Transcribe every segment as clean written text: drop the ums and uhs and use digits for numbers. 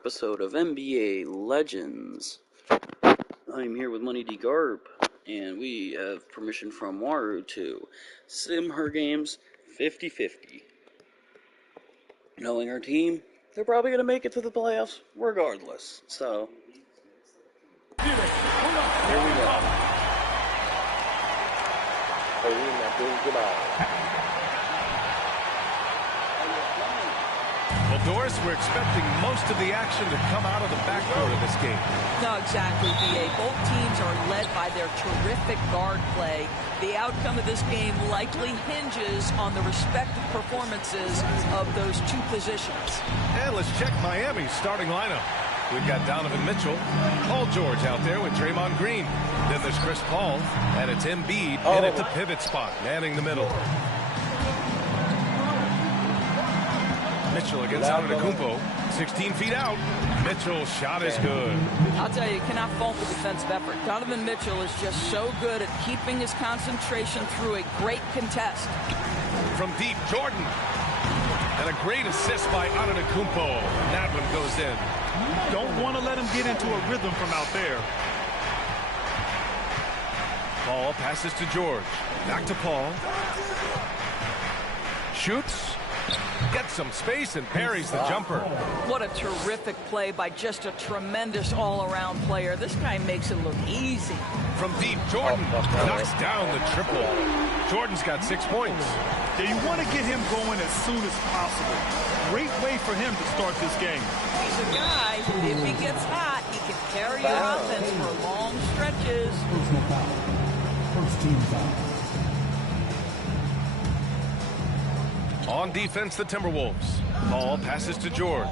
episode of NBA Legends. I'm here with Money D Garp, and we have permission from Waru to sim her games 50-50. Knowing her team, they're probably going to make it to the playoffs regardless. So, here we go. Well, Doris, we're expecting most of the action to come out of the backcourt of this game. No, exactly, B.A. Both teams are led by their terrific guard play. The outcome of this game likely hinges on the respective performances of those two positions. And let's check Miami's starting lineup. We've got Donovan Mitchell, Paul George out there with Draymond Green. Then there's Chris Paul, and it's Embiid in at the pivot spot, manning the middle. Mitchell against Antetokounmpo, 16 feet out. Mitchell's shot is good. I'll tell you cannot fault the defensive effort. Donovan Mitchell is just so good at keeping his concentration through a great contest. From deep, Jordan. And a great assist by Antetokounmpo. That one goes in. Don't want to let him get into a rhythm from out there. Paul passes to George. Back to Paul. Shoots. Gets some space and parries the jumper. What a terrific play by just a tremendous all-around player. This guy makes it look easy. From deep, Jordan knocks down the triple. Jordan's got 6 points. Yeah, you want to get him going as soon as possible. Great way for him to start this game. He's a guy, if he gets hot, he can carry your offense for long stretches. First team foul. On defense, the Timberwolves. Paul passes to George.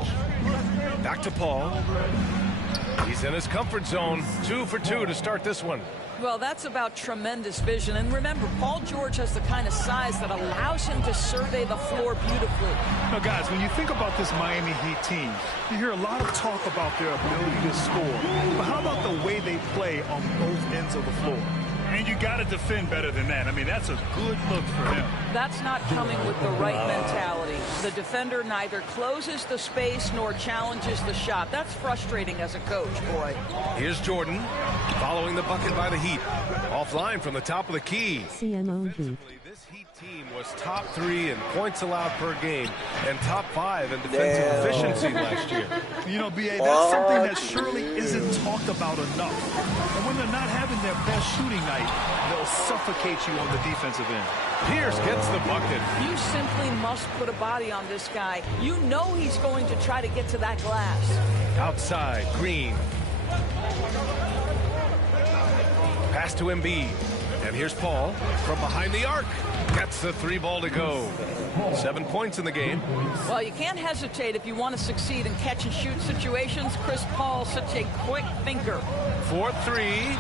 Back to Paul. He's in his comfort zone. 2 for 2 to start this one. Well, that's about tremendous vision. And remember, Paul George has the kind of size that allows him to survey the floor beautifully. Now, guys, when you think about this Miami Heat team, you hear a lot of talk about their ability to score. But how about the way they play on both ends of the floor? And you got to defend better than that. I mean, that's a good look for him. That's not coming with the right mentality. The defender neither closes the space nor challenges the shot. That's frustrating as a coach, boy. Here's Jordan following the bucket by the Heat. Offline from the top of the key. CMO Heat. This Heat team was top 3 in points allowed per game and top 5 in defensive efficiency last year. You know, B.A., that's something that surely isn't talked about enough. And when they're not having their best shooting night, they'll suffocate you on the defensive end. Pierce gets the bucket. You simply must put a body on this guy. You know he's going to try to get to that glass. Outside, Green. Pass to Embiid. And here's Paul from behind the arc. Gets the 3 ball to go. 7 points in the game. Well, you can't hesitate if you want to succeed in catch and shoot situations. Chris Paul, such a quick thinker. 4-3.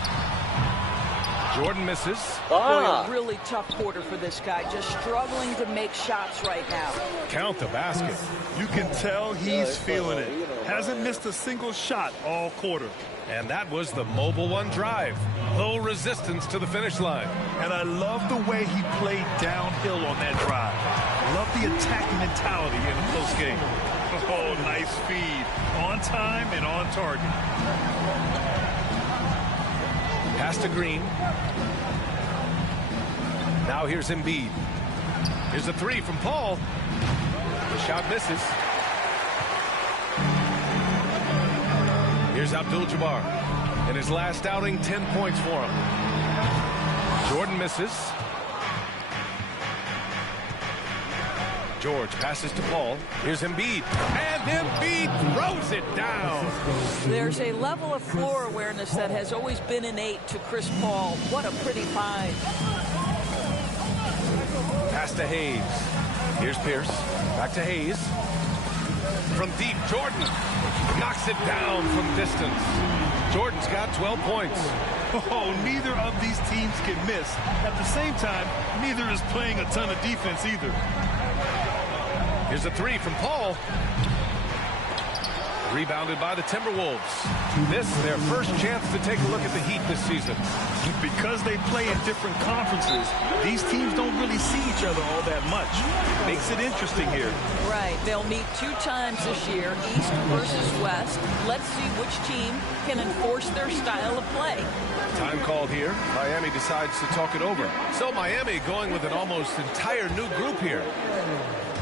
Jordan misses. Boy, a really tough quarter for this guy. Just struggling to make shots right now. Count the basket. You can tell he's feeling it. Hasn't missed a single shot all quarter. And that was the mobile one drive. Low resistance to the finish line. And I love the way he played downhill on that drive. Love the attacking mentality in a close game. Oh, nice speed. On time and on target. Pass to Green. Now here's Embiid. Here's a 3 from Paul. The shot misses. Here's Abdul-Jabbar. In his last outing, 10 points for him. Jordan misses. George passes to Paul. Here's Embiid. And Embiid throws it down. There's a level of floor awareness that has always been innate to Chris Paul. What a pretty find. Pass to Hayes. Here's Pierce. Back to Hayes. From deep, Jordan knocks it down from distance. Jordan's got 12 points. Oh, neither of these teams can miss. At the same time, neither is playing a ton of defense either. Here's a 3 from Paul. Rebounded by the Timberwolves. This, their first chance to take a look at the Heat this season. Because they play in different conferences, these teams don't really see each other all that much. Makes it interesting here. Right. They'll meet 2 times this year, East versus West. Let's see which team can enforce their style of play. Time called here. Miami decides to talk it over. So Miami going with an almost entire new group here.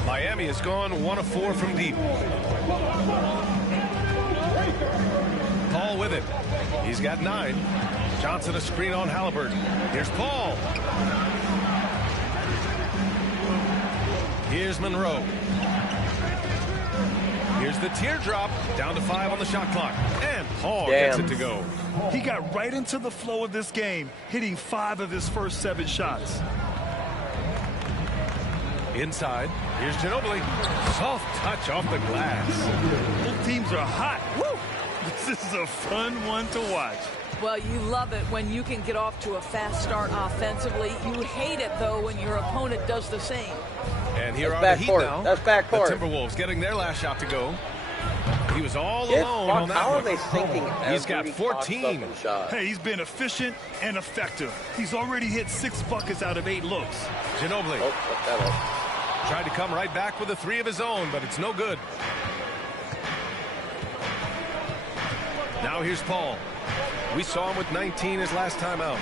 Miami has gone 1 of 4 from deep. Paul with it. He's got 9. Johnson a screen on Halliburton. Here's Paul. Here's Monroe. Here's the teardrop. Down to 5 on the shot clock. And Paul gets it to go. He got right into the flow of this game, hitting 5 of his first 7 shots. Inside, here's Ginobili. Soft touch off the glass. Both teams are hot. Woo! This is a fun one to watch. Well, you love it when you can get off to a fast start offensively. You hate it, though, when your opponent does the same. And here are the Heat now. That's backcourt. The Timberwolves getting their last shot to go. He was all alone on that How are one. they sinking He's got 14. Hey, he's been efficient and effective. He's already hit 6 buckets out of 8 looks. Ginobili tried to come right back with a 3 of his own, but it's no good. Now here's Paul. We saw him with 19 his last time out.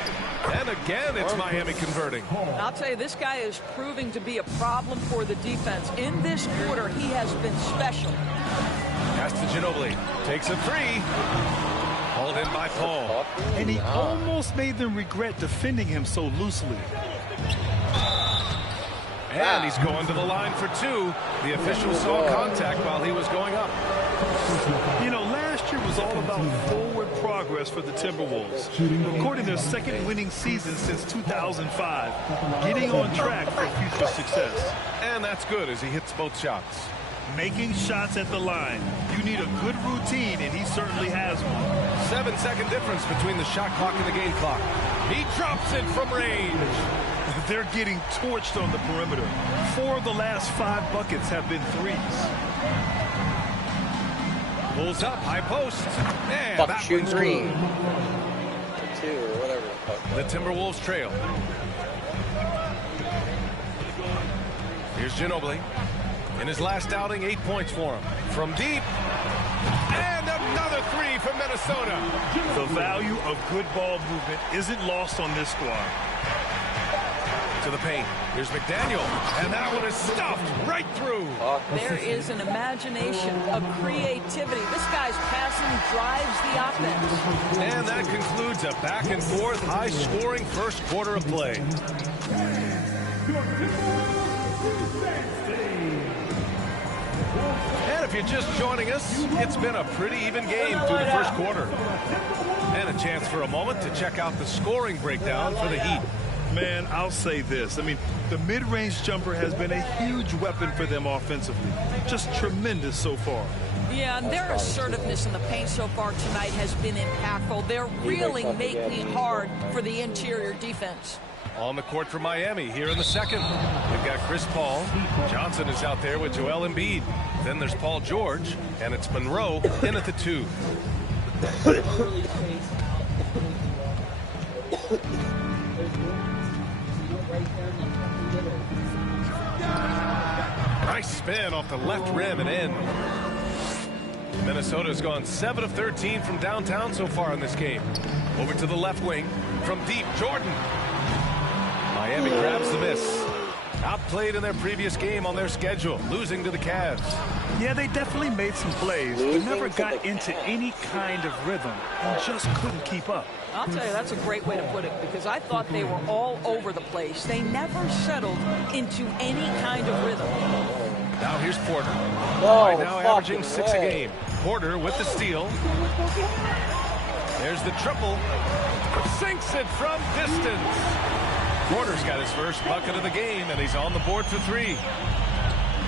And again, it's Miami converting. I'll tell you, this guy is proving to be a problem for the defense. In this quarter, he has been special. Pass to Ginobili. Takes a 3. Hauled in by Paul. And he almost made them regret defending him so loosely. And he's going to the line for 2. The official saw contact while he was going up. You know, last year was all about forward progress for the Timberwolves. Recording their 2nd winning season since 2005. Getting on track for future success. And that's good as he hits both shots. Making shots at the line. You need a good routine, and he certainly has one. 7-second difference between the shot clock and the game clock. He drops it from range. They're getting torched on the perimeter. 4 of the last 5 buckets have been 3s. Pulls up, high post. And Fuck, that shoot one's 3. good. 2 or whatever the fuck. The Timberwolves trail. Here's Ginobili. In his last outing, 8 points for him. From deep. And another 3 from Minnesota. The value of good ball movement isn't lost on this squad. To the paint. Here's McDaniel. And that one is stuffed right through. There is an imagination, a creativity. This guy's passing drives the offense. And that concludes a back-and-forth, high-scoring first quarter of play. And if you're just joining us, it's been a pretty even game through the first quarter. And a chance for a moment to check out the scoring breakdown for the Heat. Man, I'll say this. I mean, the mid-range jumper has been a huge weapon for them offensively. Just tremendous so far. Yeah, and their assertiveness in the paint so far tonight has been impactful. They're really making it hard for the interior defense. On the court for Miami here in the second. We've got Chris Paul. Johnson is out there with Joel Embiid. Then there's Paul George, and it's Monroe in at the 2. Nice spin off the left rim and in. Minnesota's gone 7 of 13 from downtown so far in this game. Over to the left wing from deep, Jordan. Miami grabs the miss. Outplayed in their previous game on their schedule, losing to the Cavs. Yeah, they definitely made some plays, but never got into any kind of rhythm and just couldn't keep up. I'll tell you, that's a great way to put it, because I thought they were all over the place. They never settled into any kind of rhythm. Now here's Porter. No, Now averaging 6 a game. Porter with the steal. There's the triple. Sinks it from distance. Porter's got his first bucket of the game, and he's on the board for 3.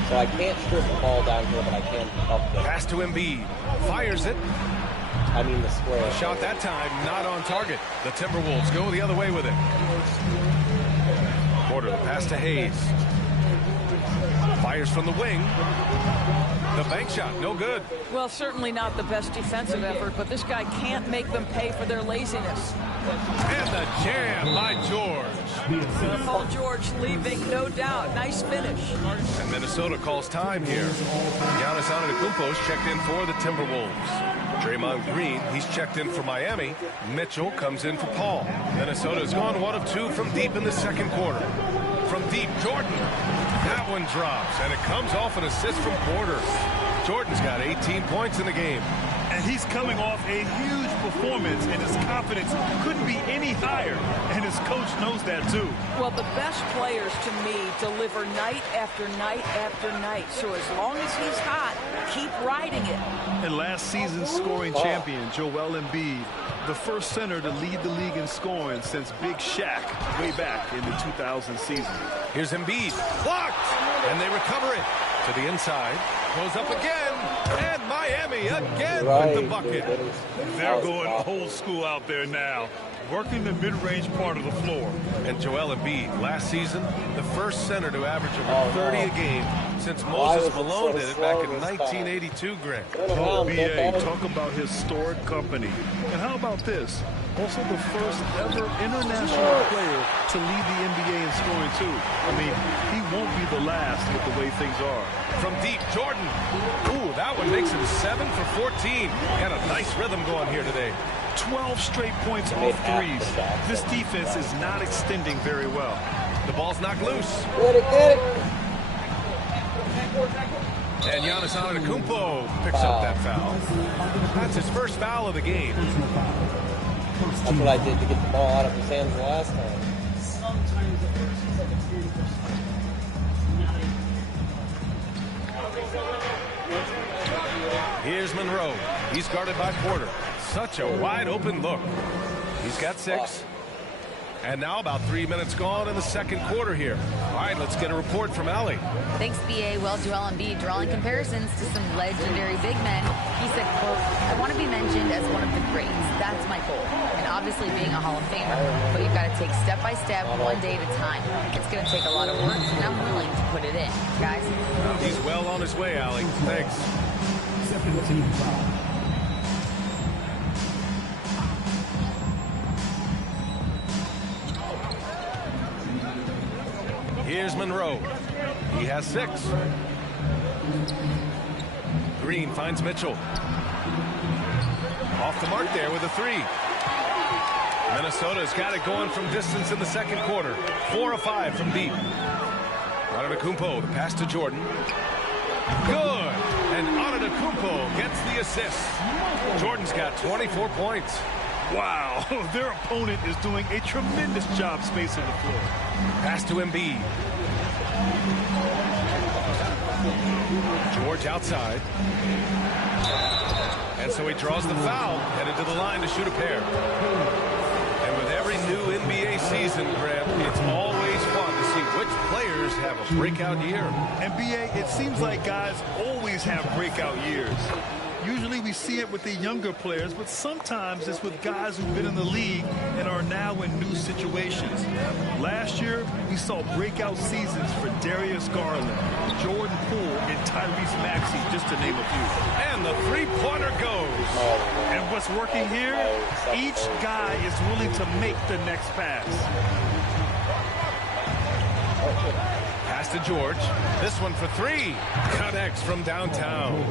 So I can't strip the ball down here, but I can up there. Pass to Embiid. Fires it. I mean the square. Shot that time, not on target. The Timberwolves go the other way with it. Porter, the pass to Hayes. Fires from the wing. The bank shot, no good. Well, certainly not the best defensive effort, but this guy can't make them pay for their laziness. And the jam by George. Paul George leaving, no doubt. Nice finish. And Minnesota calls time here. Giannis Antetokounmpo's checked in for the Timberwolves. Draymond Green, he's checked in for Miami. Mitchell comes in for Paul. Minnesota's gone 1 of 2 from deep in the second quarter. From deep, Jordan. That one drops, and it comes off an assist from Porter. Jordan's got 18 points in the game. And he's coming off a huge performance, and his confidence couldn't be any higher. And his coach knows that, too. Well, the best players, to me, deliver night after night after night. So as long as he's hot, keep riding it. And last season's scoring champion, Joel Embiid, the first center to lead the league in scoring since Big Shaq way back in the 2000 season. Here's Embiid. Blocked! And they recover it. To the inside. Goes up again. And Miami again with the bucket. They're going old school out there now, working the mid-range part of the floor. And Joel Embiid, last season, the first center to average over 30 a game since Moses Malone did it back in 1982, Greg. Oh, B.A., talk about historic company. And how about this? Also the first ever international player to lead the NBA in scoring, too. I mean, he won't be the last with the way things are. From deep, Jordan. Ooh, that one makes him 7 for 14. Got a nice rhythm going here today. 12 straight points off threes. This defense is not extending very well. The ball's knocked loose. Get it. And Giannis Antetokounmpo picks up that foul. That's his first foul of the game. That's what I did to get the ball out of his hands the last time. Here's Monroe. He's guarded by Porter. Such a wide open look. He's got 6. And now about 3 minutes gone in the second quarter here. All right, let's get a report from Allie. Thanks, B.A. Well, Joel Embiid drawing comparisons to some legendary big men. He said, quote, "I want to be mentioned as one of the greats. That's my goal. And obviously being a Hall of Famer. But you've got to take step by step, one day at a time. It's going to take a lot of work, and I'm willing to put it in, guys." He's well on his way, Allie. Thanks. 17 foul. Here's Monroe. He has 6. Green finds Mitchell. Off the mark there with a 3. Minnesota's got it going from distance in the second quarter. 4 of 5 from deep. Antetokounmpo, the pass to Jordan. Good. And Antetokounmpo gets the assist. Jordan's got 24 points. Wow, their opponent is doing a tremendous job spacing the floor. Pass to Embiid. George outside. And so he draws the foul, headed to the line to shoot a pair. And with every new NBA season, Greg, it's always fun to see which players have a breakout year. And B.A., it seems like guys always have breakout years. Usually we see it with the younger players, but sometimes it's with guys who've been in the league and are now in new situations. Last year, we saw breakout seasons for Darius Garland, Jordan Poole, and Tyrese Maxey, just to name a few. And the three-pointer goes. And what's working here? Each guy is willing to make the next pass. Pass to George. This one for 3. Connects from downtown.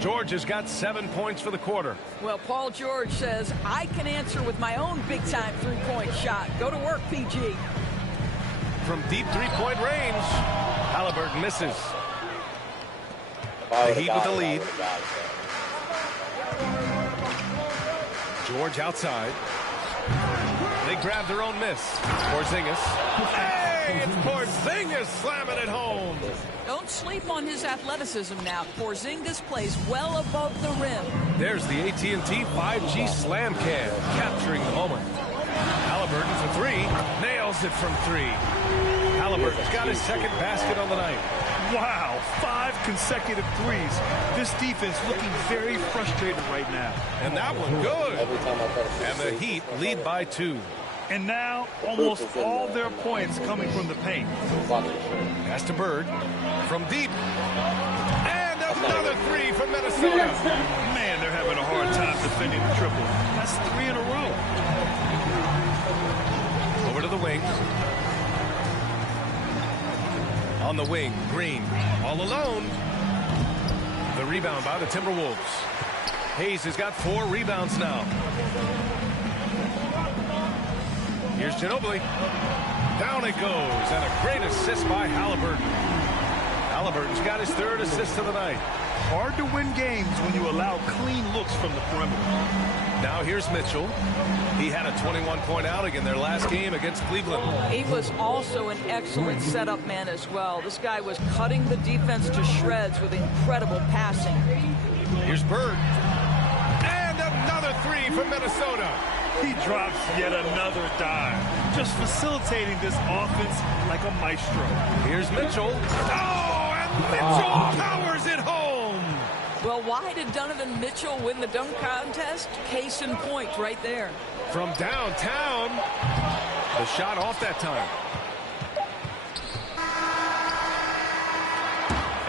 George has got 7 points for the quarter. Well, Paul George says, I can answer with my own big-time three-point shot. Go to work, PG. From deep three-point range, Halliburton misses. The Heat with the lead. George outside. They grab their own miss. Porzingis. Hey, it's Porzingis slamming it home. Don't sleep on his athleticism now. Porzingis plays well above the rim. There's the AT&T 5G slam cam, capturing the moment. Halliburton for 3. Nails it from 3. Halliburton's got his second basket on the night. Wow, 5 consecutive threes. This defense looking very frustrated right now. And that one good. And the Heat lead by 2. And now almost all their points coming from the paint. Pass to Bird from deep. And another three from Minnesota. Man, they're having a hard time defending the triple. That's 3 in a row. Over to the wing. On the wing, Green all alone. The rebound by the Timberwolves. Hayes has got 4 rebounds now. Here's Ginobili. Down it goes, and a great assist by Halliburton. Halliburton's got his 3rd assist of the night. Hard to win games when you allow clean looks from the perimeter. Now here's Mitchell. He had a 21-point outing in their last game against Cleveland. He was also an excellent setup man as well. This guy was cutting the defense to shreds with incredible passing. Here's Bird. And another 3 from Minnesota. He drops yet another dime, just facilitating this offense like a maestro. Here's Mitchell. Oh, and Mitchell powers it home. Well, why did Donovan Mitchell win the dunk contest? Case in point right there. From downtown. The shot off that time.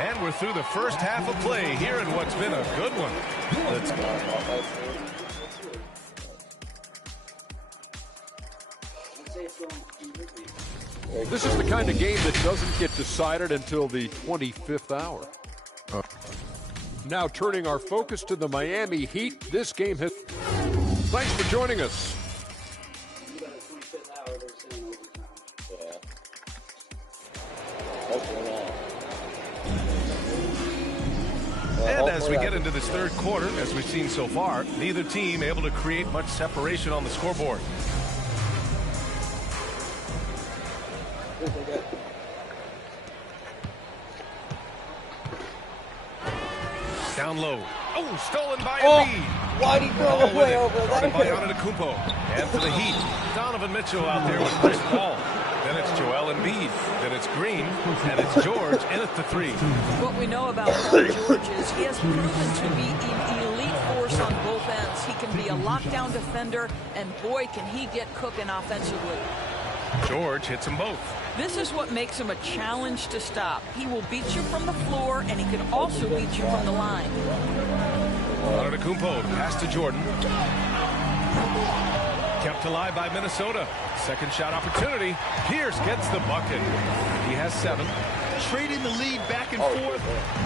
And we're through the first half of play here in what's been a good one. Let's go. This is the kind of game that doesn't get decided until the 25th hour. Now turning our focus to the Miami Heat. This game has... Thanks for joining us. And as we get into this 3rd quarter, as we've seen so far, neither team able to create much separation on the scoreboard. Down low. Oh, stolen by Embiid. Why'd he throw it way over Guarded by there? Antetokounmpo. And for the Heat, Donovan Mitchell out there with Chris Paul. Then it's Joel Embiid. Then it's Green. And it's George in at the 3. What we know about Paul George is he has proven to be an elite force on both ends. He can be a lockdown defender, and boy, can he get cooking offensively. George hits them both. This is what makes him a challenge to stop. He will beat you from the floor, and he can also beat you from the line. Antetokounmpo, pass to Jordan. Kept alive by Minnesota. Second shot opportunity. Pierce gets the bucket. He has 7. Trading the lead back and forth,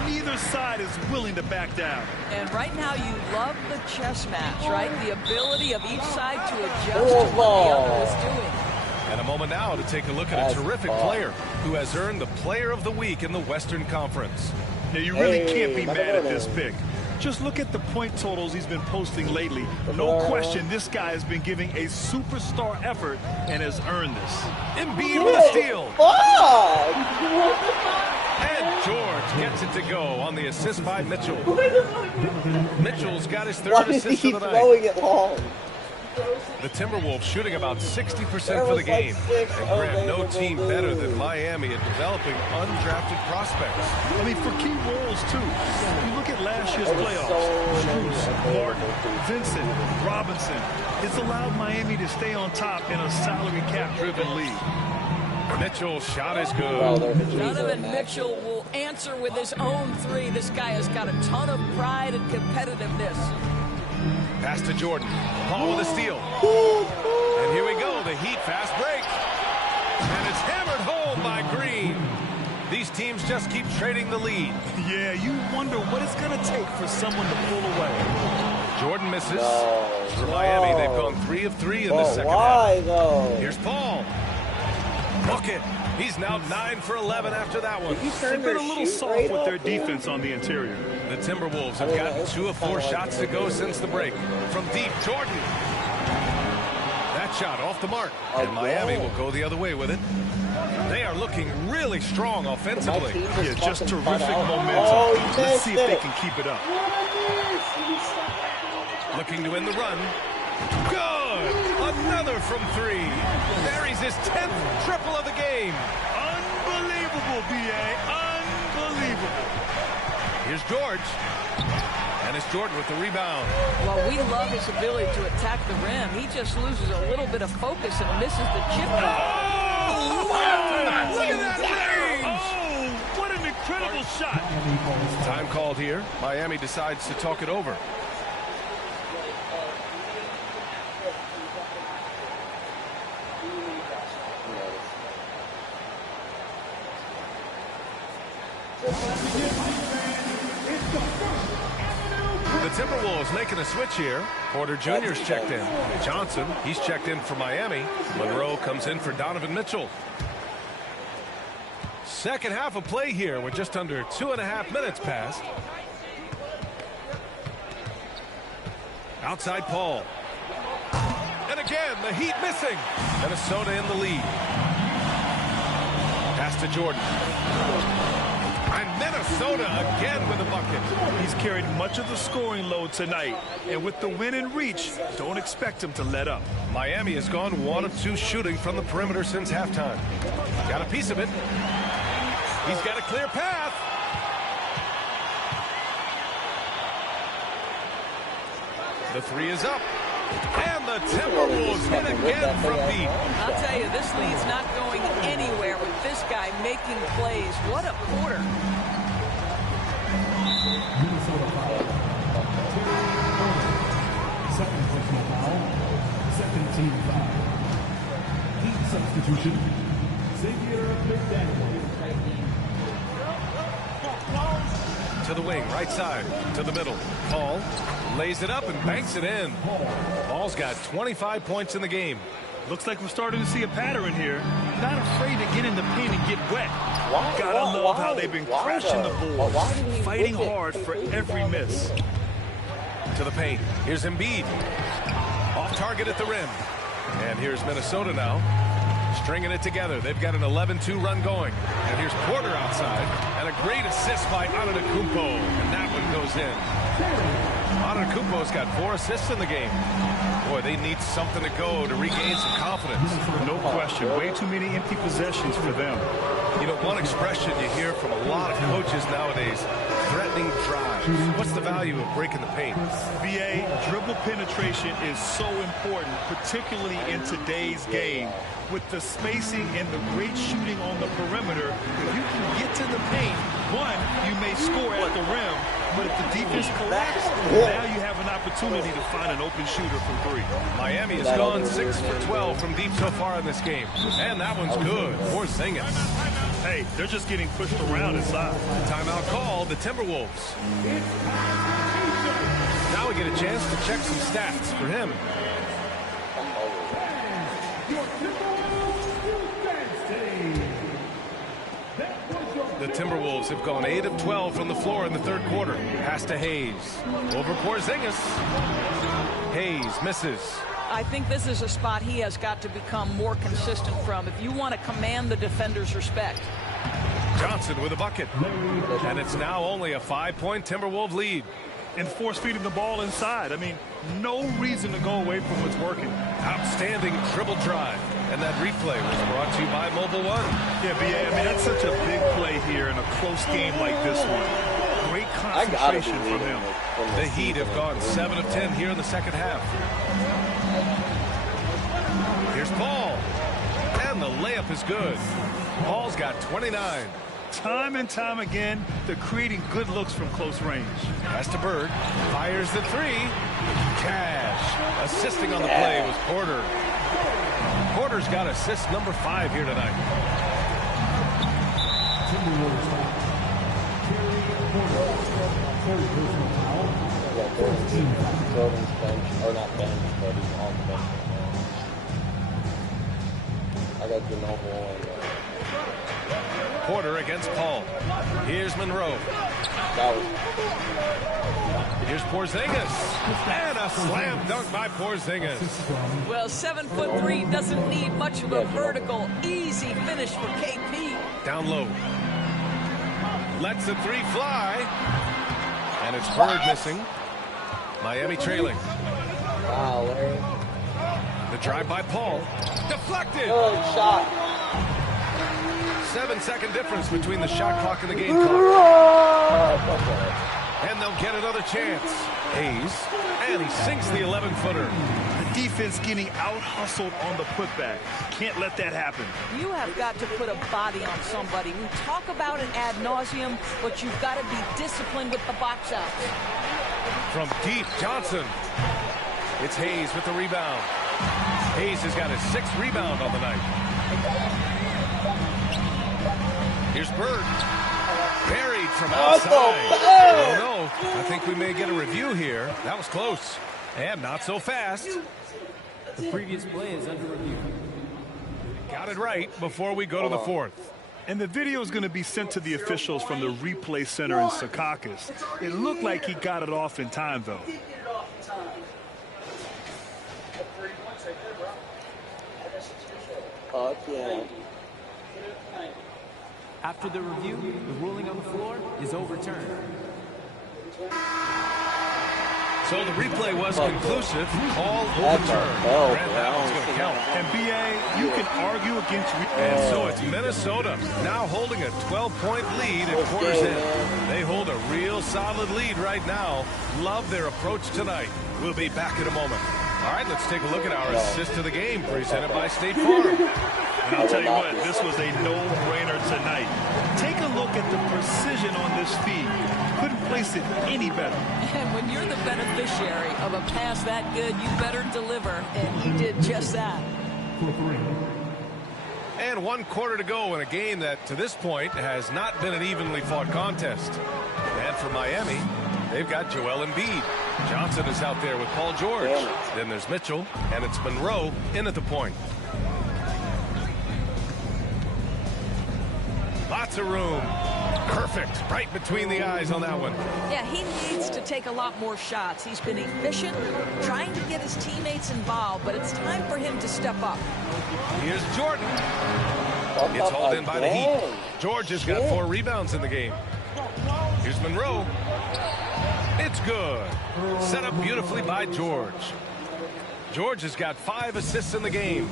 neither side is willing to back down. And right now you love the chess match, right? The ability of each side to adjust to what the other is doing. And a moment now to take a look at a terrific player who has earned the Player of the Week in the Western Conference. Now, you really can't be mad at this pick. Just look at the point totals he's been posting lately. No question, this guy has been giving a superstar effort and has earned this. Embiid with a steal. And George gets it to go on the assist by Mitchell. Mitchell's got his 3rd assist of the night. Throwing it long? The Timberwolves shooting about 60% for the game. And Grant, no team better than Miami at developing undrafted prospects. I mean, for key roles, too. You look at last year's playoffs. Strus, Martin, Vincent, Robinson. It's allowed Miami to stay on top in a salary cap-driven league. Mitchell's shot is good. Donovan Mitchell will answer with his own 3. This guy has got a ton of pride and competitiveness. Pass to Jordan. Paul with a steal. And here we go. The Heat fast break. And it's hammered home by Green. These teams just keep trading the lead. Yeah, you wonder what it's going to take for someone to pull away. Jordan misses. For Miami, they've gone 3 of 3 in the second Why, half. though? Here's Paul. Bucket. He's now 9 for 11 after that one. They've been a little soft with their defense on the interior. The Timberwolves have gotten 2 of 4 shots to go since the break. From deep, Jordan. That shot off the mark. And Miami will go the other way with it. They are looking really strong offensively. Yeah, just terrific momentum. Let's see if they can keep it up. Looking to end the run. Good! Another from 3. Buries his 10th triple of the game. Unbelievable, B.A. Unbelievable. Here's George. And it's Jordan with the rebound. Well, we love his ability to attack the rim. He just loses a little bit of focus and misses the chip. Oh! Look at that range! Incredible shot. Time called here. Miami decides to talk it over. The Timberwolves making a switch here. Porter Jr.'s checked in. Johnson, he's checked in for Miami. Monroe comes in for Donovan Mitchell. Second half of play here with just under 2.5 minutes passed. Outside Paul. And again, the Heat missing. Minnesota in the lead. Pass to Jordan. And Minnesota again with a bucket. He's carried much of the scoring load tonight. And with the win in reach, don't expect him to let up. Miami has gone 1 of 2 shooting from the perimeter since halftime. Got a piece of it. He's got a clear path. The 3 is up. And the Timberwolves win again from deep. I'll tell you, this lead's not going anywhere with this guy making plays. What a quarter. Minnesota foul. Second personal foul. Second team foul. Heat substitution. Xavier McDaniel. To the wing, right side, to the middle. Paul lays it up and banks it in. Paul's got 25 points in the game. Looks like we're starting to see a pattern here. Not afraid to get in the paint and get wet. Gotta love how they've been crashing the boards, fighting hard for every miss. To the paint. Here's Embiid. Off target at the rim. And here's Minnesota now. Stringing it together. They've got an 11-2 run going. And here's Porter outside. And a great assist by Antetokounmpo. And that one goes in. Antetokounmpo's got 4 assists in the game. Boy, they need something to go to regain some confidence. No question. Way too many empty possessions for them. You know, one expression you hear from a lot of coaches nowadays, threatening drives. What's the value of breaking the paint? BA, dribble penetration is so important, particularly in today's game. With the spacing and the great shooting on the perimeter, if you can get to the paint, one, you may score at the rim, but if the defense collapses, now you have an opportunity to find an open shooter from 3. Miami has gone 6 for 12 from deep so far in this game. And that one's good. Porzingis. Hey, they're just getting pushed around inside. Timeout call, the Timberwolves. Now we get a chance to check some stats for him. The Timberwolves have gone 8 of 12 from the floor in the third quarter. Pass to Hayes. Over Porzingis. Hayes misses. I think this is a spot he has got to become more consistent from if you want to command the defender's respect. Johnson with a bucket. And it's now only a 5-point Timberwolves lead. And force feeding the ball inside. I mean, no reason to go away from what's working. Outstanding dribble drive. And that replay was brought to you by Mobile One. Yeah, BA, I mean, that's such a big play here in a close game like this one. Great concentration from him. The Heat have gone 7 of 10 here in the second half. Here's Paul. And the layup is good. Paul's got 29. Time and time again, they're creating good looks from close range. Pass to Bird. Fires the 3. Cash. Assisting on the play was Porter. Porter's got assist number 5 here tonight. Jordan's bench, or not bench, but he's on the bench right now. I got Ginobili and Porter against Paul. Here's Monroe. Here's Porzingis. And a slam dunk by Porzingis. Well, 7'3" doesn't need much of a vertical, easy finish for KP. Down low. Lets the 3 fly. And it's Bird missing. Miami trailing. wow, Larry. The drive by Paul. Deflected. Good shot. 7-second difference between the shot clock and the game clock. And they'll get another chance. Hayes. And he sinks the 11-footer. The defense getting out-hustled on the putback. Can't let that happen. You have got to put a body on somebody. We talk about it ad nauseum, but you've got to be disciplined with the box outs. From deep, Johnson. It's Hayes with the rebound. Hayes has got his 6th rebound on the night. Here's Bird. Buried from outside. Oh, no. I think we may get a review here. That was close. And not so fast. The previous play is under review. Got it right before we go to the 4th. And the video is going to be sent to the officials from the replay center in Secaucus. It looked like he got it off in time, though. Yeah. After the review, the ruling on the floor is overturned. So the replay was conclusive. Call overturned. Grant that one's going to count. And B.A., you can argue against... And so it's Minnesota now holding a 12-point lead at quarter's end. They hold a real solid lead right now. Love their approach tonight. We'll be back in a moment. All right, let's take a look at our assist of the game presented by State Farm. And I'll tell you what, this was a no-brainer tonight. Take a look at the precision on this feed. Couldn't place it any better. And when you're the beneficiary of a pass that good, you better deliver. And he did just that. And 1 quarter to go in a game that, to this point, has not been an evenly fought contest. And for Miami, they've got Joel Embiid. Johnson is out there with Paul George. Then there's Mitchell, and it's Monroe in at the point. Lots of room. Perfect. Right between the eyes on that one. Yeah, he needs to take a lot more shots. He's been efficient, trying to get his teammates involved, but it's time for him to step up. Here's Jordan. It's hauled in by the Heat. George has got 4 rebounds in the game. Here's Monroe. It's good. Set up beautifully by George. George has got 5 assists in the game.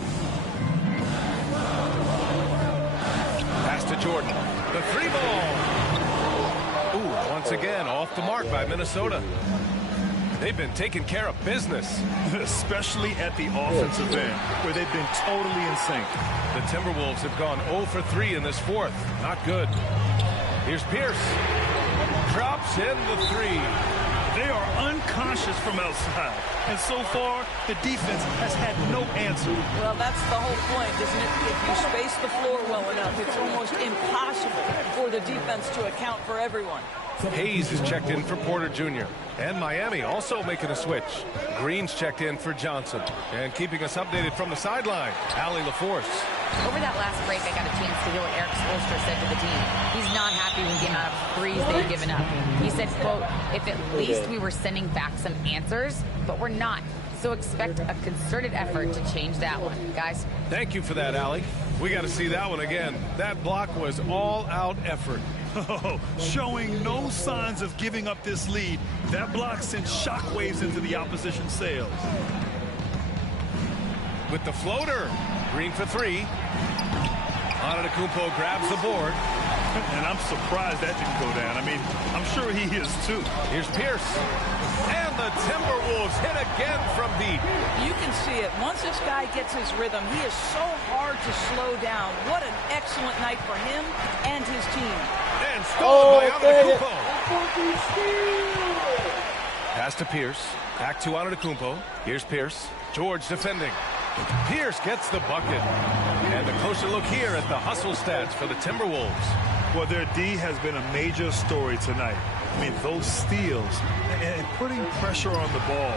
Pass to Jordan. The 3-ball. Ooh, once again, off the mark by Minnesota. They've been taking care of business. Especially at the offensive end, where they've been totally in sync. The Timberwolves have gone 0 for 3 in this 4th. Not good. Here's Pierce. Drops in the 3. They are unconscious from outside. And so far, the defense has had no answer. Well, that's the whole point, isn't it? If you space the floor well enough, it's almost impossible for the defense to account for everyone. Hayes is checked in for Porter Jr. And Miami also making a switch. Green's checked in for Johnson. And keeping us updated from the sideline, Allie LaForce. Over that last break, I got a chance to hear what Eric Spoelstra said to the team. He's not happy with the amount of threes they've given up. He said, quote, if at least we were sending back some answers, but we're not. So expect a concerted effort to change that one, guys. Thank you for that, Allie. We got to see that one again. That block was all-out effort. Oh, showing no signs of giving up this lead. That block sent shockwaves into the opposition sails. With the floater. Green for 3. Antetokounmpo grabs the board. And I'm surprised that didn't go down. I mean, I'm sure he is too. Here's Pierce. And the Timberwolves hit again from deep. You can see it. Once this guy gets his rhythm, he is so hard to slow down. What an excellent night for him and his team. And stolen by Antetokounmpo. Pass to Pierce. Back to Antetokounmpo. Here's Pierce. George defending. Pierce gets the bucket. And a closer look here at the hustle stats for the Timberwolves. Well, their D has been a major story tonight. I mean, those steals and putting pressure on the ball,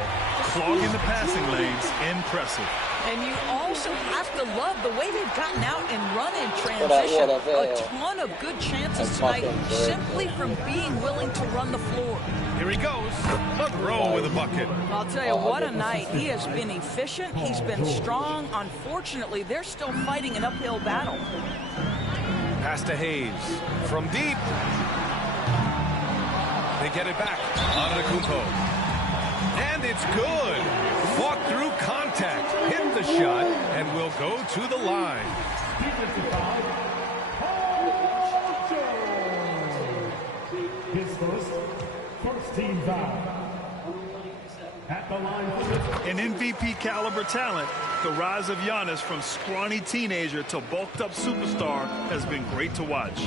clogging the passing lanes, impressive. And you also have to love the way they've gotten out and run in transition. A ton of good chances tonight simply from being willing to run the floor. Here he goes. Monroe with a bucket. I'll tell you, what a night. He has been efficient. He's been strong. Unfortunately, they're still fighting an uphill battle. Pass to Hayes. From deep. They get it back. Antetokounmpo. And it's good. Walk through contact. Hit the shot. And will go to the line. His first team foul. An MVP caliber talent, the rise of Giannis from scrawny teenager to bulked up superstar has been great to watch.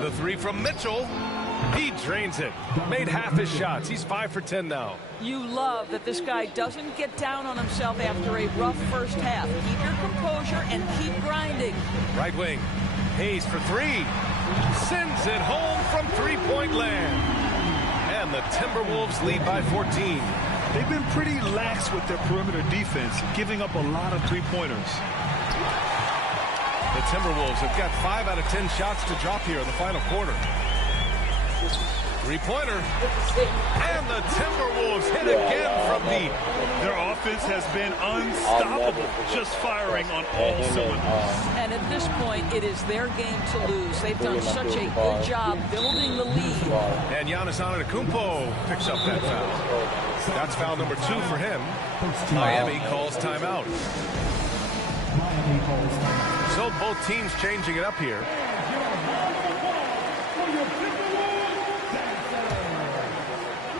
The three from Mitchell. He drains it. Made half his shots. He's 5 for 10 now. You love that this guy doesn't get down on himself after a rough first half. Keep your composure and keep grinding. Right wing. Hayes for three. Sends it home from three-point land. And the Timberwolves lead by 14. They've been pretty lax with their perimeter defense, giving up a lot of three-pointers. The Timberwolves have got 5 out of 10 shots to drop here in the final quarter. Three-pointer. And the Timberwolves hit again from deep. Their offense has been unstoppable, just firing on all cylinders. And at this point, it is their game to lose. They've done such a good job building the lead. And Giannis Antetokounmpo picks up that foul. That's foul number 2 for him. Miami calls timeout. So both teams changing it up here.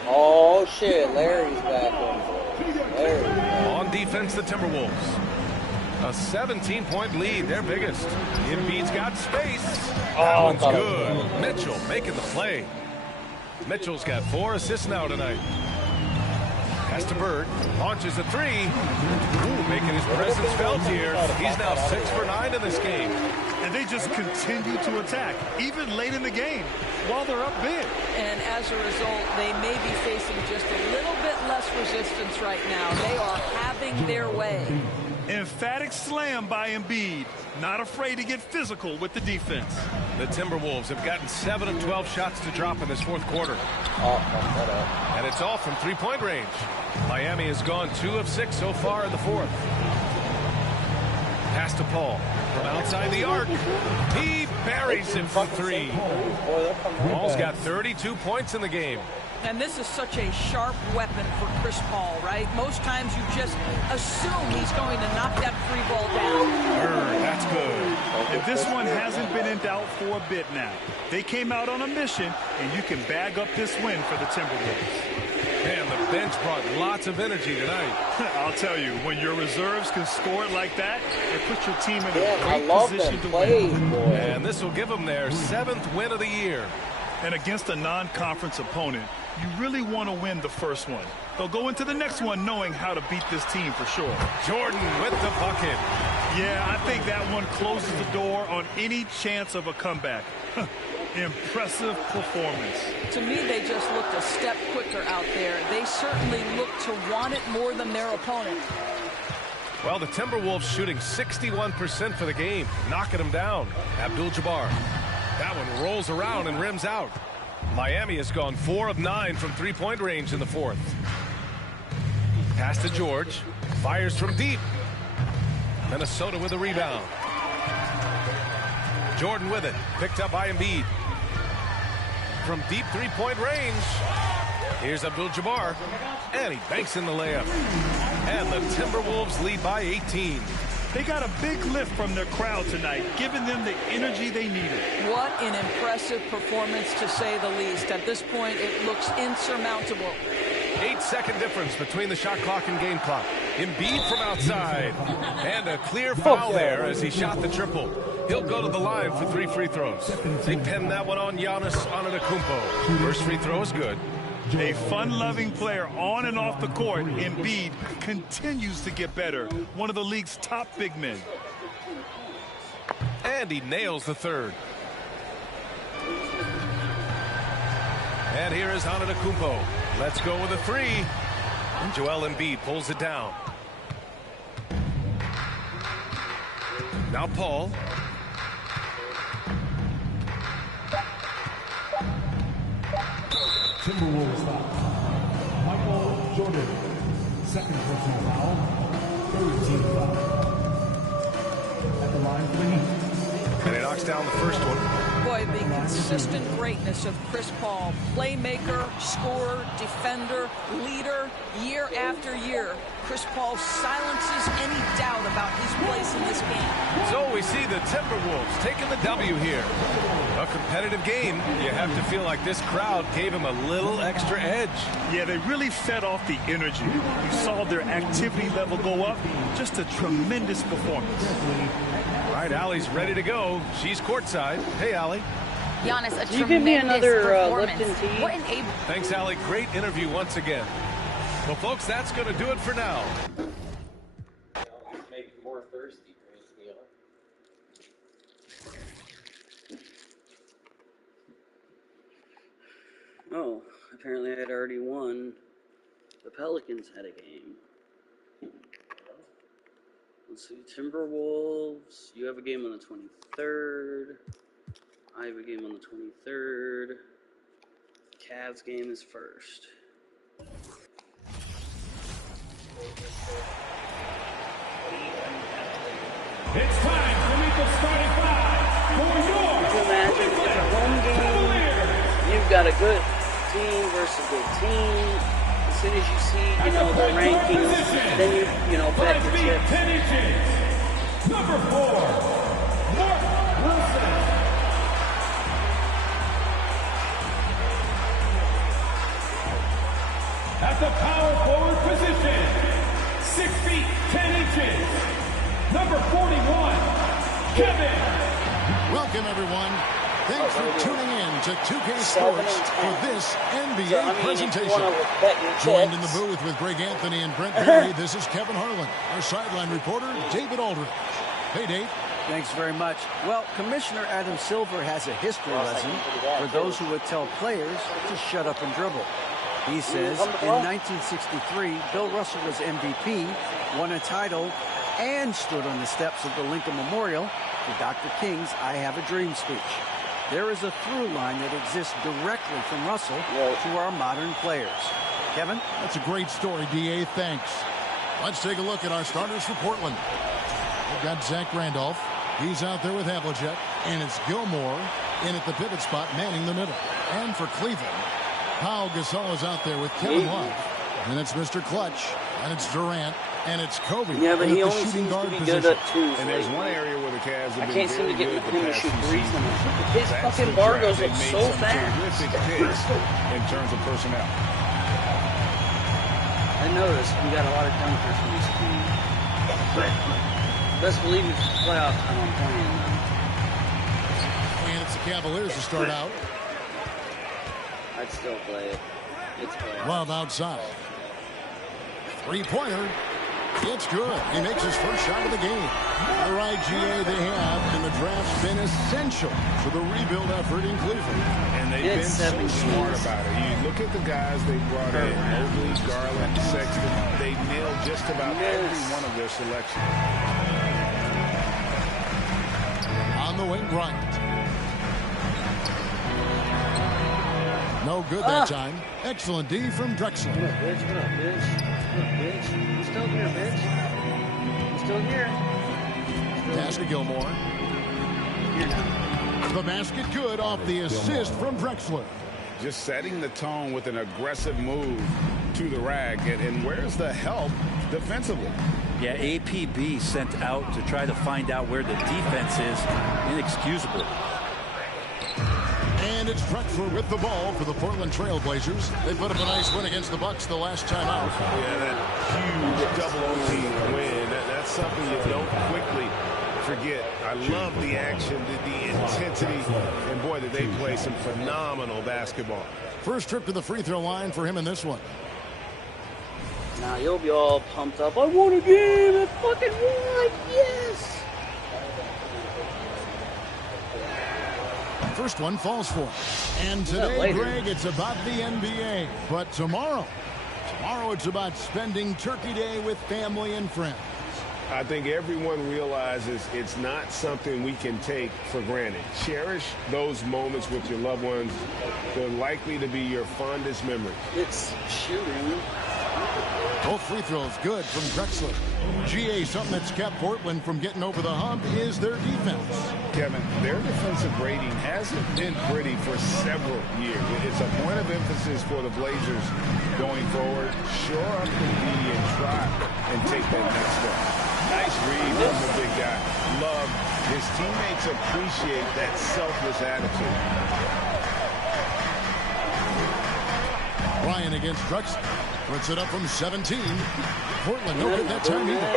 Oh, shit. Larry's back in. On defense, the Timberwolves. A 17-point lead, their biggest. Embiid's got space. That one's good. Mitchell making the play. Mitchell's got 4 assists now tonight. Pass to Bird. Launches a three. Ooh, making his presence felt here. He's now 6 for 9 in this game. And they just continue to attack, even late in the game, while they're up big. And as a result, they may be facing just a little bit less resistance right now. They are having their way. Emphatic slam by Embiid. Not afraid to get physical with the defense. The Timberwolves have gotten 7 of 12 shots to drop in this fourth quarter. And it's all from three-point range. Miami has gone 2 of 6 so far in the fourth. Pass to Paul from outside the arc. He buries him from 3. Paul's got 32 points in the game. And this is such a sharp weapon for Chris Paul, right? Most times you just assume he's going to knock that free ball down. That's good. And this one hasn't been in doubt for a bit now. They came out on a mission, and you can bag up this win for the Timberwolves. Man, the bench brought lots of energy tonight. I'll tell you, when your reserves can score it like that, it puts your team in a great position to win. And this will give them their 7th win of the year. And against a non-conference opponent, you really want to win the first one. They'll go into the next one knowing how to beat this team for sure. Jordan with the bucket. Yeah, I think that one closes the door on any chance of a comeback. Impressive performance. To me, they just looked a step quicker out there. They certainly look to want it more than their opponent. Well, the Timberwolves shooting 61% for the game, knocking them down. Abdul-Jabbar. That one rolls around and rims out. Miami has gone 4 of 9 from three-point range in the fourth. Pass to George. Fires from deep. Minnesota with a rebound. Jordan with it. Picked up by Embiid. From deep three-point range. Here's Abdul-Jabbar. And he banks in the layup. And the Timberwolves lead by 18. They got a big lift from their crowd tonight, giving them the energy they needed. What an impressive performance, to say the least. At this point, it looks insurmountable. 8-second difference between the shot clock and game clock. Embiid from outside. And a clear foul there as he shot the triple. He'll go to the line for 3 free throws. They pinned that one on Giannis Antetokounmpo. First free throw is good. A fun-loving player on and off the court, Embiid continues to get better. One of the league's top big men. And he nails the third. And here is Antetokounmpo. Let's go with a 3. And Joel Embiid pulls it down. Now Paul. Timberwolves foul. Michael Jordan, second personal foul, third team foul. At the line for the Heat. And he knocks down the first one. Boy, the consistent greatness of Chris Paul, playmaker, scorer, defender, leader, year after year. Chris Paul silences any doubt about his place in this game. So we see the Timberwolves taking the W here. A competitive game. You have to feel like this crowd gave him a little extra edge. Yeah, they really fed off the energy. You saw their activity level go up. Just a tremendous performance. All right, Allie's ready to go. She's courtside. Hey, Allie. Giannis, a Can you give me another performance. Lipton tea? What an Thanks, Allie. Great interview once again. Well, folks, that's going to do it for now. Make more thirsty for me, Oh, apparently I had already won. The Pelicans had a game. Let's see, Timberwolves. You have a game on the 23rd. I have a game on the 23rd. Cavs game is first. It's time to meet the starting five for your Could you imagine it's a home game? You've got a good team versus a good team. As soon as you see, the rankings, then you bet your chips. 10 inches. Number 4, Mark Wilson. At the power forward position, 6 feet 10 inches. Number 41, Kevin. Welcome, everyone. Thanks for tuning in to 2K Sports for this NBA presentation. Joined in the booth with Greg Anthony and Brent Berry, this is Kevin Harlan. Our sideline reporter, David Aldridge. Hey, Dave. Thanks very much. Well, Commissioner Adam Silver has a history lesson for those who would tell players to shut up and dribble. He says in 1963, Bill Russell was MVP, won a title, and stood on the steps of the Lincoln Memorial for Dr. King's I Have a Dream speech. There is a through line that exists directly from Russell to our modern players. Kevin? That's a great story, D.A. Thanks. Let's take a look at our starters for Portland. We've got Zach Randolph. He's out there with Havlicek. And it's Gilmore in at the pivot spot, manning the middle. And for Cleveland, Pau Gasol is out there with Kevin Love. And it's Mr. Clutch. And it's Durant. And it's Kobe. Yeah, but he the only shooting seems guard to be position. good at twos. And there's one area where the Cavs have I been can't seem to very get good him the to past shoot few threes. seasons. His That's fucking the bar draft. goes They up made so some fast. terrific picks in terms of personnel. I noticed we got a lot of dunkers from this team. Best believe it's playoff time I'm playing them. And it's the Cavaliers to start out. I'd still play it. It's playoff. Love outside. Three-pointer. It's good. He makes his first shot of the game. The right GA they have, and the draft's been essential for the rebuild effort in Cleveland. And they've been so smart about it. You look at the guys they brought in, Mobley, Garland, Sexton. They nailed just about every one of their selections. On the wing, Bryant. No good that time. Excellent D from Drexler. What up, bitch? What up, bitch? What up, bitch? I'm still here, bitch. I'm still here. Pass to Gilmore. Here now. The basket good off the assist from Drexler. Just setting the tone with an aggressive move to the rack. And where's the help defensively? Yeah, APB sent out to try to find out where the defense is. Inexcusable. And it's Drexler with the ball for the Portland Trail Blazers. They put up a nice win against the Bucks the last time out. Yeah, that huge double OT win. That's something you don't quickly forget. I love the action, the intensity, and boy, did they play some phenomenal basketball. First trip to the free throw line for him in this one. Now you'll be all pumped up. I won a game. I fucking won. Yes. First one falls for him. And today, Greg, it's about the NBA. But tomorrow it's about spending Turkey Day with family and friends. I think everyone realizes it's not something we can take for granted. Cherish those moments with your loved ones. They're likely to be your fondest memories. It's shooting. Both free throws good from Drexler. GA, something that's kept Portland from getting over the hump is their defense. Kevin, their defensive rating hasn't been pretty for several years. It's a point of emphasis for the Blazers going forward. shore up the D and try and take that next step. Nice read from the big guy. Love his teammates appreciate that selfless attitude. Bryant against Drexler. Puts it up from 17. Portland no good that time either.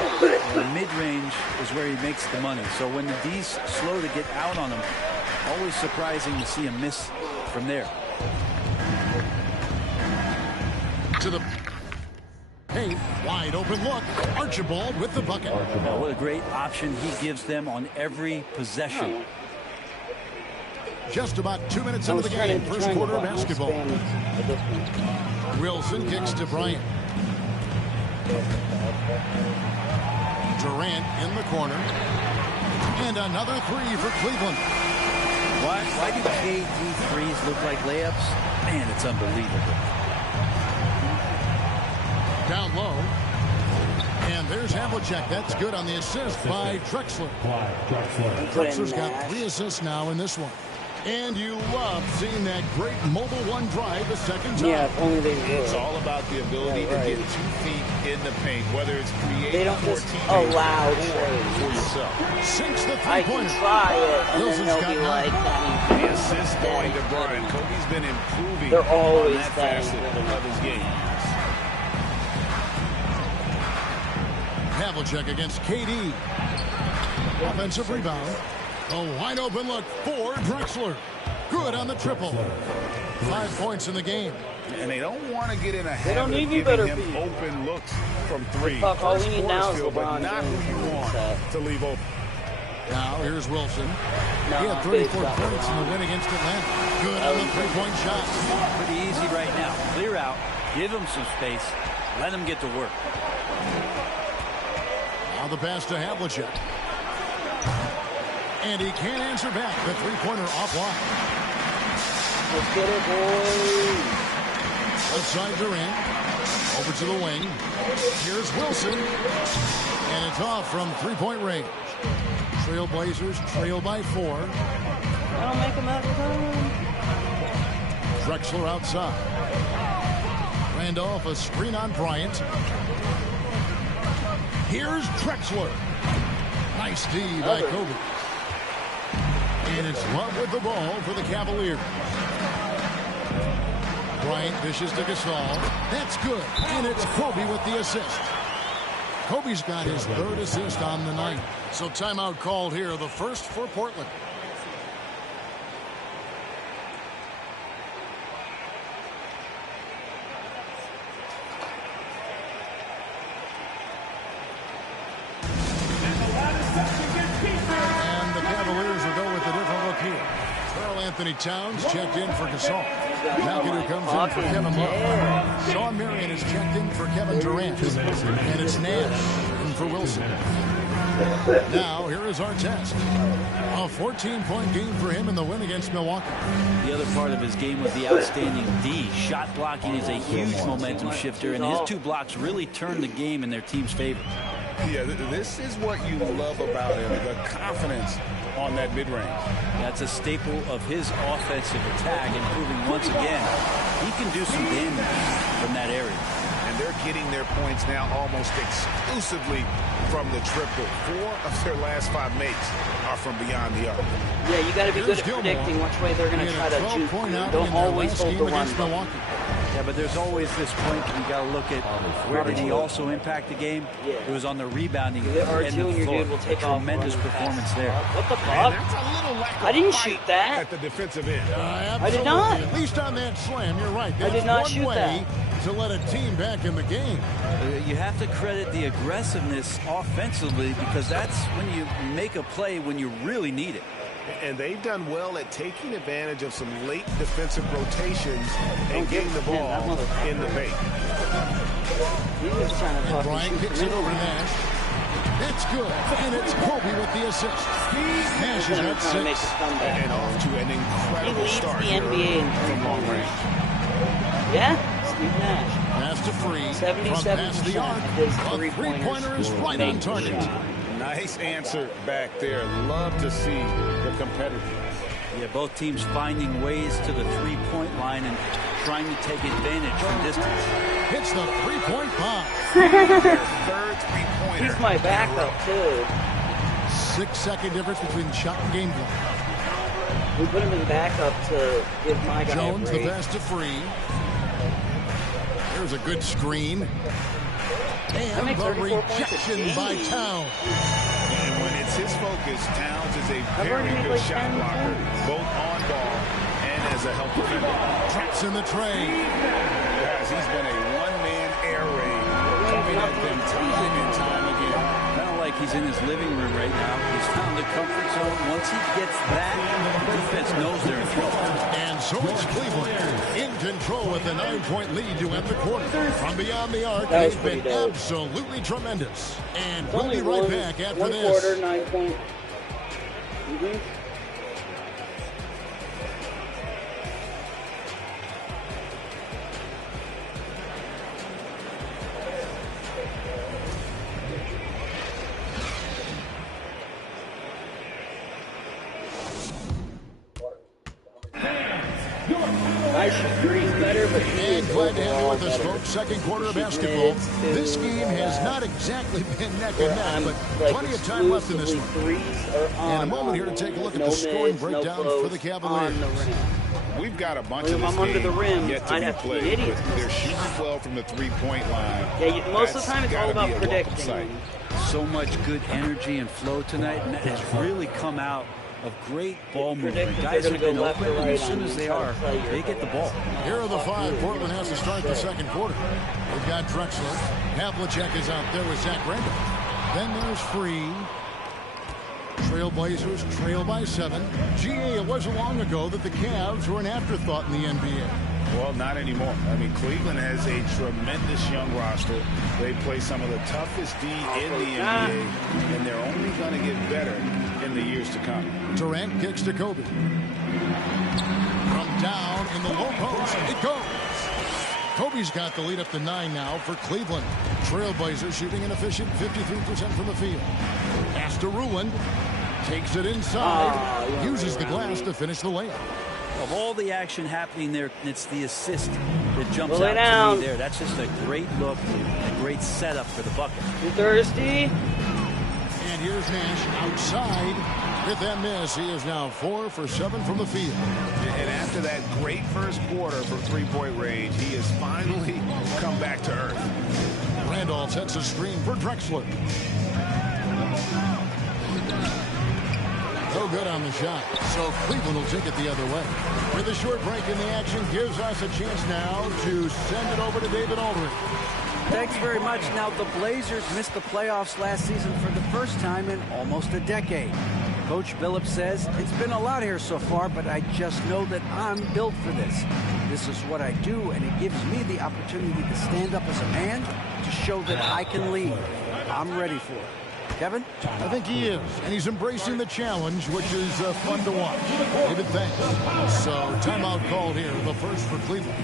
The mid-range is where he makes the money. So when the D's slow to get out on him, always surprising to see him miss from there. To the paint, wide open look. Archibald with the bucket. What a great option he gives them on every possession. Just about 2 minutes into the game, first quarter of basketball. Wilson kicks to Bryant. Durant in the corner. And another three for Cleveland. Why do KD threes look like layups? Man, it's unbelievable. Down low. And there's Havlicek. That's good on the assist by Drexler. Drexler's got 3 assists now in this one. And you love seeing that great mobile one drive the second time. Yeah, if only they would. It's all about the ability to get 2 feet in the paint, whether it's creating they don't for just teammates allow for yourself. Sinks the I can three-pointer. try it, and Wilson's then they'll got be 9. like, that The assist going to Bryant. Kobe's been improving They're always on that saying facet of his game. Havlicek against KD. Offensive rebound. A wide open look for Drexler. Good on the triple. 5 points in the game. And they don't want to get in a They habit don't of even giving better him be. open looks from 3. Fuck, all we need now is Field, but LeBron not James. who you want to leave open. Now here's Wilson. No, He had 34 points in the win against Atlanta. Good on the three-point shot. Pretty easy right now. Clear out, give him some space, let him get to work. Now the pass to Havlicek. And he can't answer back. The three-pointer offline. Let's get it, boys. Outside Durant. Over to the wing. Here's Wilson. And it's off from three-point range. Trailblazers trail by 4. I don't make them out of time. Drexler outside. Randolph a screen on Bryant. Here's Drexler. Nice D by Kobe. And it's Love with the ball for the Cavaliers. Bryant dishes to Gasol. That's good. And it's Kobe with the assist. Kobe's got his 3rd assist on the night. So timeout called here, the first for Portland. And the Cavaliers will go with a different look here. Karl Anthony Towns checked in for Gasol. McAdoo comes in for Kevin Love. Sean Marion is checked in for Kevin Durant. And it's Nash in for Wilson. Now, here is our test. A 14-point game for him in the win against Milwaukee. The other part of his game was the outstanding D. Shot blocking is a huge momentum shifter, and his 2 blocks really turned the game in their team's favor. Yeah, this is what you love about him, the confidence on that mid-range. That's a staple of his offensive attack, and proving once again he can do some damage from that area. And they're getting their points now almost exclusively from the triple. 4 of their last 5 makes are from beyond the arc. Yeah, you got to be good at predicting which way they're going to try to juke. Don't always hold the one. Yeah, but there's always this point you got to look at where did he also impact the game? Yeah. It was on the rebounding end R2 of the and your floor. dude will take Tremendous off performance there. What the fuck? I didn't shoot that. At the defensive end. I did not. At least on that slam, you're right. That's I did not one shoot way that. to let a team back in the game. You have to credit the aggressiveness offensively because that's when you make a play when you really need it. And they've done well at taking advantage of some late defensive rotations and getting the ball in the paint. And Bryant kicks it over to Nash. That's good. And it's Kobe with the assist. Nash is at 6. And off to an incredible start He leads the NBA from long range. Yeah, Steve Nash. Pass to Free. 77% of his three-pointer is right on target. Nice answer back there. Love to see the competitor. Yeah, both teams finding ways to the three-point line and trying to take advantage from distance. Hits the three-point bomb. Third three-pointer. He's my backup, too. 6-second difference between shot and game clock. We put him in backup to give my guy Jones a the break. pass to Free. There's a good screen. And makes the 34 points a rejection game. by Towns. And when it's his focus, Towns is a I've very already made good like shot 10 blocker, points. both on ball and as a help defender. Traps in the tray. Guys, he's been a one-man air raid, coming at them time and time again. Kind of like he's in his living room right now. He's found the comfort zone. Once he gets that, the defense knows they're in trouble. And so it's Cleveland in control with a 9-point lead to end the quarter. From beyond the arc, That was they've pretty been dope. absolutely tremendous. And It's we'll only be right one, back after one this. quarter, 9 point. I should threes better, but he And is glad to have you overall with us, better. folks. Second quarter of Shooting basketball. minutes to This game has not exactly been neck where and neck, I'm, but like, plenty of time left in this one. exclusively threes are on, And a moment here to take a look at no the scoring mids, no breakdown close, for the Cavaliers. on the rim. We've got a bunch If of this I'm under game the rim, yet to I'd be have to be an played, idiot. but they're shooting well from the three-point line. Yeah, most of the That's time it's all gotta about be a welcome predicting. sight. So much good energy and flow tonight, and that has really come out of great ball movement. Predict if Guys they're have gonna been go left open, or and right as soon on as you, they try to are, play your they get the ball. Here are the five. Portland has to start the second quarter. They've got Drexler. Havlicek is out there with Zach Randolph. Then there's Free. Trailblazers trail by 7. It wasn't long ago that the Cavs were an afterthought in the NBA. Well, not anymore. I mean, Cleveland has a tremendous young roster. They play some of the toughest D in the NBA, and they're only going to get better in the years to come. Durant kicks to Kobe. From down in the low post, it goes. Kobe's got the lead up to 9 now for Cleveland. Trailblazers shooting an efficient 53% from the field. Pass to Ruland. Takes it inside. Uses the glass to finish the layup. Of all the action happening there, it's the assist that jumps Pull it out down. to me there. That's just a great look, a great setup for the bucket. You thirsty? And here's Nash outside with that miss. He is now 4 for 7 from the field. And after that great first quarter for three-point range, he has finally come back to earth. Randolph sets a screen for Drexler. No good on the shot. So Cleveland will take it the other way. With a short break in the action gives us a chance now to send it over to David Aldridge. Thanks very much. Now, the Blazers missed the playoffs last season for the first time in almost a decade. Coach Billups says, it's been a lot here so far, but I just know that I'm built for this. This is what I do, and it gives me the opportunity to stand up as a man to show that I can lead. I'm ready for it. Kevin? I think he is, and he's embracing the challenge, which is fun to watch. David, thanks. So, timeout called here, the first for Cleveland.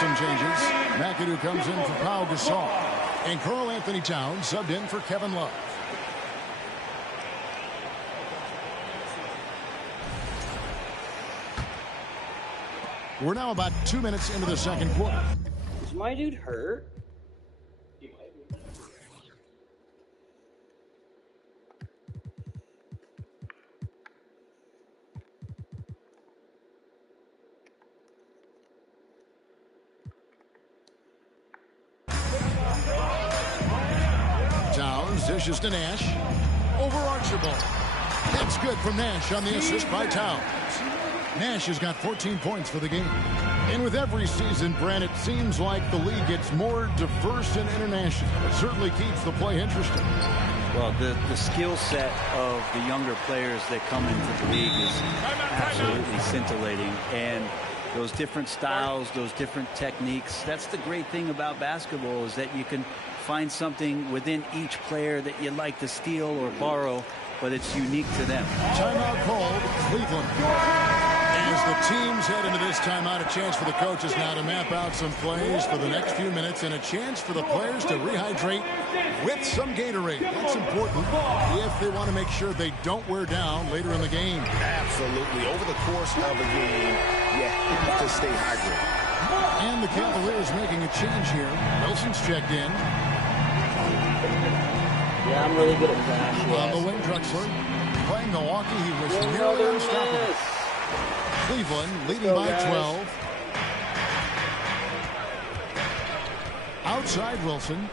Some changes. McAdoo comes in for Pau Gasol. And Karl Anthony Towns subbed in for Kevin Love. We're now about 2 minutes into the second quarter. Is my dude hurt? Towns dishes to Nash. Over Archibald. That's good from Nash on the assist by Towns. Nash has got 14 points for the game. And with every season, Brent, it seems like the league gets more diverse and international. It certainly keeps the play interesting. Well, the skill set of the younger players that come into the league is absolutely scintillating. And those different styles, those different techniques, that's the great thing about basketball, is that you can find something within each player that you'd like to steal or borrow, but it's unique to them. Timeout called, Cleveland. As the teams head into this timeout, a chance for the coaches now to map out some plays for the next few minutes and a chance for the players to rehydrate with some Gatorade. That's important if they want to make sure they don't wear down later in the game. Absolutely. Over the course of a game, you have to stay hydrated. And the Cavaliers making a change here. Wilson's checked in. Yeah, I'm really good at that. On the wing, Drexler. Playing Milwaukee, he was nearly unstoppable. Cleveland leading by 12. Outside Wilson.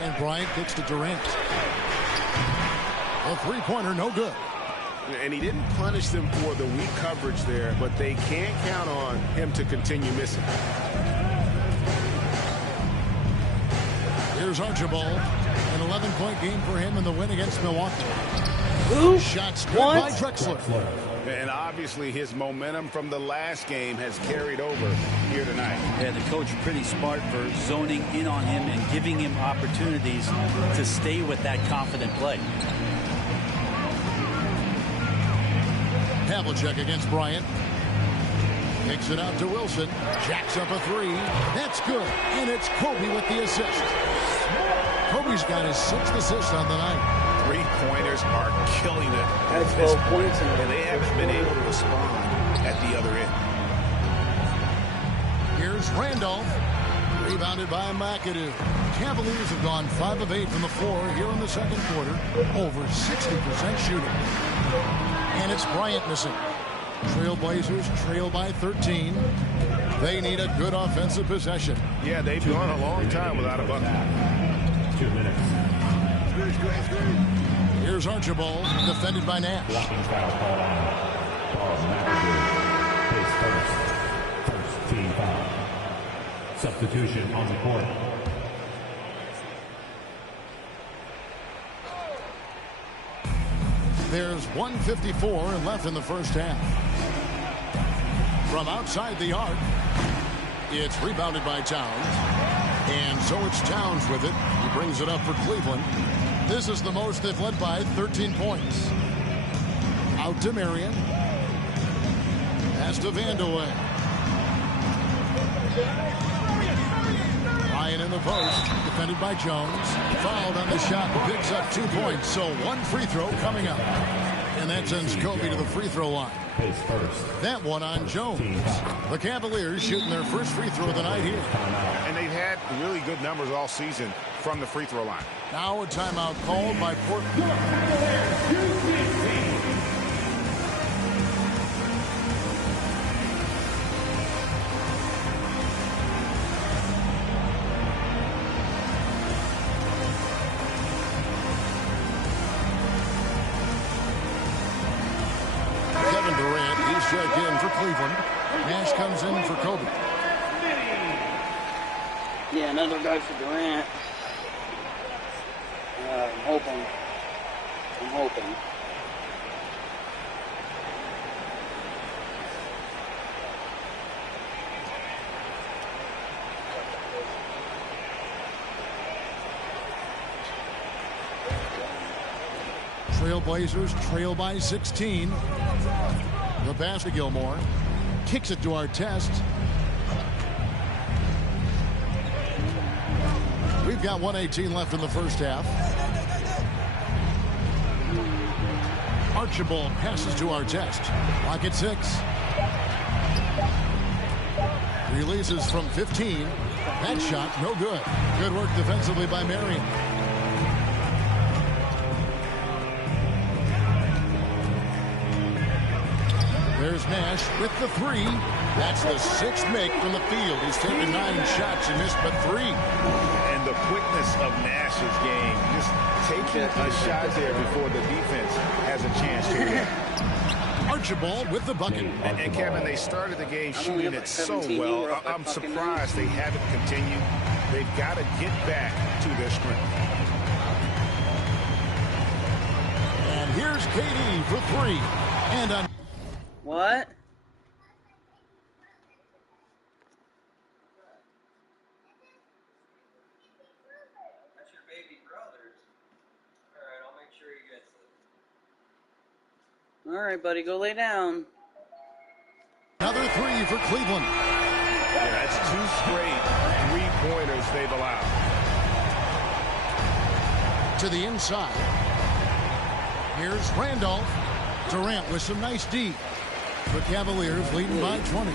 And Bryant kicks to Durant. A three-pointer, no good. And he didn't punish them for the weak coverage there, but they can't count on him to continue missing. Here's Archibald. An 11-point game for him in the win against Milwaukee. Who? Shots good by Drexler. And obviously his momentum from the last game has carried over here tonight. And the coach pretty smart for zoning in on him and giving him opportunities to stay with that confident play. Havlicek against Bryant. Kicks it out to Wilson. Jacks up a three. That's good. And it's Kobe with the assist. Kobe's got his 6th assist on the night. Three-pointers are killing it. That's 12 points. And they haven't been able to respond at the other end. Here's Randolph. Rebounded by McAdoo. Cavaliers have gone 5 of 8 from the floor here in the second quarter. Over 60% shooting. And it's Bryant missing. Trailblazers trail by 13. They need a good offensive possession. Yeah, they've gone a long time without a bucket. 2 minutes. Here's Archibald, defended by Nash. Blocking foul called on McAdoo. His first team foul. Substitution on the court. There's 1:54 left in the first half. From outside the arc, it's rebounded by Towns. And so it's Towns with it. He brings it up for Cleveland. This is the most they've led by 13 points. Out to Marion. Pass to Vandeweghe. Ryan in the post. Defended by Jones. Fouled on the shot. Picks up 2 points. So one free throw coming up. And that sends Kobe to the free throw line. His first. That one on Jones. The Cavaliers shooting their first free throw of the night here. And they've had really good numbers all season from the free throw line. Now a timeout called by Portland. Kevin Durant, he's checked in for Cleveland. Nash comes in for Kobe. Yeah, another guy for Durant. I'm hoping. Trailblazers trail by 16. The pass to Gilmore. Kicks it to Artest. We've got 1:18 left in the first half. Archibald passes to Artest. Clock at 6. Releases from 15. That shot, no good. Good work defensively by Marion. There's Nash with the three. That's the 6th make from the field. He's taken 9 shots and missed but 3. And the quickness of Nash's game. Just taking a shot there before the defense has a chance to react. Archibald with the bucket. And Kevin, they started the game shooting it so well. I'm surprised they haven't continued. They've got to get back to their strength. And here's KD for 3. And on. What? That's your baby brother's. All right, I'll make sure he gets it. All right, buddy, go lay down. Another 3 for Cleveland. Yeah, that's 2 straight three-pointers they've allowed. To the inside. Here's Randolph. Durant with some nice D. The Cavaliers leading by 20.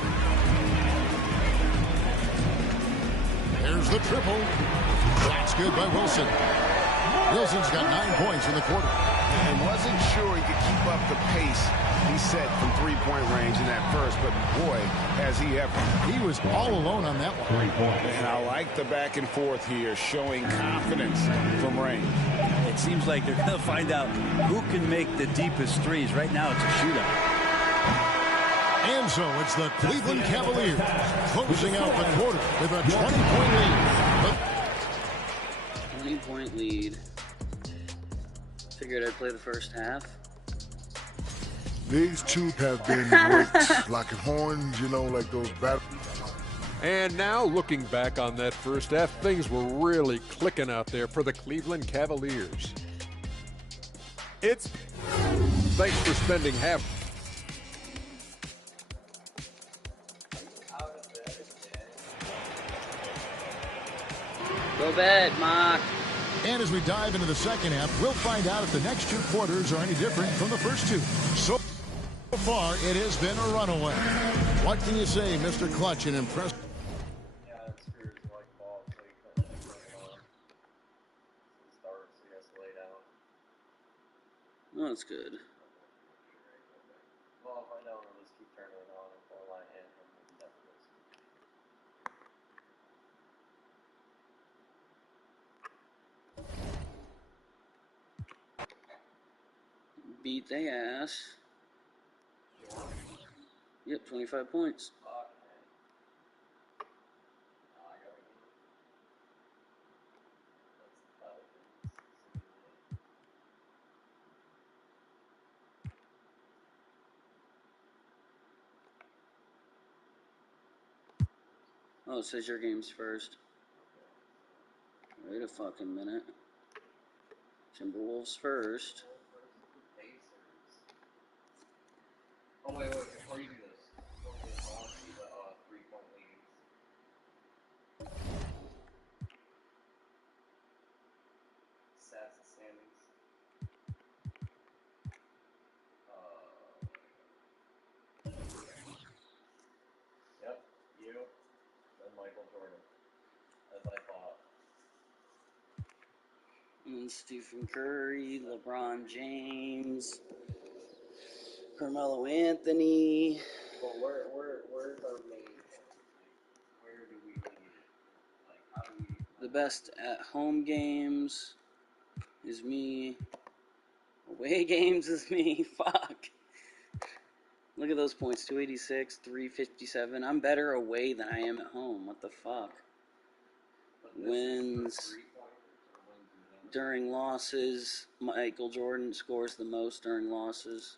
There's the triple. That's good by Wilson. Wilson's got 9 points in the quarter. And wasn't sure he could keep up the pace he set from three-point range in that first, but boy, has he ever. He was all alone on that one. And I like the back and forth here, showing confidence from range. It seems like they're going to find out who can make the deepest threes. Right now, it's a shootout. And so it's the Cleveland Cavaliers closing out the quarter with a 20-point lead. 20-point lead. Figured I'd play the first half. These two have been great, like horns, you know, like those battles. And now, looking back on that first half, things were really clicking out there for the Cleveland Cavaliers. Thanks for spending half. Go bed, Mark. And as we dive into the second half, we'll find out if the next 2 quarters are any different from the first 2. So far, it has been a runaway. What can you say, Mr. Clutch, and impressive? Oh, that's good. Well, if I know, I'll just keep turning it on until I end. Beat they ass. Yep, 25 points. Oh, it says your game's first. Wait a fucking minute. Timberwolves first. Oh, wait, before you do this, I want to see the 3-point leads. Stats and standings. Yep, you, then Michael Jordan, as I thought. And Stephen Curry, LeBron James, Carmelo Anthony. Well, where's our main point? Where do we lead? Like, how do we... The best at home games is me. Away games is me. Fuck. Look at those points. 286, 357. I'm better away than I am at home. What the fuck? Wins. During losses, Michael Jordan scores the most during losses.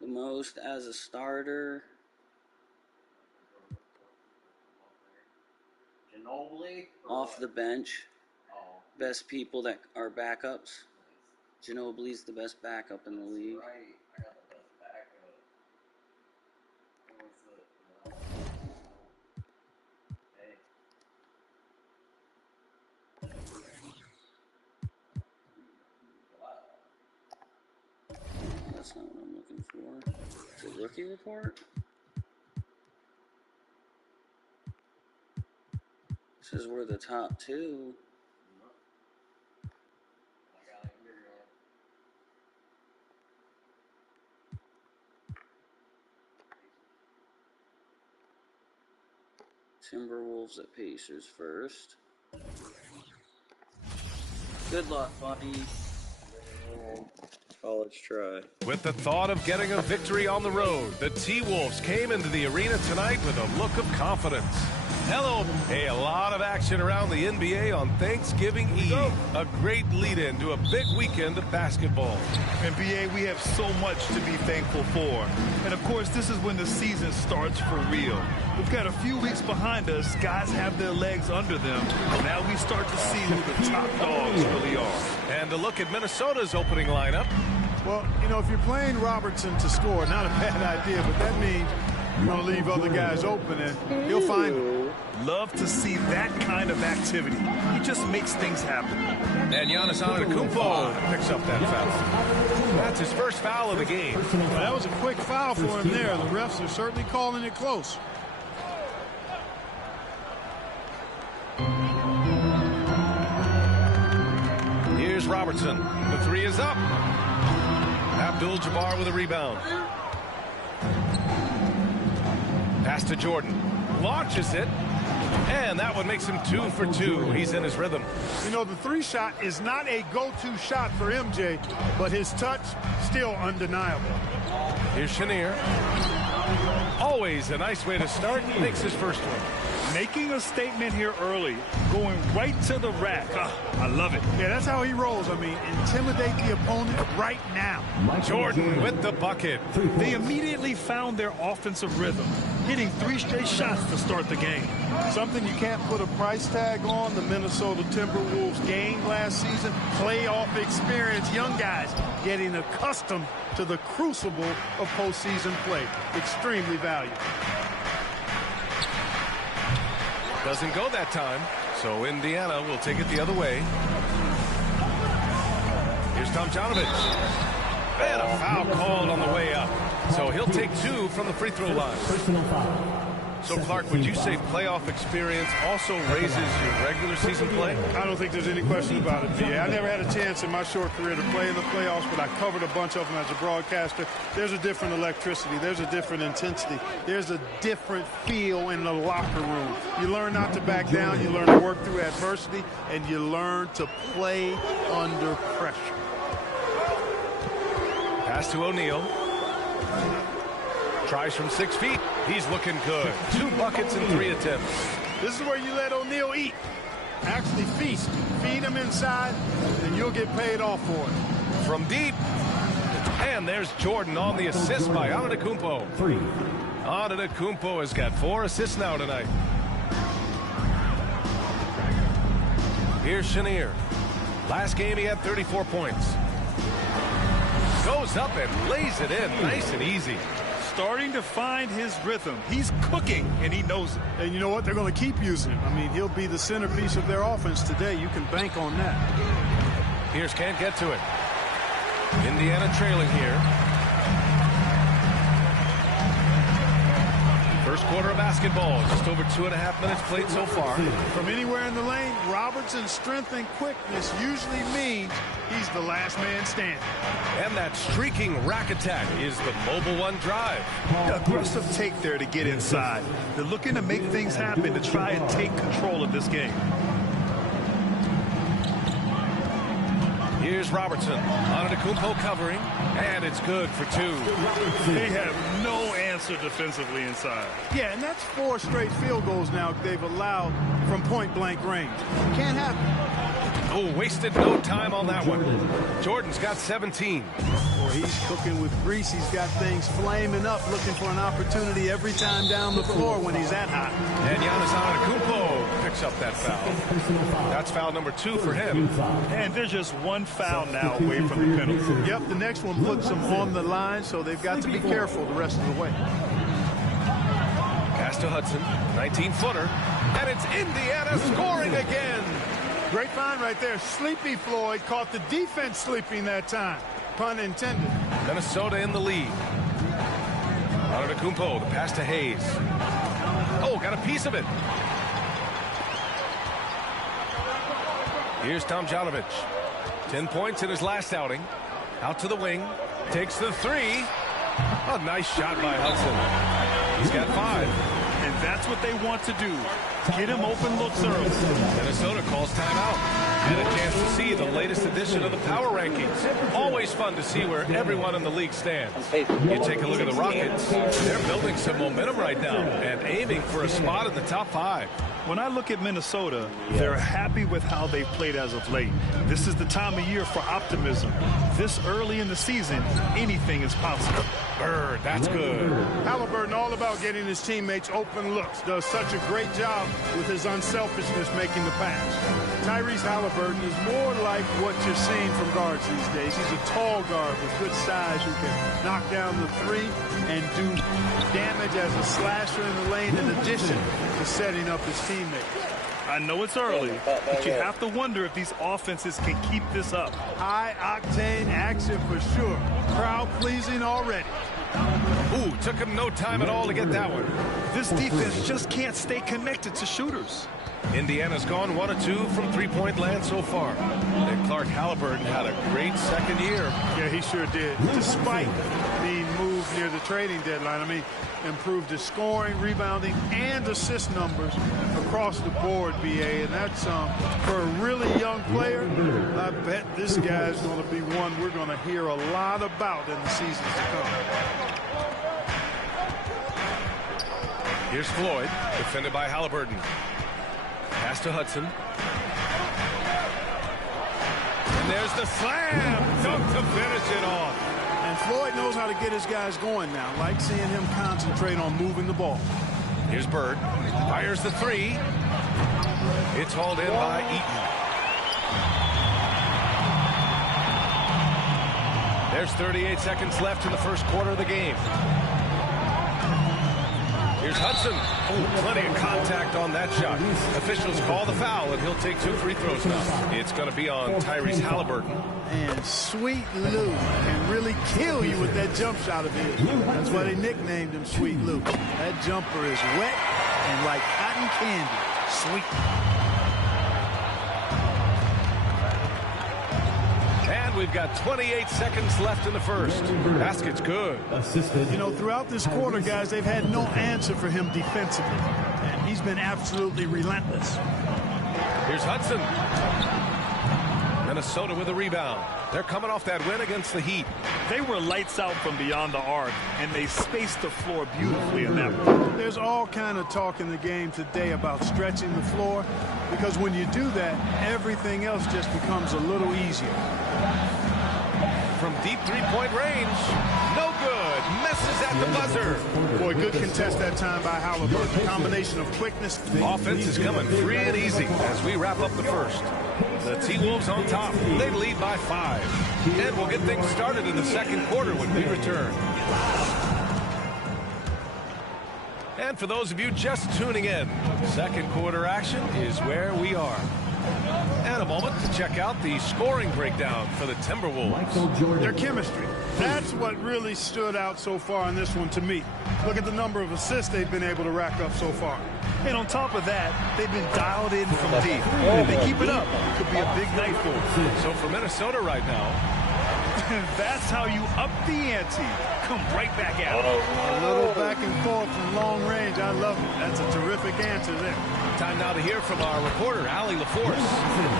The most as a starter. Ginobili? Off the bench. Oh. Best people that are backups. Ginobili's the best backup in the league. Right. I got the best backup. Who was the... Hey. That's not what I'm looking for. Is it rookie report? Says we're the top 2. Timberwolves at Pacers first. Good luck, buddy. Let's try. With the thought of getting a victory on the road, the T-Wolves came into the arena tonight with a look of confidence. Hello. Hey, a lot of action around the NBA on Thanksgiving Eve. A great lead-in to a big weekend of basketball. NBA, we have so much to be thankful for. And, of course, this is when the season starts for real. We've got a few weeks behind us. Guys have their legs under them. Now we start to see who the top dogs really are. And to look at Minnesota's opening lineup. Well, you know, if you're playing Robertson to score, not a bad idea, but that means you're going to leave other guys open, and he'll find them. Love to see that kind of activity. He just makes things happen. And Giannis Antetokounmpo picks up that foul. That's his first foul of the game. Well, that was a quick foul for him there. The refs are certainly calling it close. Here's Robertson. The three is up. Abdul-Jabbar with a rebound. Pass to Jordan. Launches it. And that one makes him 2 for 2. He's in his rhythm. You know, the three shot is not a go-to shot for MJ, but his touch still undeniable. Here's Chenier. Always a nice way to start. Makes his first one. Making a statement here early. Going right to the rack. I love it. Yeah, that's how he rolls. I mean, intimidate the opponent right now. Jordan with the bucket. They immediately found their offensive rhythm, hitting 3 straight shots to start the game. Something you can't put a price tag on. The Minnesota Timberwolves gained last season. Playoff experience. Young guys getting accustomed to the crucible of postseason play. Extremely valuable. Doesn't go that time, so Indiana will take it the other way. Here's Tomjanovich. And a foul called on the way up. So he'll take 2 from the free throw line. Personal foul. So, Clark, would you say playoff experience also raises your regular season play? I don't think there's any question about it, yeah. I never had a chance in my short career to play in the playoffs, but I covered a bunch of them as a broadcaster. There's a different electricity. There's a different intensity. There's a different feel in the locker room. You learn not to back down. You learn to work through adversity, and you learn to play under pressure. Pass to O'Neal. Tries from 6 feet. He's looking good. 2 buckets and 3 attempts. This is where you let O'Neal eat. Actually feast. Feed him inside, and you'll get paid off for it. From deep. And there's Jordan on the assist by Antetokounmpo. 3. Antetokounmpo has got 4 assists now tonight. Here's Chenier. Last game he had 34 points. Goes up and lays it in nice and easy. Starting to find his rhythm. He's cooking, and he knows it. And you know what? They're going to keep using him. I mean, he'll be the centerpiece of their offense today. You can bank on that. Pierce can't get to it. Indiana trailing here. First quarter of basketball. Just over 2.5 minutes played so far. From anywhere in the lane, Robertson's strength and quickness usually means he's the last man standing. And that streaking rack attack is the mobile one drive. Aggressive take there to get inside. They're looking to make things happen to try and take control of this game. Here's Robertson. Antetokounmpo covering, and it's good for 2. They have no answer defensively inside. Yeah, and that's 4 straight field goals now they've allowed from point-blank range. Can't happen. Oh, wasted no time on that one. Jordan's got 17. Boy, he's cooking with grease. He's got things flaming up, looking for an opportunity every time down the floor when he's that hot. And Giannis Antetokounmpo picks up that foul. That's foul number 2 for him. And there's just 1 foul now away from the penalty. Yep, the next one puts them on the line, so they've got to be careful the rest of the way. Pass to Hudson, 19-footer, and it's Indiana scoring again. Great find right there. Sleepy Floyd caught the defense sleeping that time. Pun intended. Minnesota in the lead. Antetokounmpo, the pass to Hayes. Oh, got a piece of it. Here's Tomjanovich. 10 points in his last outing. Out to the wing. Takes the 3. A nice shot by Hudson. He's got 5. And That's what they want to do. Get him open looks early. Minnesota calls timeout. And a chance to see the latest edition of the power rankings. Always fun to see where everyone in the league stands. You take a look at the Rockets. They're building some momentum right now and aiming for a spot in the top 5. When I look at Minnesota, they're happy with how they've played as of late. This is the time of year for optimism. This early in the season, anything is possible. Bird, that's good. Halliburton all about getting his teammates open looks. Does such a great job with his unselfishness making the pass. Tyrese Halliburton is more like what you're seeing from guards these days. He's a tall guard with good size who can knock down the three and do damage as a slasher in the lane in addition to setting up his teammates. I know it's early, but you have to wonder if these offenses can keep this up. High-octane action for sure. Crowd-pleasing already. Ooh, took him no time at all to get that one. This defense just can't stay connected to shooters. Indiana's gone 1 of 2 from three-point land so far. And Clark Halliburton had a great second year. Yeah, he sure did. Despite being moved near the trading deadline, I mean, improved his scoring, rebounding, and assist numbers across the board, BA. And that's for a really young player, I bet this guy's going to be one we're going to hear a lot about in the seasons to come. Here's Floyd, defended by Halliburton. Pass to Hudson. And there's the slam. Dunk to finish it off. And Floyd knows how to get his guys going now. Like seeing him concentrate on moving the ball. Here's Bird. Fires the three. It's hauled in by Eaton. There's 38 seconds left in the first quarter of the game. Here's Hudson. Oh, plenty of contact on that shot. Officials call the foul, and he'll take 2 free throws now. It's going to be on Tyrese Halliburton. And Sweet Lou can really kill you with that jump shot of his. That's why they nicknamed him Sweet Lou. That jumper is wet and like cotton candy. Sweet. We've got 28 seconds left in the first. Basket's good. You know, throughout this quarter, guys, they've had no answer for him defensively. And he's been absolutely relentless. Here's Hudson. Minnesota with a rebound. They're coming off that win against the Heat. They were lights out from beyond the arc, and they spaced the floor beautifully in that one. There's all kind of talk in the game today about stretching the floor, because when you do that, everything else just becomes a little easier. From deep three-point range, no good. Misses at the buzzer. Boy, good contest that time by Halliburton. Combination of quickness. Offense is coming free and easy as we wrap up the first. The T-Wolves on top. They lead by 5. And we'll get things started in the second quarter when we return. And for those of you just tuning in, second quarter action is where we are. And a moment to check out the scoring breakdown for the Timberwolves. Their chemistry. That's what really stood out so far in this one to me. Look at the number of assists they've been able to rack up so far. And on top of that, they've been dialed in from deep. If they keep it up, it could be a big night for them. So for Minnesota right now, that's how you up the ante. Come right back at it. A little back and forth from long range. I love it. That's a terrific answer there. Time now to hear from our reporter, Allie LaForce.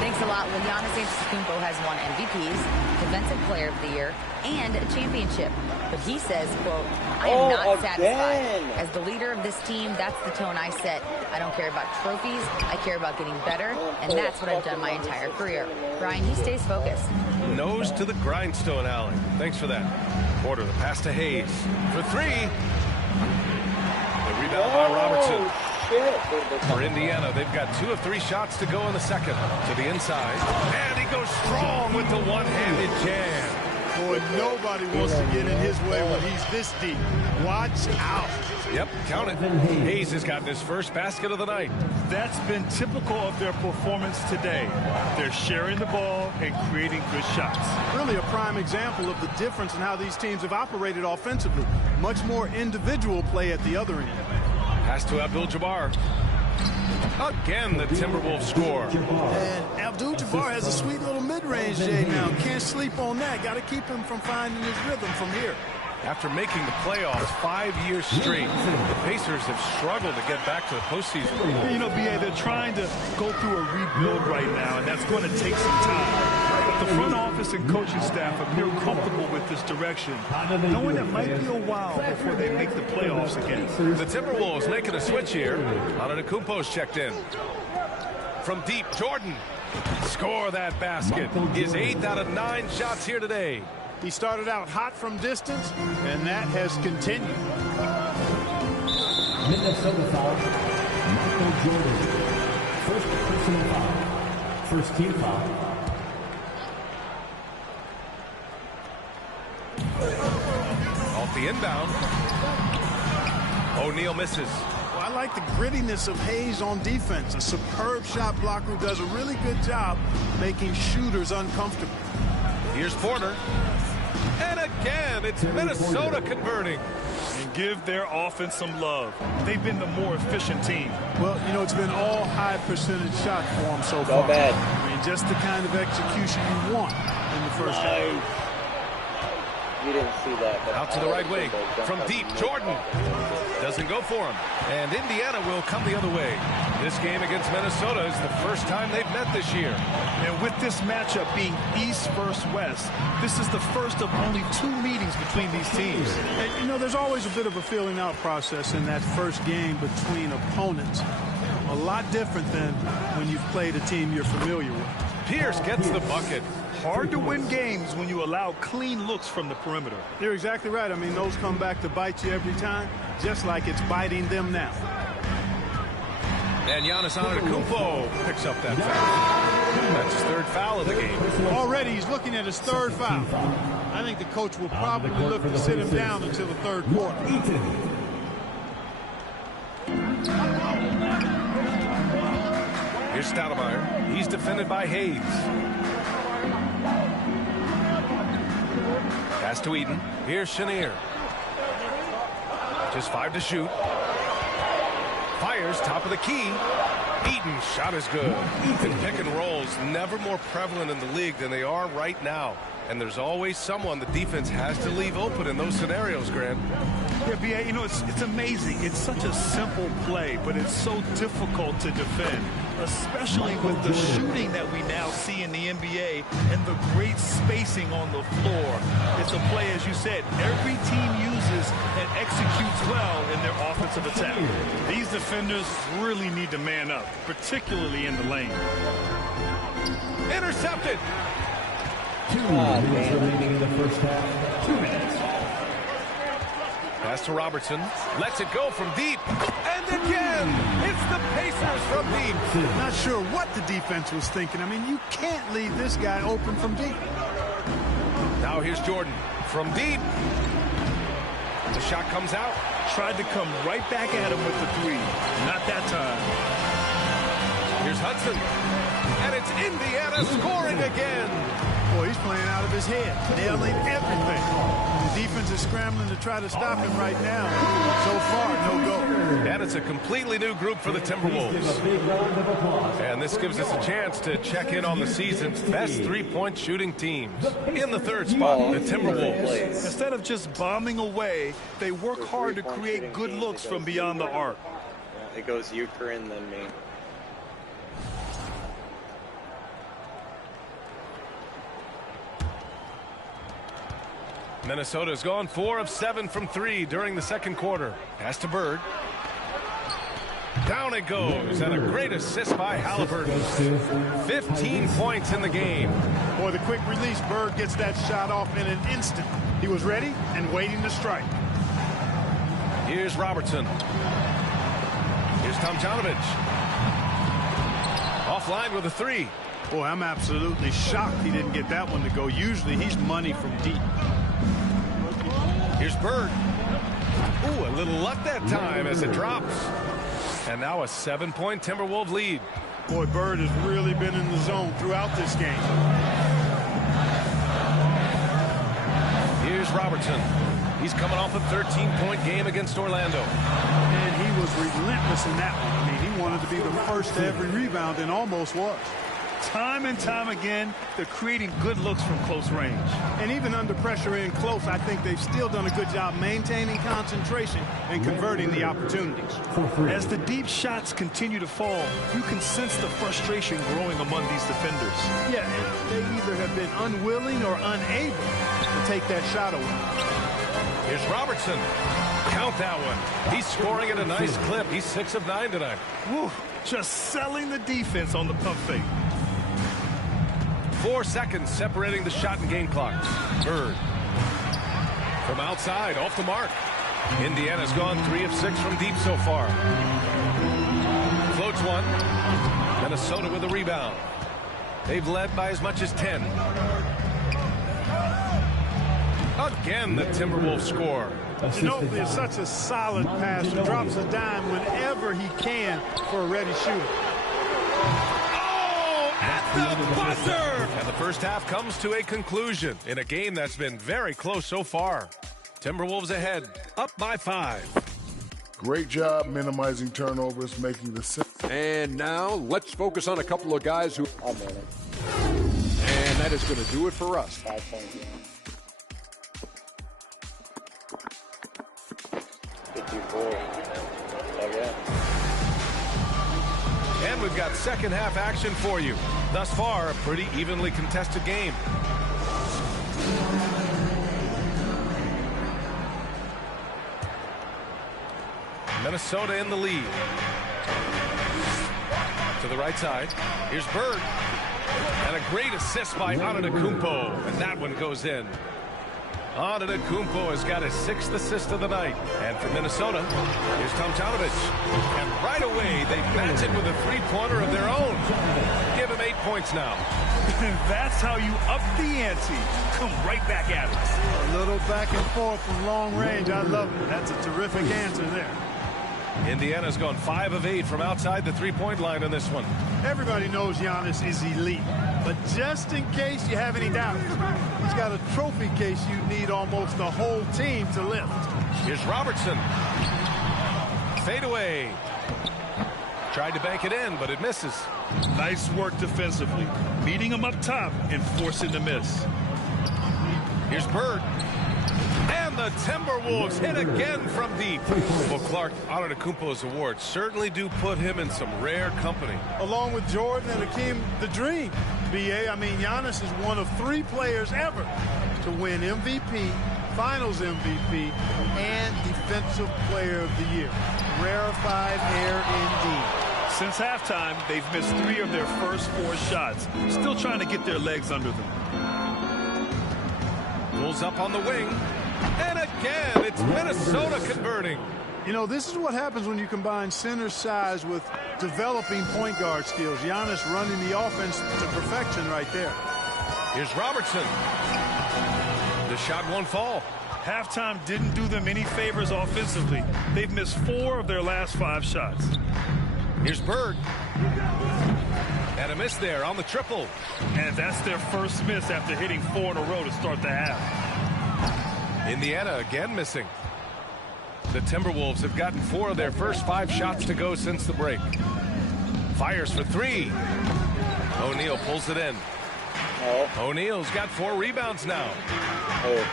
Thanks a lot. Well, Giannis Antetokounmpo has won MVPs, Defensive Player of the Year, and a championship. But he says, quote, I am not satisfied. As the leader of this team, that's the tone I set. I don't care about trophies. I care about getting better, and that's what I've done my entire career. Brian, he stays focused. Nose to the grindstone, Allie. Thanks for that. Porter, the pass to Hayes. For 3. The rebound by Robertson. For Indiana, they've got 2 of 3 shots to go in the second. To the inside. And he goes strong with the one-handed jam. Boy, nobody wants to get in his way when he's this deep. Watch out. Yep, count it. Hayes has gotten his first basket of the night. That's been typical of their performance today. They're sharing the ball and creating good shots. Really a prime example of the difference in how these teams have operated offensively. Much more individual play at the other end. Pass to Abdul-Jabbar. Again, the Timberwolves score. And Abdul-Jabbar has a sweet little mid-range Jay now. Can't sleep on that. Got to keep him from finding his rhythm from here. After making the playoffs 5 years straight, the Pacers have struggled to get back to the postseason. You know, B.A., they're trying to go through a rebuild right now, and that's going to take some time. But the front office and coaching staff appear comfortable with this direction, knowing it might be a while before they make the playoffs again. The Timberwolves making a switch here. Antetokounmpo's checked in. From deep, Jordan. Score that basket. His 8th out of 9 shots here today. He started out hot from distance, and that has continued. Minnesota foul. Michael Jordan. First personal foul. First team foul. Off the inbound. O'Neal misses. Well, I like the grittiness of Hayes on defense. A superb shot blocker who does a really good job making shooters uncomfortable. Here's Porter. And again, it's Minnesota converting. And give their offense some love. They've been the more efficient team. Well, you know, it's been all high percentage shot for them so far. bad. I mean, just the kind of execution you want in the first half. You didn't see that. But out to the right wing. From deep, Jordan. Doesn't go for him. And Indiana will come the other way. This game against Minnesota is the first time they've met this year. And with this matchup being East versus West, this is the first of only 2 meetings between these teams. And, you know, there's always a bit of a feeling out process in that first game between opponents. A lot different than when you've played a team you're familiar with. Pierce gets the bucket. Hard to win games when you allow clean looks from the perimeter. You're exactly right. I mean, those come back to bite you every time, just like it's biting them now. And Giannis Antetokounmpo picks up that foul. That's his 3rd foul of the game. Already he's looking at his 3rd foul. I think the coach will probably look to sit him down until the 3rd quarter. Here's Stoudemire. He's defended by Hayes. Pass to Eaton. Here's Chenier. Just 5 to shoot. Fires top of the key. Eaton's shot is good. And pick and rolls never more prevalent in the league than they are right now. And there's always someone the defense has to leave open in those scenarios, Grant. Yeah, B.A., you know, it's amazing. It's such a simple play, but it's so difficult to defend, especially with the shooting that we now see in the NBA and the great spacing on the floor. It's a play, as you said, every team uses and executes well in their offensive attack. These defenders really need to man up, particularly in the lane. Intercepted. 2 minutes remaining in the first half. 2 minutes. Pass to Robertson. Lets it go from deep. And again, it's the Pacers from deep. Not sure what the defense was thinking. I mean, you can't leave this guy open from deep. Now here's Jordan from deep. The shot comes out. Tried to come right back at him with the 3. Not that time. Here's Hudson. And it's Indiana scoring again. Boy, he's playing out of his head, nailing everything. The defense is scrambling to try to stop him right now. So far, no go. And it's a completely new group for the Timberwolves. And this gives us a chance to check in on the season's best 3-point shooting teams. In the 3rd spot, the Timberwolves. Instead of just bombing away, they work hard to create good looks from beyond the arc. It goes you, Corinne, then me. Minnesota's gone 4 of 7 from 3 during the 2nd quarter. Pass to Bird. Down it goes, and a great assist by Halliburton. 15 points in the game. Boy, the quick release, Bird gets that shot off in an instant. He was ready and waiting to strike. Here's Robertson. Here's Tomjanovich. Offline with a 3. Boy, I'm absolutely shocked he didn't get that one to go. Usually he's money from deep. Here's Bird. Ooh, a little luck that time as it drops. And now a 7-point Timberwolves lead. Boy, Bird has really been in the zone throughout this game. Here's Robertson. He's coming off a 13-point game against Orlando. And he was relentless in that one. I mean, he wanted to be the first to every rebound and almost was. Time and time again, they're creating good looks from close range. And even under pressure in close, I think they've still done a good job maintaining concentration and converting the opportunities. As the deep shots continue to fall, you can sense the frustration growing among these defenders. Yeah, and they either have been unwilling or unable to take that shot away. Here's Robertson. Count that one. He's scoring at a nice clip. He's 6 of 9 tonight. Woo, just selling the defense on the pump fake. 4 seconds separating the shot and game clock. Bird. From outside, off the mark. Indiana's gone 3 of 6 from deep so far. Floats one. Minnesota with a rebound. They've led by as much as 10. Again, the Timberwolves score. Ginobili is such a solid passer. Drops a dime whenever he can for a ready shooter. Oh, at the buzzer! And the first half comes to a conclusion in a game that's been very close so far. Timberwolves ahead, up by 5. Great job minimizing turnovers, making the... And now let's focus on a couple of guys who... And that is going to do it for us. 5 points. 54. And we've got second half action for you. Thus far, a pretty evenly contested game. Minnesota in the lead. To the right side. Here's Bird. And a great assist by Antetokounmpo. And that one goes in. Antetokounmpo has got his 6th assist of the night. And for Minnesota, here's Tomjanovich. And right away, they match it with a three-pointer of their own. Give him 8 points now. That's how you up the ante. Come right back at it. A little back and forth from long range. I love it. That's a terrific answer there. Indiana's gone 5 of 8 from outside the three-point line on this one. Everybody knows Giannis is elite. But just in case you have any doubts, he's got a trophy case you need almost the whole team to lift. Here's Robertson. Fade away. Tried to bank it in, but it misses. Nice work defensively. Beating him up top and forcing the miss. Here's Bird. And the Timberwolves hit again from deep. Well, Clark, Antetokounmpo's awards certainly do put him in some rare company. Along with Jordan and Hakeem, the dream. BA, I mean, Giannis is one of 3 players ever to win MVP, Finals MVP, and Defensive Player of the Year. Rarefied air indeed. Since halftime, they've missed 3 of their first 4 shots. Still trying to get their legs under them. Pulls up on the wing. And again, it's Minnesota converting. You know, this is what happens when you combine center size with developing point guard skills. Giannis running the offense to perfection right there. Here's Robertson. The shot won't fall. Halftime didn't do them any favors offensively. They've missed 4 of their last 5 shots. Here's Bird. And a miss there on the triple. And that's their first miss after hitting 4 in a row to start the half. Indiana again missing. The Timberwolves have gotten 4 of their first 5 shots to go since the break. Fires for 3. O'Neal pulls it in. O'Neal's got 4 rebounds now. Oh,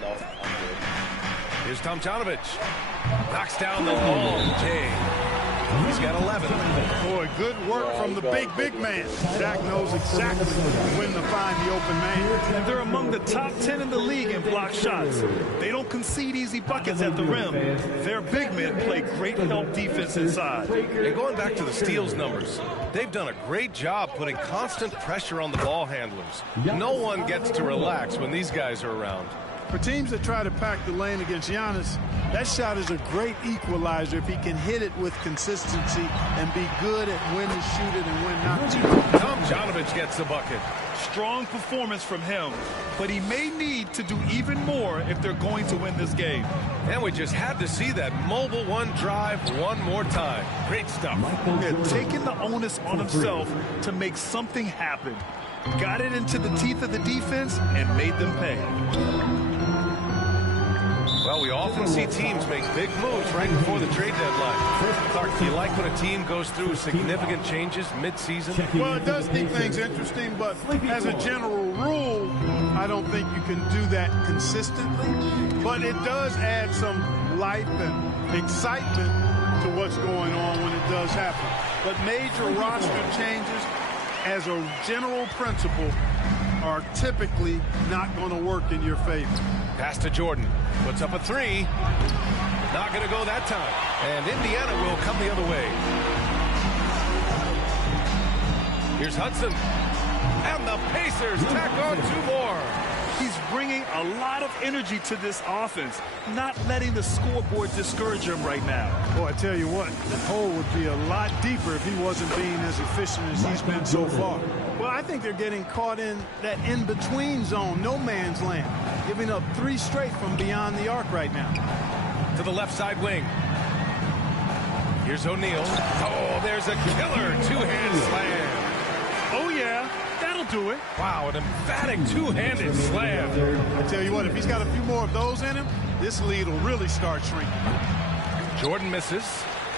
no, I'm good. Here's Tomjanovich. Knocks down the long J. He's got 11. Boy, good work from the big man. Zach knows exactly when to find the open man. And they're among the top 10 in the league in block shots. They don't concede easy buckets at the rim. Their big men play great help defense inside. And going back to the steals numbers, they've done a great job putting constant pressure on the ball handlers. No one gets to relax when these guys are around. For teams that try to pack the lane against Giannis, that shot is a great equalizer if he can hit it with consistency and be good at when to shoot it and when not to. Tomjanovich gets the bucket. Strong performance from him, but he may need to do even more if they're going to win this game. And we just had to see that mobile one drive one more time. Great stuff. Yeah, taking the onus on himself to make something happen. Got it into the teeth of the defense and made them pay. Well, Well, we often see teams make big moves right before the trade deadline. Clark, do you like when a team goes through significant changes mid-season? Well, it does keep things interesting, but as a general rule, I don't think you can do that consistently. But it does add some life and excitement to what's going on when it does happen. But major roster changes, as a general principle, are typically not going to work in your favor. Pass to Jordan. Puts up a three. Not going to go that time. And Indiana will come the other way. Here's Hudson. And the Pacers tack on 2 more. He's bringing a lot of energy to this offense, not letting the scoreboard discourage him right now. Boy, I tell you what, the hole would be a lot deeper if he wasn't being as efficient as he's been so far. Well, I think they're getting caught in that in-between zone, no man's land, giving up 3 straight from beyond the arc right now. To the left side wing. Here's O'Neal. Oh, there's a killer 2-hand slam. Oh, yeah. That'll do it. Wow, an emphatic 2-handed slam. I tell you what, if he's got a few more of those in him, this lead will really start shrinking. Jordan misses.